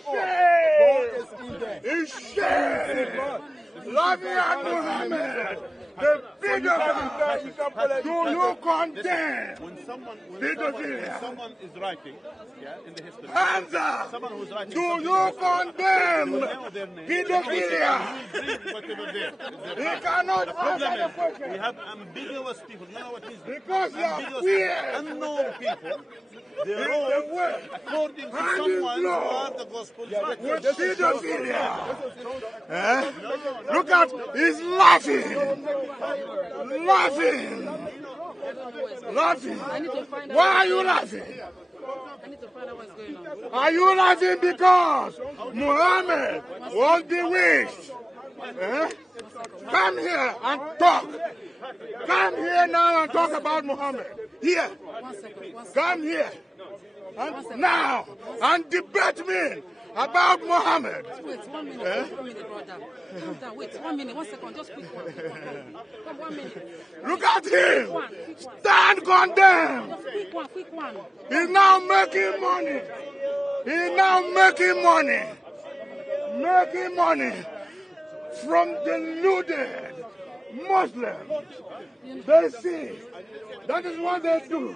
He's shame. Laughing at Muhammad. The pedophile. Do you condemn when someone is writing, in the history, Hamza, someone who's writing, do you condemn pedophilia? He cannot answer the question. We have ambiguous people. You know what is because you are ambiguous, weird. unknown people. They're all, according to someone who are the gospel. With pedophilia. Look at, he's laughing. Laughing. Why are you laughing? I need to find out what's going on. Are you laughing because Muhammad was bewitched? Come here and talk. Come here now and talk about Muhammad. Here. Come here. And now and debate me about Muhammad. Wait, 1 minute, 1 minute, brother. Calm down, wait, 1 minute, 1 second, just quick one. Come 1 minute. Look at him. Stand condemned. Just quick one. He's now making money. Making money from deluded Muslims. They see. That is what they do.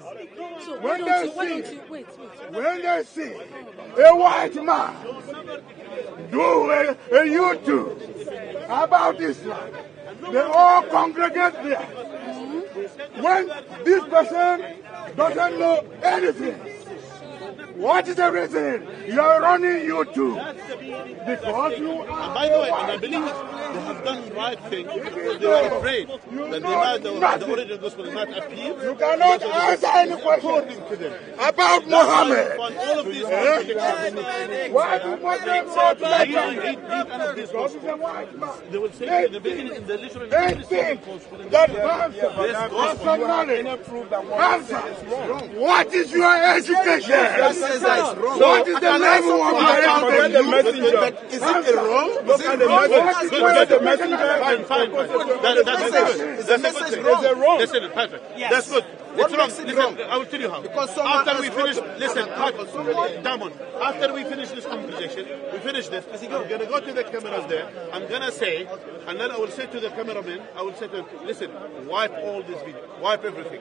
So when they see a white man do a YouTube about Islam, they all congregate there. When this person doesn't know anything, what is the reason you are running YouTube? Because you are. And by the way, and I believe they have done the right thing because they were afraid that the original gospel is not appeal. You cannot answer any question about Muhammad. All of these contradictions. Why do Muslims not like read one of these gospels. They will say in the beginning, in the literal that gospel knowledge. Answer. What is your education? What is the level of your education? Is it wrong? Look at the messenger. The message is wrong. Listen, Patrick. That's good. It's wrong. Listen, I will tell you how. After we finish, listen, Damon, after we finish this conversation, we finish this, I'm going to go to the cameras there, I'm going to say, and then I will say to the cameraman, I will say to him, listen, wipe all this video, wipe everything.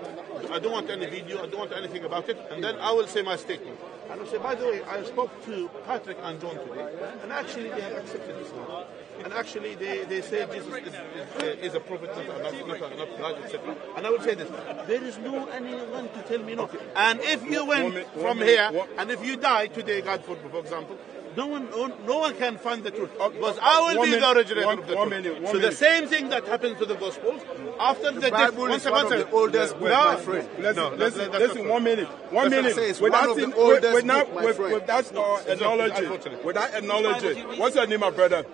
I don't want any video, I don't want anything about it, and then I will say my statement. And I'll say, by the way, I spoke to Patrick and John today, and actually they have accepted Islam. And actually they say Jesus is a prophet, not God, etc. And I would say this, there is no anyone to tell me no. And if you went from here, and if you die today, God forbid, for example, no one can find the truth. Because I will be the originator of the truth. So the same thing that happens to the Gospels, after the Bible is one of the oldest books, my friend. Listen, 1 minute. 1 minute. With that analogy, what's your name, my brother?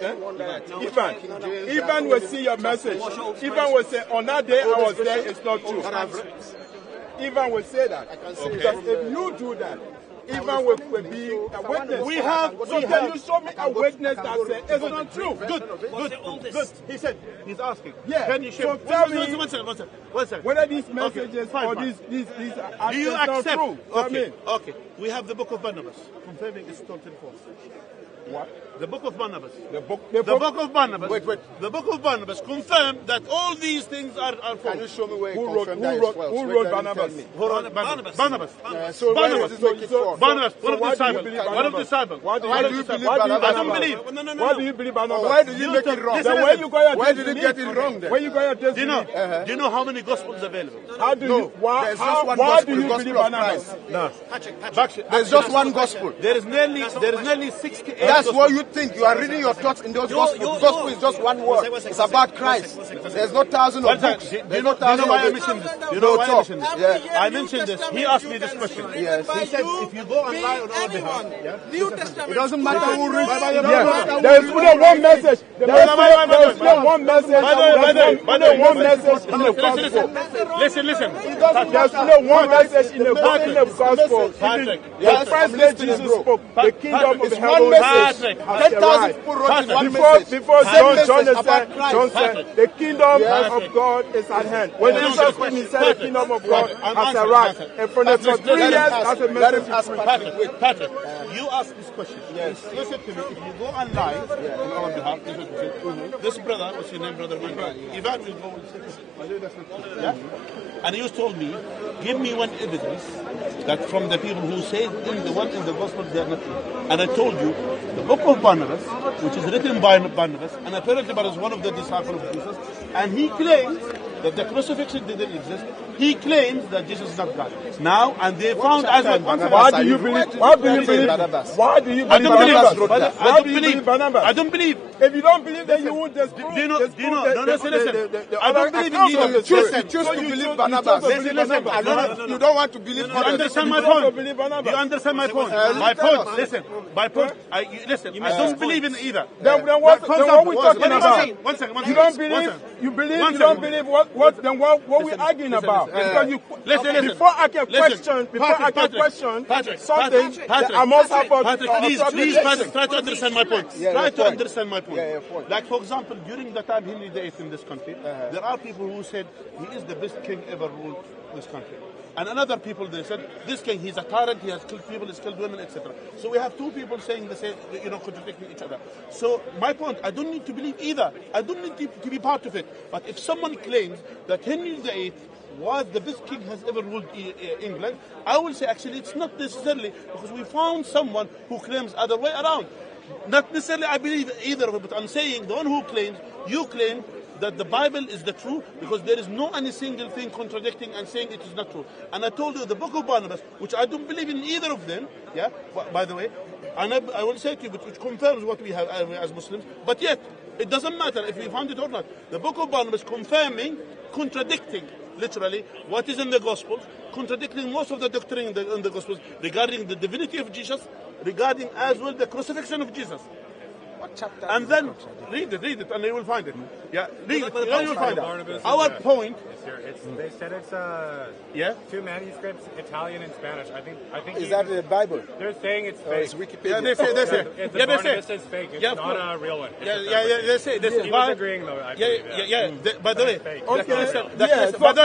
Ivan will see your message. Ivan will say, on that day I was there, it's not true. Ivan will say that. Because if you do that, Ivan will be a witness. So can you show me a witness that says it's not true? Good. He said, he's asking. Yeah. Can you show So tell me one second. whether these messages or these are do you not accept? true. Okay. We have the book of Barnabas confirming it's totally false. What? The book of Barnabas. The book of Barnabas. Wait. The book of Barnabas confirmed that all these things are false. Can you show me where who wrote Barnabas? Barnabas. So Barnabas. One of the disciples. Why do you believe Barnabas? I don't believe. No. Why do you believe Barnabas? Why do you make it wrong? Where did you get it wrong then? Where you got your Do you know how many gospels available? How do you? Why do you believe Barnabas? No. There's just one gospel. There is nearly 68. That's what you think you are reading your thoughts in those gospels. Gospel is just one word. It's about Christ. There's no thousand of books. There's no thousand of why I mentioned this? You know why I mentioned this? Yeah. I mentioned this. He asked me this question. Yes. He said, if you go and lie on our behalf, New Testament. It doesn't matter who reads. There is only one message. There is only one message. One message in the gospel. Listen. There's only one message in the gospel. The first day Jesus spoke, the kingdom of heaven has arrived. Before John said, the kingdom of God is at hand. When Jesus came, he said, the kingdom of God has arrived. And for 3 years, that's a message. Patrick, you asked this question. Yes. Listen to me. If you go and lie on our behalf, this brother, what's your name, brother? Ivan will go and say, yeah? And you told me, give me one evidence that from the people who say in the gospel they are not true. And I told you, the book of Barnabas, which is written by Barnabas, and apparently Barnabas is one of the disciples of Jesus, and he claims that the crucifixion didn't exist. He claims that Jesus is not God. Now, and they found as why do you believe Barnabas? Why do you believe Barnabas? I don't believe. If you don't believe, then you won't just prove. Do you know? Listen. I don't believe in either. You choose to believe Barnabas. You don't want to believe Barnabas. You understand my point? Do you understand my point? My point. Listen. My point. Listen. I don't believe in either. Then what are we talking about? One second. You don't believe. You believe. You don't believe. What? Then what we arguing about? Because you listen. Before I can question, something I must have. Please, Patrick, try to understand my point. Try to understand my point. Like, for example, during the time Henry VIII in this country, there are people who said he is the best king ever ruled this country. And another people, they said, this king, he's a tyrant, he has killed people, he's killed women, etc. So we have two people saying the same, contradicting each other. So my point, I don't need to believe either. I don't need to be part of it. But if someone claims that Henry VIII was the best king has ever ruled England, I will say actually it's not necessarily, because we found someone who claims other way around. Not necessarily I believe either of it, but I'm saying the one who claims, you claim that the Bible is the truth, because there is no any single thing contradicting and saying it is not true. And I told you the book of Barnabas, which I don't believe in either of them, by the way, and I will say to you, which confirms what we have as Muslims, but yet, it doesn't matter if we found it or not. The book of Barnabas confirming, contradicting, literally, what is in the Gospels, contradicting most of the doctrine in the Gospels regarding the divinity of Jesus, regarding as well the crucifixion of Jesus. What chapter? And then read it, and you will find it. Yeah, read it, and you will find it. Our point. They said it's two manuscripts, Italian and Spanish. I think. Is that the Bible? They're saying it's fake. It's Wikipedia. Yeah, they say. It's the Barnabas is fake. It's not a real one. They say. He was agreeing though. By the way.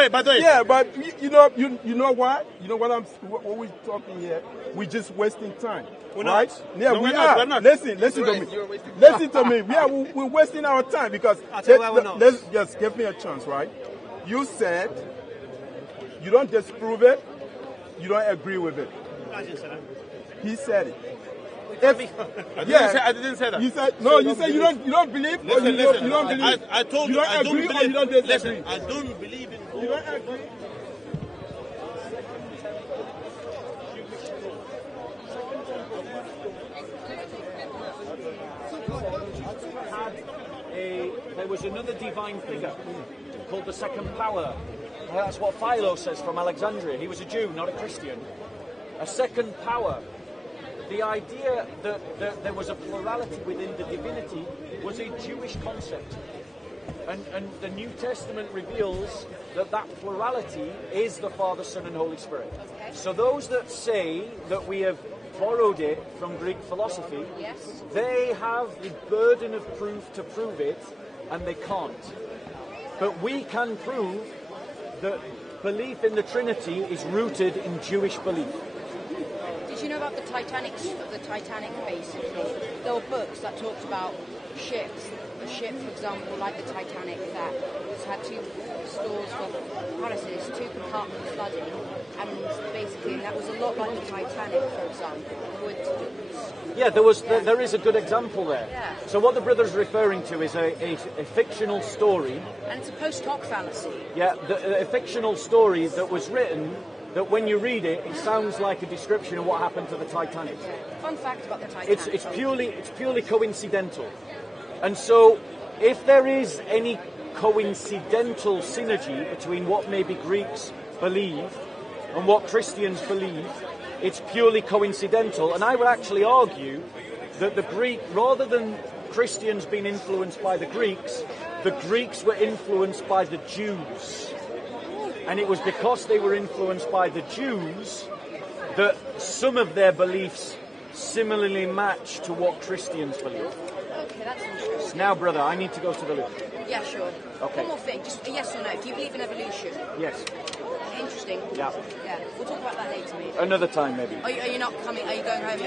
By the way. Yeah, but you know what? You know what we're talking here? We're just wasting time. We're right? not. Yeah, no, we we're are. Not. We're not. Listen to me. Listen to me. Yeah, we're wasting our time because let's just give me a chance, right? You said you don't disprove it, you don't agree with it. I didn't say that. He said it. I didn't say that. You said no. You said you don't believe. Listen. You don't believe. I told you. I don't agree or you don't disagree. Listen, I don't believe in. You don't agree. There was another divine figure called the second power. That's what Philo says from Alexandria. He was a Jew, not a Christian. A second power. The idea that there was a plurality within the divinity was a Jewish concept. And the New Testament reveals that plurality is the Father, Son and Holy Spirit. So those that say that we have borrowed it from Greek philosophy, they have the burden of proof to prove it, and they can't. But we can prove that belief in the Trinity is rooted in Jewish belief. Did you know about the Titanic, basically? There were books that talked about ships. A ship, for example, like the Titanic, that had two stores for palaces, two compartments flooding, and basically that was a lot like the Titanic, for example. Yeah, there is a good example there. Yeah. So what the brother's referring to is a fictional story. And it's a post hoc fallacy. Yeah, a fictional story that was written that when you read it, it sounds like a description of what happened to the Titanic. Fun fact about the Titanic. It's purely coincidental. And so, if there is any coincidental synergy between what maybe Greeks believe and what Christians believe, it's purely coincidental. And I would actually argue that rather than Christians being influenced by the Greeks were influenced by the Jews. And it was because they were influenced by the Jews that some of their beliefs similarly match to what Christians believe. Okay, that's interesting. Now, brother, I need to go to the loo. Yeah, sure. Okay. One more thing, just a yes or no. Do you believe in evolution? Yes. Interesting. Yeah. Yeah. We'll talk about that later, maybe. Another time, maybe. Are you not coming? Are you going home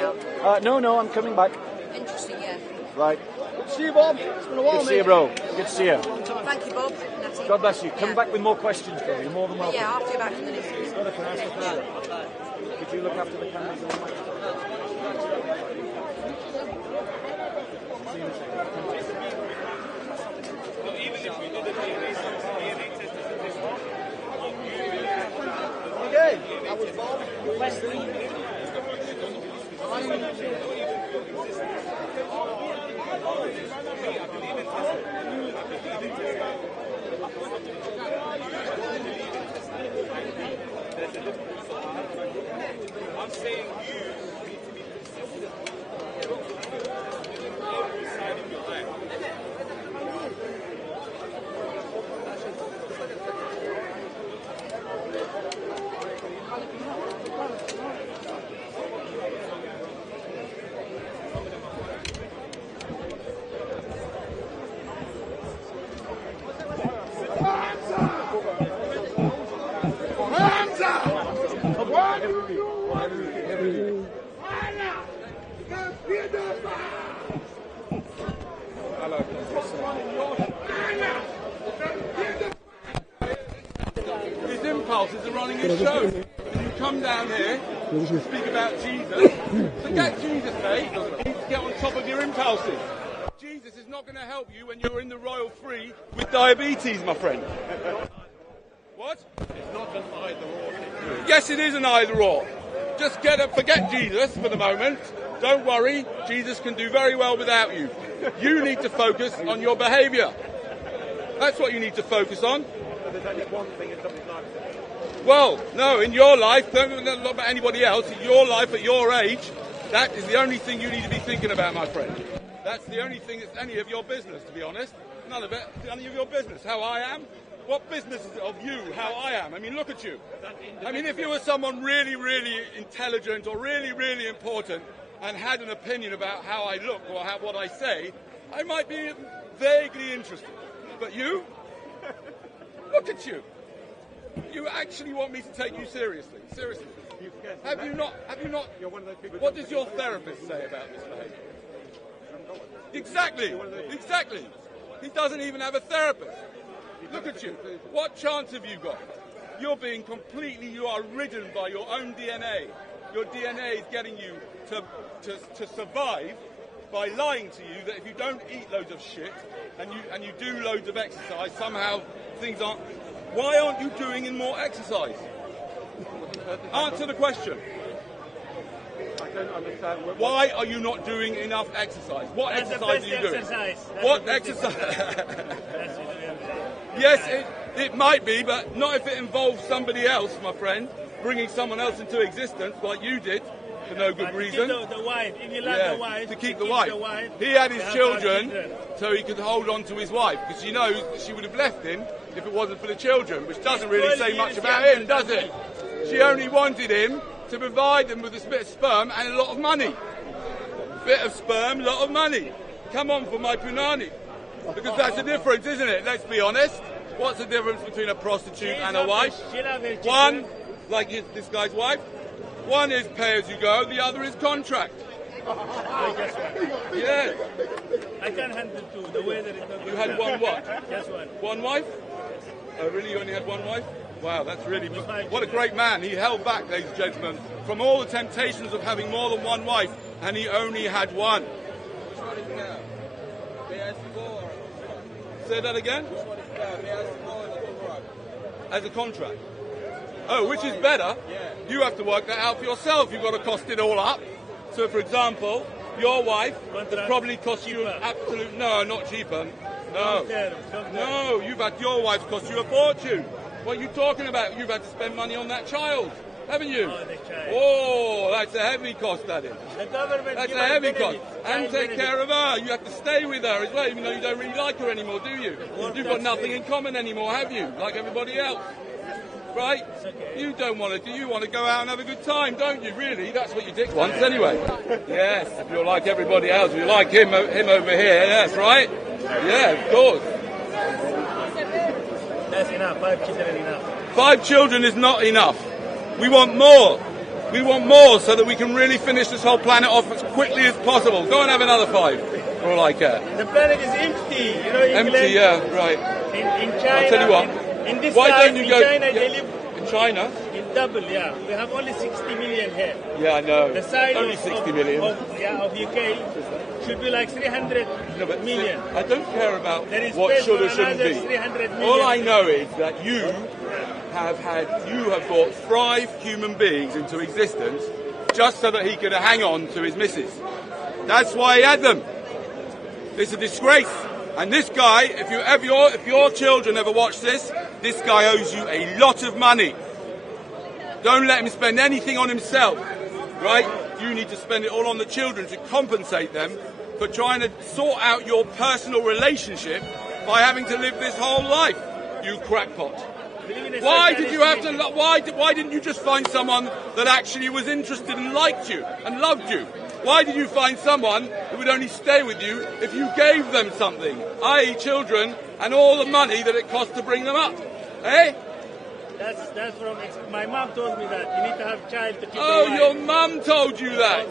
now? No, I'm coming back. Interesting, yeah. Right. Good to see you, Bob. It's been a while, Good to see you, bro. Good to see you. Thank you, Bob. Natty. God bless you. Come back with more questions, bro. You're more than welcome. Yeah, after you're back from the news. Brother, can I ask a question? Could you look after the cameras and the microphone? See you in a second. Okay, that was Bob. Wesley. I'm saying you every side of your life. His impulses are running his show. And you come down here to speak about Jesus. Forget Jesus, mate. You need to get on top of your impulses. Jesus is not going to help you when you're in the Royal Free with diabetes, my friend. What? It's not an either-or. Yes, it is an either-or. Just forget Jesus for the moment. Don't worry, Jesus can do very well without you. You need to focus on your behaviour. That's what you need to focus on. But there's only one thing in somebody's life. Well, no, in your life, don't know about anybody else, in your life at your age, that is the only thing you need to be thinking about, my friend. That's the only thing that's any of your business, to be honest. None of it, any of your business. How I am? What business is it of you, how I am? I mean, look at you. I mean, if you were someone really, really intelligent or really, really important and had an opinion about how I look or what I say, I might be vaguely interested. But you? Look at you. You actually want me to take you seriously? Seriously? Have you not? What does your therapist say about this behaviour? Exactly. He doesn't even have a therapist. Look at you. What chance have you got? You are ridden by your own DNA. Your DNA is getting you to survive by lying to you that if you don't eat loads of shit and you do loads of exercise, somehow things aren't. Why aren't you doing more exercise? Answer the question. I don't understand. Why are you not doing enough exercise? What exercise are you doing? What exercise? Yes, it might be, but not if it involves somebody else, my friend, bringing someone else into existence like you did for no good reason. The wife, if you love the wife, to keep the wife. He had his children so he could hold on to his wife, because she knows that she would have left him if it wasn't for the children, which doesn't really say much about him, does it? She only wanted him to provide them with a bit of sperm and a lot of money. Bit of sperm, lot of money. Come on for my punani. Because that's the difference, isn't it? Let's be honest. What's the difference between a prostitute and a wife? One, like this guy's wife, one is pay as you go, the other is contract. Yeah. I can't handle two. The way that it You had one what? Just one. One wife? Oh, really? You only had one wife? Wow, that's really... What a great man. He held back, ladies and gentlemen, from all the temptations of having more than one wife, and he only had one. Say that again? As a contract. Oh, which is better? You have to work that out for yourself. You've got to cost it all up. So, for example, your wife would probably cost you an absolute... No, not cheaper. No, you've had your wife cost you a fortune. What are you talking about? You've had to spend money on that child, haven't you? Oh, that's a heavy cost, that is. That's a heavy cost. And take care of her. You have to stay with her as well, even though you don't really like her anymore, do you? You've got nothing in common anymore, have you? Like everybody else. Right? You don't want to do. You want to go out and have a good time, don't you? Really? That's what your dick wants, anyway. Yes. If you're like everybody else, you like him over here. That's right. Yeah, of course. That's enough. 5 children enough. 5 children is not enough. We want more. We want more so that we can really finish this whole planet off as quickly as possible. Go and have another 5. For all I care. The planet is empty. You know, empty. Yeah. Right. In China. I'll tell you what. In this Why side, don't you go? China, they live in China. In double, yeah. We have only 60 million here. Yeah, I know. The size only 60 million. Of UK should be like 300 million. I don't care about what should or shouldn't be. 300 million. All I know is that you have brought 5 human beings into existence just so that he could hang on to his missus. That's why he had them. It's a disgrace. And this guy, if your children ever watch this guy owes you a lot of money. Don't let him spend anything on himself, right? You need to spend it all on the children to compensate them for trying to sort out your personal relationship by having to live this whole life, you crackpot. Why did you have to? Why didn't you just find someone that actually was interested and liked you and loved you? Why did you find someone who would only stay with you if you gave them something, i.e. children and all the money that it costs to bring them up? Eh? That's from my mom told me that you need to have a child to keep your mum told you that?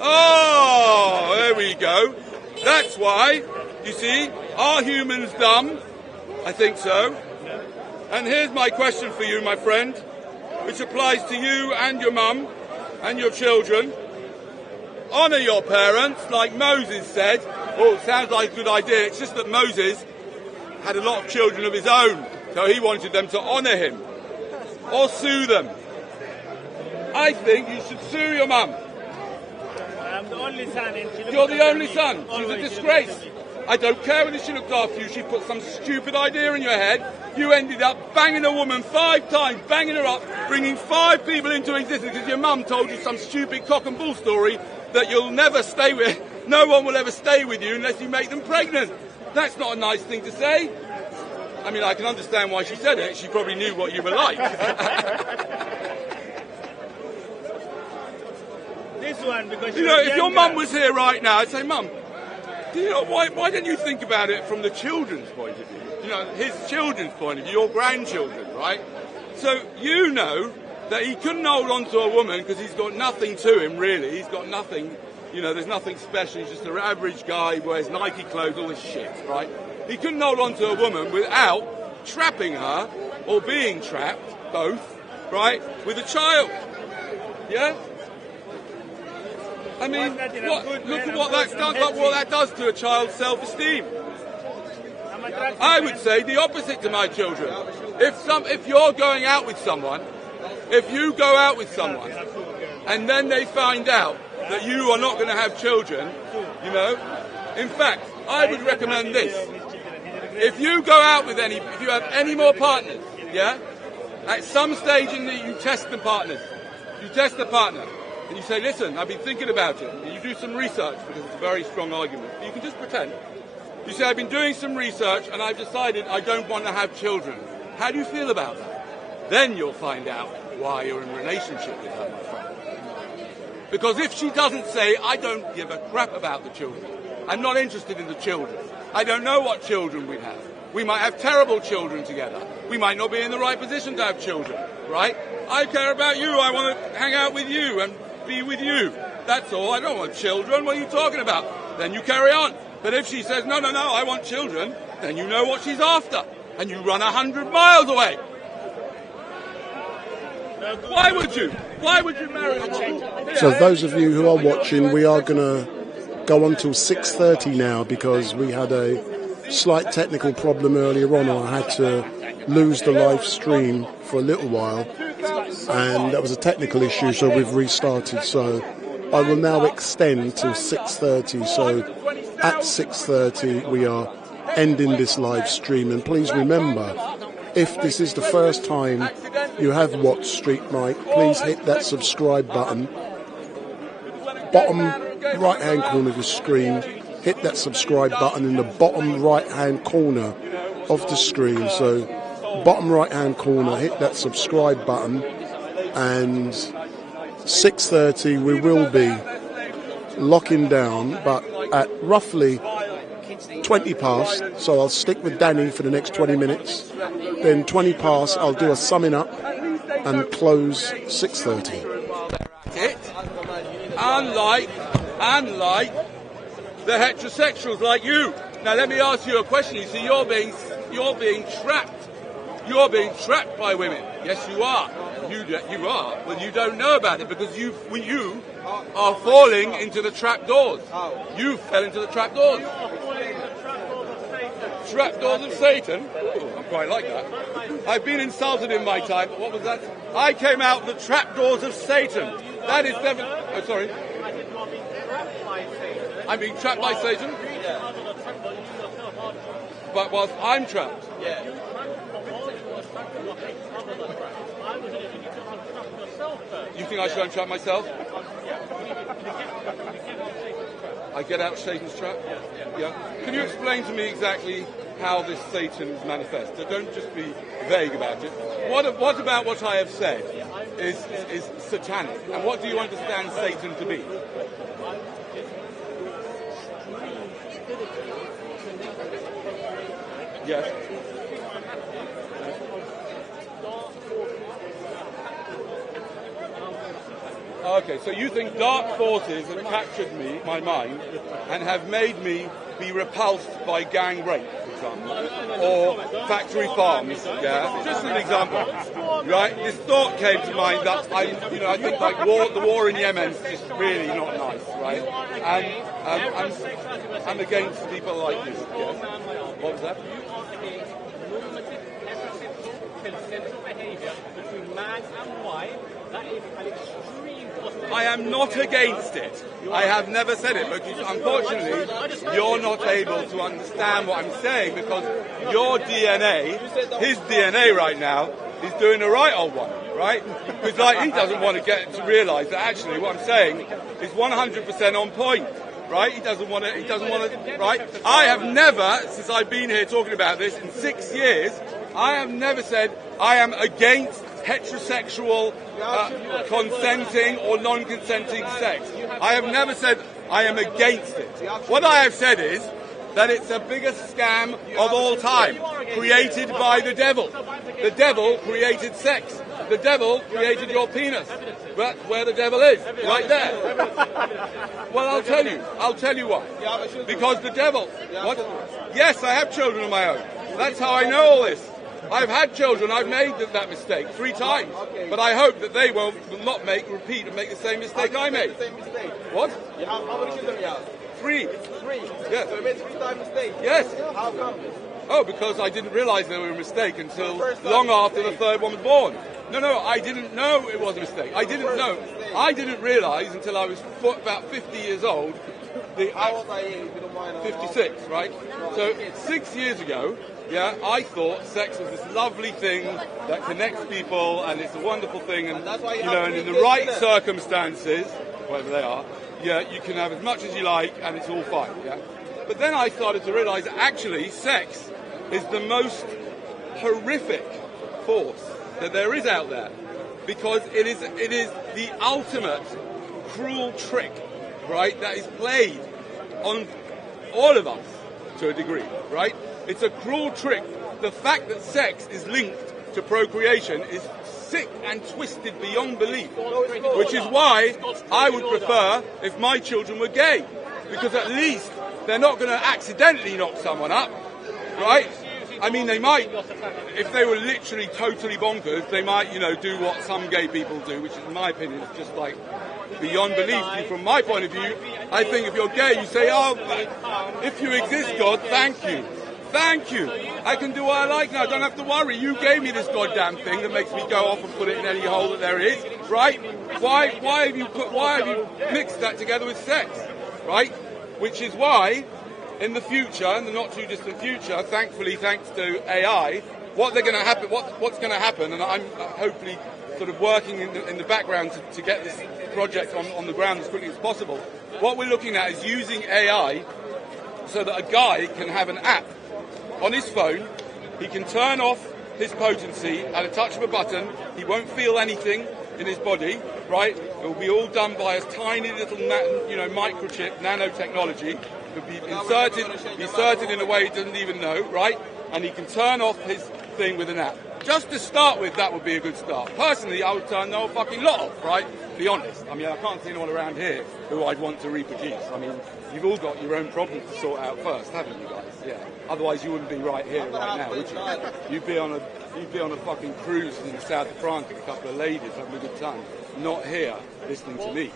Oh, there we go. That's why, you see, are humans dumb? I think so. And here's my question for you, my friend, which applies to you and your mum and your children. Honour your parents, like Moses said. Oh, it sounds like a good idea. It's just that Moses had a lot of children of his own, so he wanted them to honour him. Or sue them. I think you should sue your mum. I'm the only son. And you're the only son. She's a disgrace. I don't care whether she looked after you. She put some stupid idea in your head. You ended up banging a woman 5 times, banging her up, bringing 5 people into existence because your mum told you some stupid cock and bull story that you'll never stay with. No one will ever stay with you unless you make them pregnant. That's not a nice thing to say. I mean, I can understand why she said it. She probably knew what you were like. This one, because you know, if your mum was here right now, I'd say, Mum, why didn't you think about it from the children's point of view? You know, his children's point of view, your grandchildren, right? So you know that he couldn't hold on to a woman because he's got nothing to him, really. He's got nothing, you know, there's nothing special. He's just an average guy, he wears Nike clothes, all this shit, right? He couldn't hold on to a woman without trapping her or being trapped, both, right, with a child. Yeah? I mean, look at what that's done, look what that does to a child's self-esteem. I would say the opposite to my children. If you're going out with someone, if you go out with someone and then they find out that you are not going to have children, you know, in fact, I would recommend this. If you go out with if you have any more partners, yeah, at some stage you test the partners. You test the partner and you say, listen, I've been thinking about it. And you do some research because it's a very strong argument. You can just pretend. You say, I've been doing some research and I've decided I don't want to have children. How do you feel about that? Then you'll find out why you're in a relationship with her, my friend. Because if she doesn't say, I don't give a crap about the children, I'm not interested in the children, I don't know what children we have. We might have terrible children together. We might not be in the right position to have children, right? I care about you. I want to hang out with you and be with you. That's all. I don't want children. What are you talking about? Then you carry on. But if she says, no, I want children, then you know what she's after. And you run 100 miles away. Why would you? Why would you marry a woman? So those of you who are watching, we are going to go on till 6:30 now because we had a slight technical problem earlier on. I had to lose the live stream for a little while. and that was a technical issue, so we've restarted. So I will now extend till 6:30. So at 6:30 we are ending this live stream, and please remember, if this is the first time you have watched StreetMic, please hit that subscribe button. Bottom right hand corner of the screen, hit that subscribe button in the bottom right hand corner of the screen. So bottom right hand corner, hit that subscribe button, and 6:30 we will be locking down, but at roughly 20 past, so I'll stick with Danny for the next 20 minutes, then 20 past I'll do a summing up and close 6:30. Unlike the heterosexuals like you. Now let me ask you a question. You see, you're being trapped. You're being trapped by women. Yes, you are. You are. Well, you don't know about it because you are falling into the trapdoors. You fell into the trapdoors. Trapdoors of Satan? Ooh, I quite like that. I've been insulted in my time. What was that? I came out the trapdoors of Satan. That is definitely... Oh, sorry. I'm being trapped by Satan? But whilst I'm trapped? You think I should untrap myself? I get out of Satan's trap? Yeah. Can you explain to me exactly how this Satan is manifest? So don't just be vague about it. What about what I have said is satanic? And what do you understand Satan to be? Yes. Okay, so you think dark forces have captured my mind, and have made me be repulsed by gang rape, for example, or factory farms, yeah? Just an example, right? This thought came to mind that I think like the war in Yemen is just really not nice, right? And I'm against people like this. Yes. What was that? I am not against it. I have never said it, but unfortunately, you're not able to understand what I'm saying because your DNA, his DNA right now, is doing the right old one, right? Because like he doesn't want to get to realise that actually what I'm saying is 100% on point, right? He doesn't want to, right? I have never, since I've been here talking about this in 6 years, I have never said I am against heterosexual consenting or non-consenting sex. I have never said I am against it. What I have said is that it's the biggest scam of all time, created by the devil. The devil created sex. The devil created your penis. But where the devil is, right there. Well, I'll tell you why. Because the devil. What? Yes, I have children of my own. That's how I know all this. I've had children, I've made that mistake 3 times, but I hope that they will not repeat and make the same mistake I made. What? How many children do you have? 3. 3? Yes. So you made 3 times mistake? Yes. How come? Oh, because I didn't realise they were a mistake until long after the 3rd one was born. No, I didn't know it was a mistake. I didn't know. I didn't realise until I was about 50 years old. How old are you, if you don't mind? 56, right? So 6 years ago, yeah, I thought sex was this lovely thing that connects people, and it's a wonderful thing, and and in the right circumstances, whatever they are, yeah, you can have as much as you like, and it's all fine, yeah. But then I started to realise that actually sex is the most horrific force that there is out there, because it is the ultimate cruel trick, right? That is played on all of us to a degree, right? It's a cruel trick. The fact that sex is linked to procreation is sick and twisted beyond belief, which is why I would prefer if my children were gay, because at least they're not going to accidentally knock someone up, right? I mean, they might, if they were literally totally bonkers, they might, do what some gay people do, which in my opinion is just like beyond belief. And from my point of view, I think if you're gay, you say, oh, if you exist, God, thank you. Thank you. I can do what I like now. I don't have to worry. You gave me this goddamn thing that makes me go off and put it in any hole that there is, right? Why have you mixed that together with sex, right? Which is why, in the future, in the not too distant future, thankfully, thanks to AI, what's going to happen, and I'm hopefully sort of working in the background to get this project on the ground as quickly as possible. What we're looking at is using AI so that a guy can have an app on his phone. He can turn off his potency at a touch of a button. He won't feel anything in his body, right? It will be all done by a tiny little, microchip, nanotechnology. It will be inserted in a way he doesn't even know, right? And he can turn off his thing with an app. Just to start with, that would be a good start. Personally, I would turn the whole fucking lot off, right? Be honest. I mean, I can't see anyone around here who I'd want to reproduce. I mean, you've all got your own problems to sort out first, haven't you guys? Yeah. Otherwise, you wouldn't be right here right now, would you? You'd be on a fucking cruise in the south of France with a couple of ladies having a good time, not here listening to me.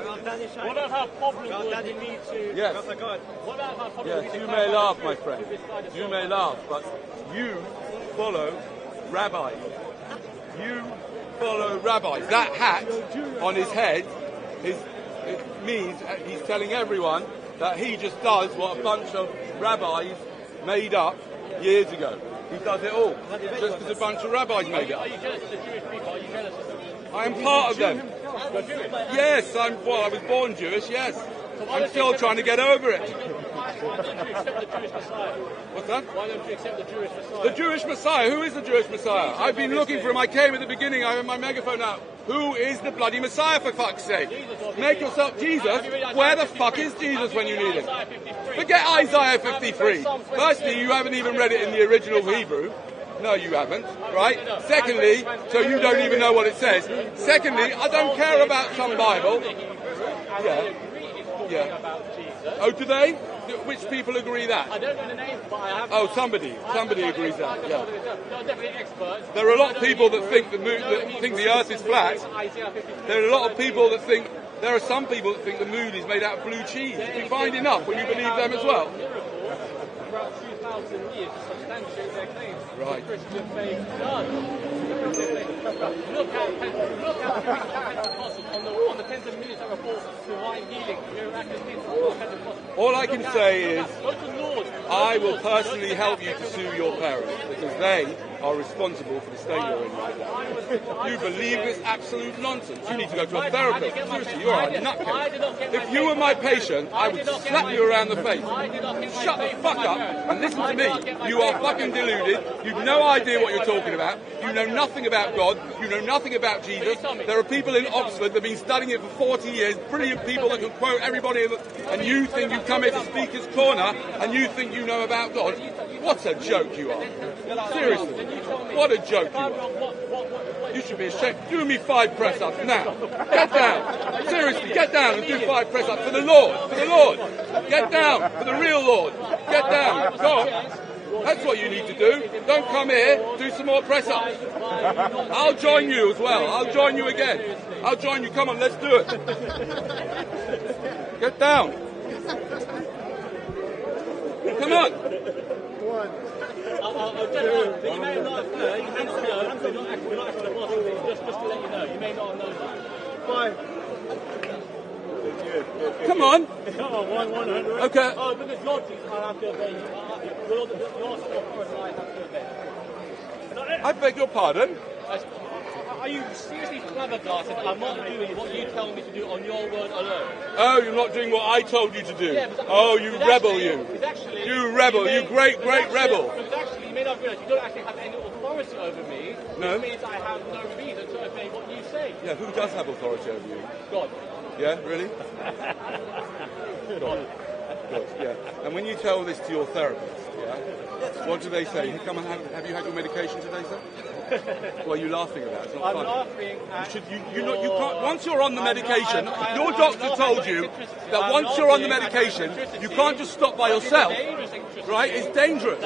What about how popular would we need to... Yes. What about how popular Yes, you may laugh, my friend. You may laugh, but you follow rabbis. You follow rabbis. That hat on his head it means he's telling everyone that he just does what a bunch of rabbis made up years ago. He does it all. Just because a bunch of rabbis made it up. Are you jealous of the Jewish people? Are you jealous of them? I am part of them. You're Jewish? Yes, I was born Jewish, yes. I'm still trying to get over it. Why don't you accept the Jewish Messiah? What's that? Why don't you accept the Jewish Messiah? The Jewish Messiah? Who is the Jewish Messiah? I've been looking for him. I came at the beginning. I have my megaphone out. Who is the bloody Messiah, for fuck's sake? Make yourself Jesus. Where the fuck is Jesus when you need him? Forget Isaiah 53. Firstly, you haven't even read it in the original Hebrew. No, you haven't, right? Secondly, so you don't even know what it says. Secondly, I don't care about some Bible. Yeah. Oh, do they? Which people agree that? I don't know the name, but I have... Oh, somebody agrees that, yeah. There are definitely experts. There are a lot of people that think the Earth is flat. There are a lot of people that think... There are some people that think the moon is made out of blue cheese. Do you find enough when you believe them as well? Throughout 2,000 years to substantiate their claims. Right. Christian faith does. Look at Pentecostals on the tens of millions that report divine healing, miraculous things from Pentecostals. All I can say is, I will personally help you to sue your parents because they are responsible for the state you're in right now. You believe this absolute nonsense. You need to go to a therapist. Seriously, you're a nutcase. If you were my patient, I would slap you around the face. Shut the fuck up and listen to me. You are fucking deluded. You've no idea what you're talking about. You know nothing about God. You know nothing about Jesus. There are people in Oxford that have been studying it for 40 years, brilliant people that can quote everybody, and you think you come here to Speaker's Corner and you think you know about God. What a joke you are. Seriously. What a joke you are. You should be ashamed. Do me 5 press-ups now. Get down. Seriously, get down and do 5 press-ups for the Lord. For the Lord. Get down. For the real Lord. Get down. Go on. That's what you need to do. Don't come here, do some more press-ups. I'll join you as well. I'll join you again. I'll join you. Come on, let's do it. Get down. Come on. You may not have heard, you may not know, we're not actually just to let you know, you may not have known that. Bye. Come on. Come on, 100. Okay. Oh, because your teeth, I have to obey you. Your authority, I have to obey. I beg your pardon? Are you seriously flabbergasted that I'm not doing what you tell me to do on your word alone? Oh, you're not doing what I told you to do? Yeah, oh, you rebel, you. You rebel, you great rebel. Because actually, you may not realise you don't actually have any authority over me, no. Which means I have no reason to obey what you say. Yeah, who does have authority over you? God. Yeah, really? God, yeah. And when you tell this to your therapist, yeah, what do they say? Come on, have you had your medication today, sir? What are you laughing about? It's not I'm funny. laughing at you can't, once you're on the medication, your doctor told you that once you're on the medication, you can't just stop by yourself. right? It's dangerous.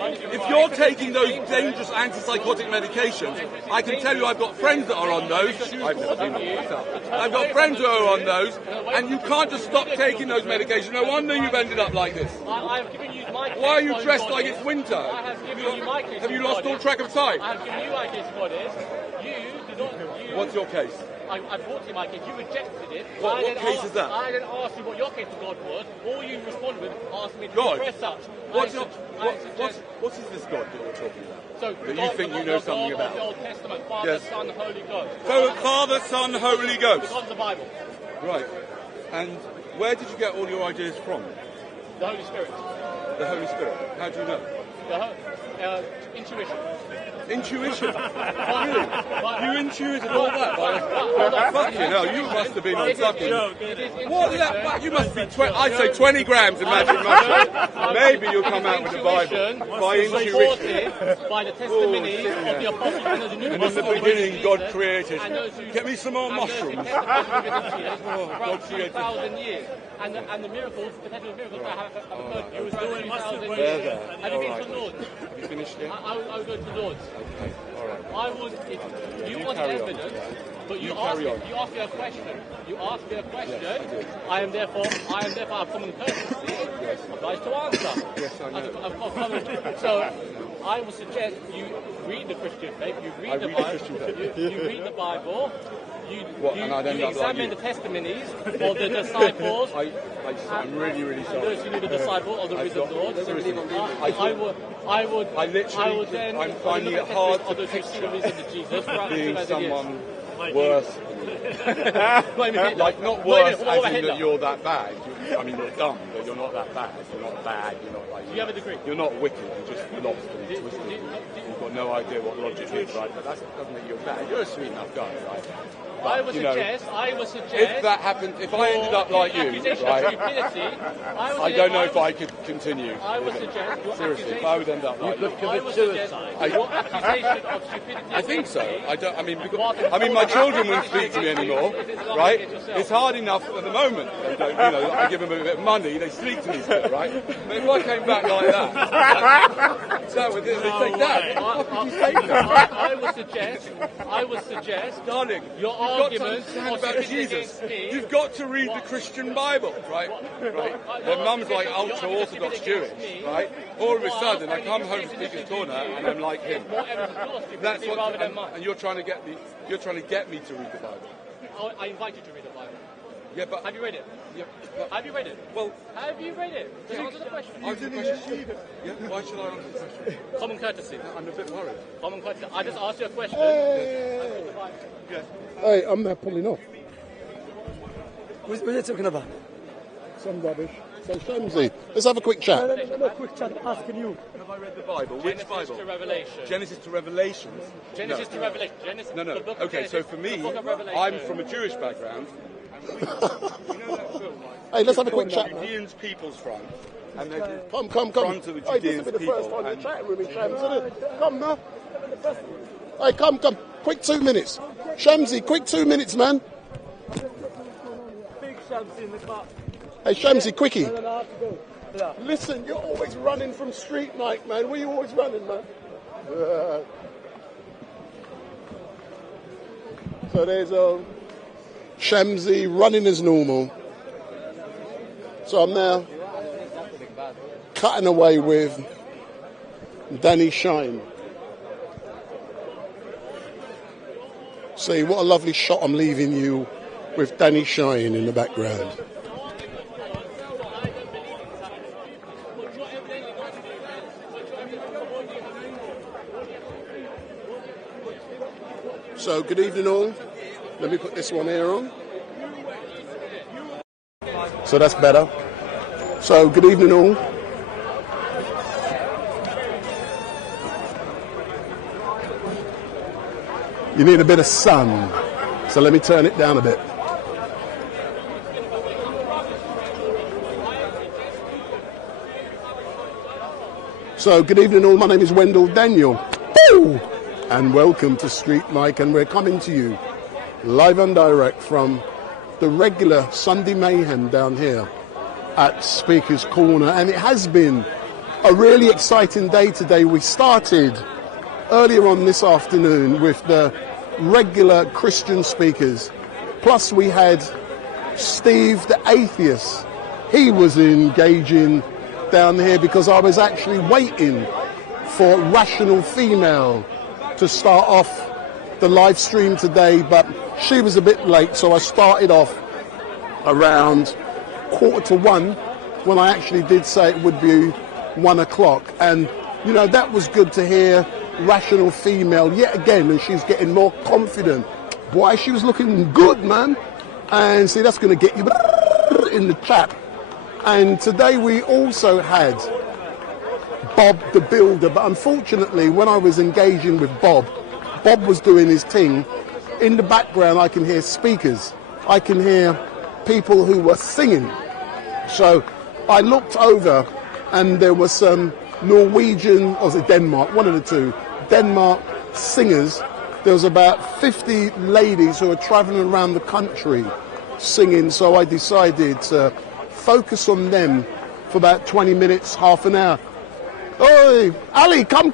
If you're taking those dangerous antipsychotic medications, I can tell you I've got friends that are on those. I've never been on myself. I've got friends who are on those, and you can't just stop taking those medications. No wonder you've ended up like this. I've given you my case. Why are you dressed like it's winter? I have given you my case. Have you lost all track of time? I have given you my case for this. You did not. What's your case? I brought you my case. You rejected it. What case is that? I didn't ask you what your case of God was. All you responded with asked me to God. express such. What is this God that you're talking about? So that you think you know something about? The Old Testament, Father, Son, Holy Ghost. So Father, Son, Holy Ghost. The God of the Bible. Right. And where did you get all your ideas from? The Holy Spirit. The Holy Spirit. How do you know? Intuition. Intuition? Really? You intuited all that? Fucking hell, you must have been on fucking... What is that? You must be, I'd say 20 grams of magic mushroom. Maybe you'll come out with a Bible. By intuition. By the testimonies of the apostles and the new And in the beginning, God created. Get me some more mushrooms. God created. 2,000 years. And the miracles, the potential miracles that have occurred, it was doing 2,000 years. Have you been to Lords? Have you finished yet? I will go to Lords. Okay, all right. I would, if you want evidence, but you ask me a question. You ask me a question. Yes, I am therefore a common courtesy. Yes. Obliged to answer. Yes, I know. So I would suggest you read the Christian faith. You read the Bible. You read the Bible. You examine the testimonies of the disciples. I'm really, really sorry. Those who knew the disciple of the risen Lord. I'm finding it hard to picture being someone worse. Like, not worse as in that you're that bad. I mean, you're dumb, but you're not that bad. You're not bad. You're not like... You have a degree? You're not wicked. You're just lost and twisted. You've got no idea what logic is, right? But that doesn't make you bad. You're a sweet enough guy, right? But, I would suggest. If that happened, if I ended up like you, right? I don't know if I could continue. I would suggest. Seriously, if I would end up like you, I would suggest your accusation of stupidity. I think so. I mean, my children won't speak to me anymore, right? It's hard enough at the moment. They don't, I give them a bit of money, they speak to me still, right? But if I came back like that, they say, Dad, what could you say to them? I would suggest, darling, your argument about Jesus. You've got to read the Christian Bible, right? Their mum's like ultra-Orthodox Jewish, right? All of a sudden, I come home to Speaker's Corner and I'm like him. That's what, and you're trying to get me to read the Bible. I invite you to read the Bible. Yeah, but have you read it? Yeah, have you read it? Well, have you read it? Just answer the question. Answer the question. Yeah, why should I answer the question? Common courtesy. I'm a bit worried. Common courtesy. I just asked you a question. Hey, I'm now pulling off. What are you talking about? Some rubbish. So Shamsi, let's have a quick chat. No, quick chat asking you. Have I read the Bible? Which Bible? Genesis to Revelation. Genesis to Revelations. Genesis to Revelation. Genesis. No. Okay, so for me, I'm from a Jewish background. Hey, let's have a quick chat. Judeans People's Front. And Come. Front of the Hey, this Judeans will be the people. first time you're chatting with me, Shamsi. Come now. Hey, come. Quick 2 minutes. Shamsi, quick 2 minutes, man. Big Shamsi in the car. Hey, Shamsi, quickie. Listen, you're always running from StreetMic, man. Where you always running, man? So there's Shamsi running as normal. So I'm now cutting away with Danny Shine. See, what a lovely shot I'm leaving you with Danny Shine in the background. So, good evening all. Let me put this one here on. So that's better. So, good evening all. You need a bit of sun, so let me turn it down a bit. So, good evening all. My name is Wendell Daniel. Woo! And welcome to StreetMic, and we're coming to you live and direct from the regular Sunday mayhem down here at Speaker's Corner, and it has been a really exciting day today. We started earlier on this afternoon with the regular Christian speakers. Plus we had Steve the atheist. He was engaging down here because I was actually waiting for Rational Female to start off the live stream today, but she was a bit late, so I started off around 1:45 when I actually did say it would be 1 o'clock. And you know, that was good to hear Rational Female yet again, and she's getting more confident. Boy, she was looking good, man. And see, that's going to get you in the chat. And today we also had Bob the Builder, but unfortunately when I was engaging with Bob was doing his thing. In the background I can hear speakers, I can hear people who were singing. So I looked over and there was some Norwegian, or was it Denmark, one of the two, Denmark singers. There was about 50 ladies who were traveling around the country singing, so I decided to focus on them for about 20 minutes, half an hour. Oi, Ali, come.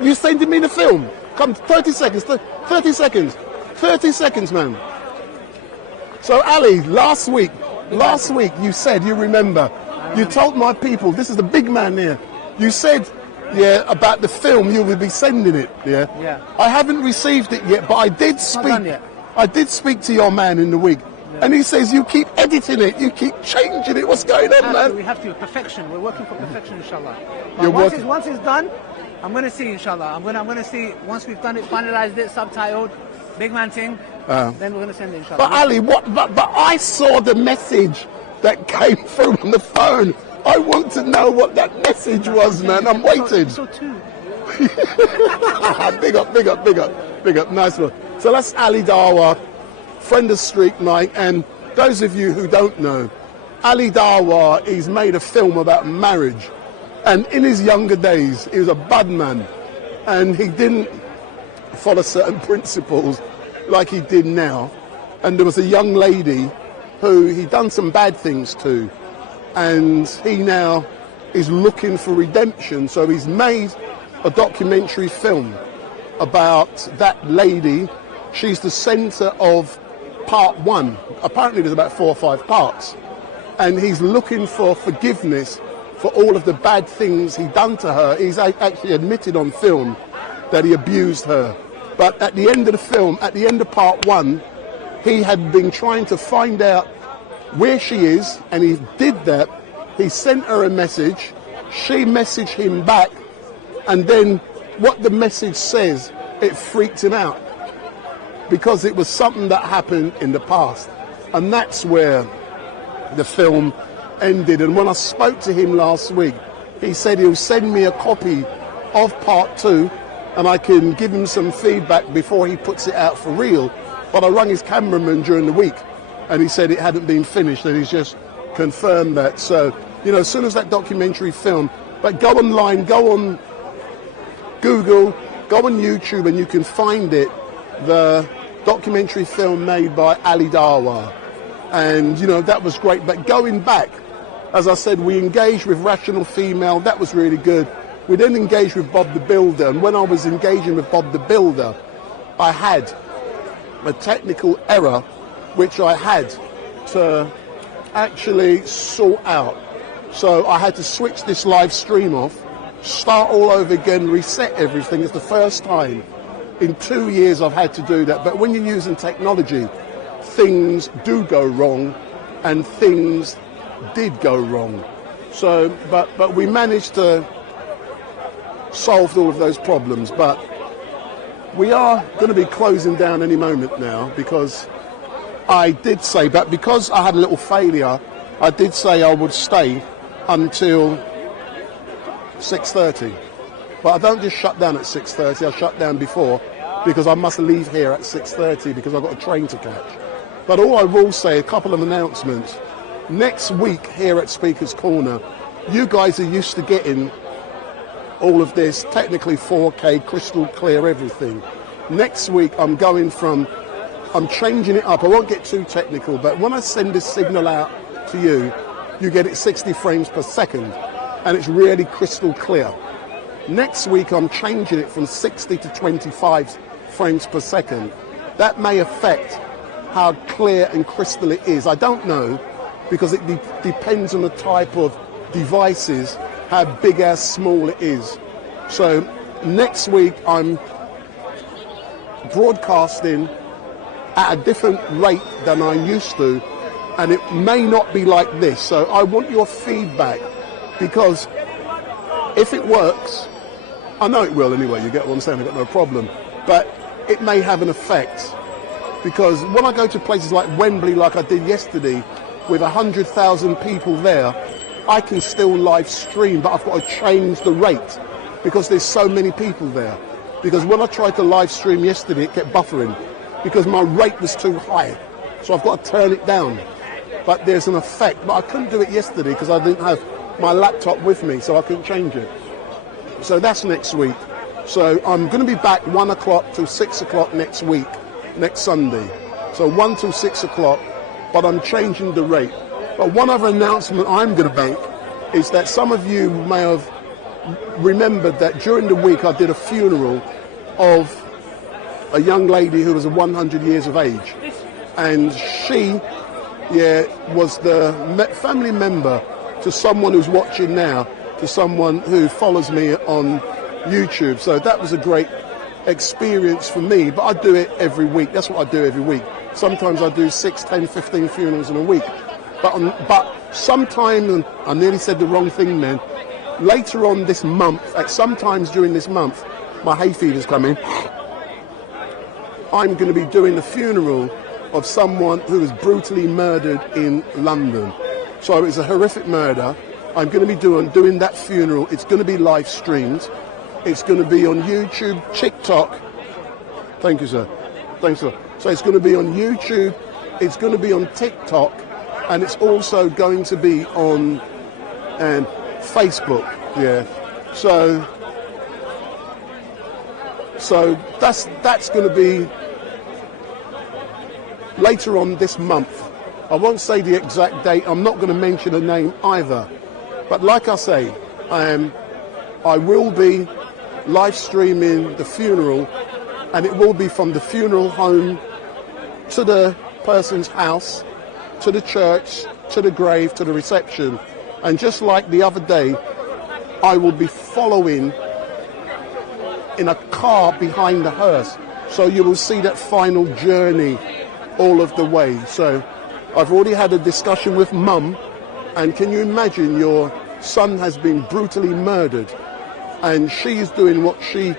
You sending me the film? Come, 30 seconds, 30 seconds, 30 seconds, man. So Ali, last week you said, you remember, you told my people, this is the big man here, you said, yeah, about the film, you will be sending it, yeah? Yeah. I haven't received it yet, but I did speak to your man in the week, and he says you keep editing it, you keep changing it. What's going on, man? We have to, perfection. We're working for perfection, inshallah. But once it's done, I'm going to see, inshallah. I'm going to see, once we've done it, finalized it, subtitled, big man thing, then we're going to send it, inshallah. But Ali, but I saw the message that came through on the phone. I want to know what that message was, man. I'm waiting. So too. Big up. Nice one. So that's Ali Dawa, friend of StreetMic. And those of you who don't know, Ali Dawa, he's made a film about marriage. And in his younger days, he was a bad man. And he didn't follow certain principles like he did now. And there was a young lady who he'd done some bad things to. And he now is looking for redemption. So he's made a documentary film about that lady. She's the centre of part 1. Apparently there's about 4 or 5 parts. And he's looking for forgiveness for all of the bad things he done to her. He's actually admitted on film that he abused her. But at the end of the film, at the end of part 1, he had been trying to find out where she is, and he did that. He sent her a message, she messaged him back, and then what the message says, it freaked him out because it was something that happened in the past. And that's where the film ended. And when I spoke to him last week, he said he'll send me a copy of part 2 and I can give him some feedback before he puts it out for real. But I rang his cameraman during the week and he said it hadn't been finished, and he's just confirmed that. So, you know, as soon as that documentary film, but go online, go on Google, go on YouTube, and you can find it, the documentary film made by Ali Dawa. And, you know, that was great. But going back, as I said, we engaged with Rational Female, that was really good. We then engaged with Bob the Builder, and when I was engaging with Bob the Builder, I had a technical error which I had to actually sort out. So I had to switch this live stream off, start all over again, reset everything. It's the first time in 2 years I've had to do that. But when you're using technology, things do go wrong, and things did go wrong. So, but we managed to solve all of those problems. But we are going to be closing down any moment now, because I did say, but because I had a little failure, I did say I would stay until 6:30. But I don't just shut down at 6:30, I shut down before, because I must leave here at 6:30 because I've got a train to catch. But all I will say, a couple of announcements. Next week here at Speaker's Corner, you guys are used to getting all of this, technically 4K, crystal clear, everything. Next week I'm changing it up. I won't get too technical, but when I send this signal out to you, you get it 60 frames per second, and it's really crystal clear. Next week, I'm changing it from 60 to 25 frames per second. That may affect how clear and crystal it is. I don't know, because it depends on the type of devices, how big or small it is. So next week, I'm broadcasting at a different rate than I used to, and it may not be like this. So I want your feedback, because if it works, I know it will anyway, you get what I'm saying, I've got no problem, but it may have an effect, because when I go to places like Wembley, like I did yesterday, with 100,000 people there, I can still live stream, but I've got to change the rate, because there's so many people there. Because when I tried to live stream yesterday, it kept buffering, because my rate was too high, so I've got to turn it down. But there's an effect, but I couldn't do it yesterday because I didn't have my laptop with me, so I couldn't change it. So that's next week. So I'm going to be back 1 o'clock till 6 o'clock next week, next Sunday. So 1 till 6 o'clock, but I'm changing the rate. But one other announcement I'm going to make is that some of you may have remembered that during the week I did a funeral of a young lady who was 100 years of age. And she was the family member to someone who's watching now, to someone who follows me on YouTube. So that was a great experience for me, but I do it every week. That's what I do every week. Sometimes I do 6, 10, 15 funerals in a week. But sometime, and I nearly said the wrong thing then, later on this month, at sometimes during this month, my hay fever's coming, I'm going to be doing the funeral of someone who was brutally murdered in London. So it's a horrific murder. I'm going to be doing that funeral. It's going to be live streamed. It's going to be on YouTube, TikTok. Thank you, sir. Thanks, sir. So it's going to be on YouTube. It's going to be on TikTok, and it's also going to be on Facebook. Yeah. So that's going to be later on this month. I won't say the exact date. I'm not going to mention a name either. But like I say, I will be live streaming the funeral, and it will be from the funeral home to the person's house, to the church, to the grave, to the reception. And just like the other day, I will be following in a car behind the hearse. So you will see that final journey all of the way. So I've already had a discussion with Mum, and can you imagine your son has been brutally murdered, and she's doing what she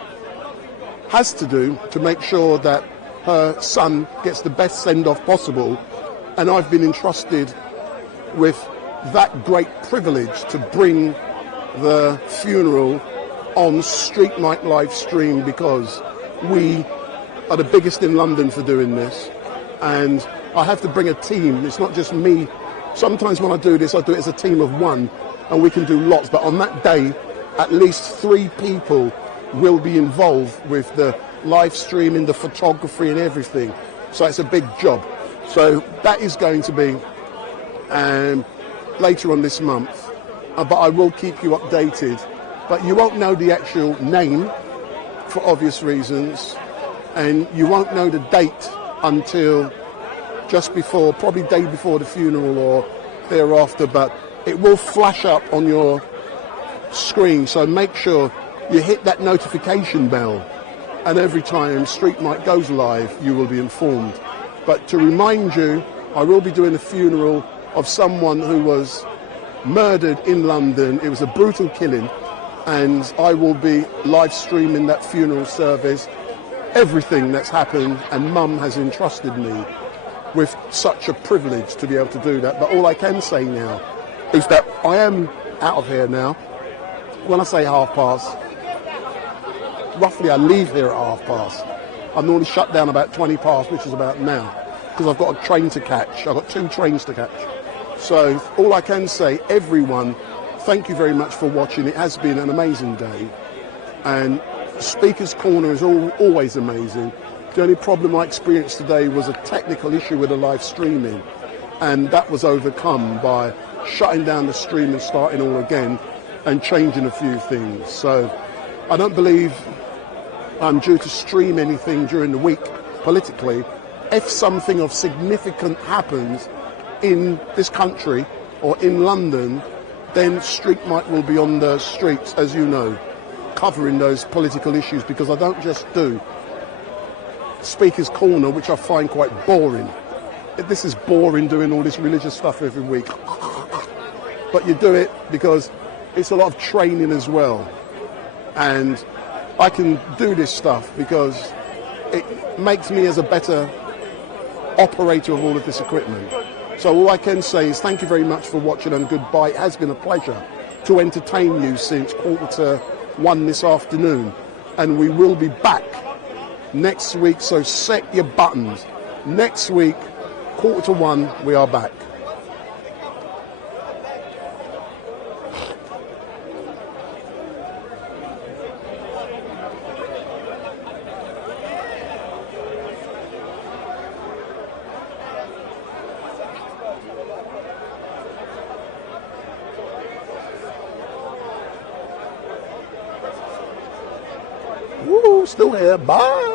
has to do to make sure that her son gets the best send-off possible, and I've been entrusted with that great privilege to bring the funeral on StreetMic LiveStream, because we are the biggest in London for doing this, and I have to bring a team. It's not just me. Sometimes when I do this, I do it as a team of one, and we can do lots, but on that day at least 3 people will be involved with the live streaming, the photography and everything. So it's a big job. So that is going to be later on this month, but I will keep you updated. But you won't know the actual name for obvious reasons, and you won't know the date until just before, probably day before the funeral or thereafter, but it will flash up on your screen, so make sure you hit that notification bell, and every time StreetMic goes live you will be informed. But to remind you, I will be doing a funeral of someone who was murdered in London. It was a brutal killing, and I will be live streaming that funeral service, everything that's happened, and Mum has entrusted me with such a privilege to be able to do that. But all I can say now is that I am out of here now. When I say past, roughly I leave here at past. I'm normally shut down about 20 past, which is about now, because I've got a train to catch. I've got 2 trains to catch. So all I can say, everyone, thank you very much for watching. It has been an amazing day, and Speaker's Corner is always amazing. The only problem I experienced today was a technical issue with the live streaming, and that was overcome by shutting down the stream and starting all again and changing a few things. So I don't believe I'm due to stream anything during the week politically. If something of significance happens in this country or in London, then StreetMic will be on the streets, as you know, covering those political issues, because I don't just do Speaker's Corner, which I find quite boring. This is boring, doing all this religious stuff every week. But you do it because it's a lot of training as well. And I can do this stuff because it makes me as a better operator of all of this equipment. So all I can say is thank you very much for watching and goodbye. It has been a pleasure to entertain you since 1:15 this afternoon. And we will be back next week, so set your buttons. Next week, 1:15, we are back. Woo, still here. Bye.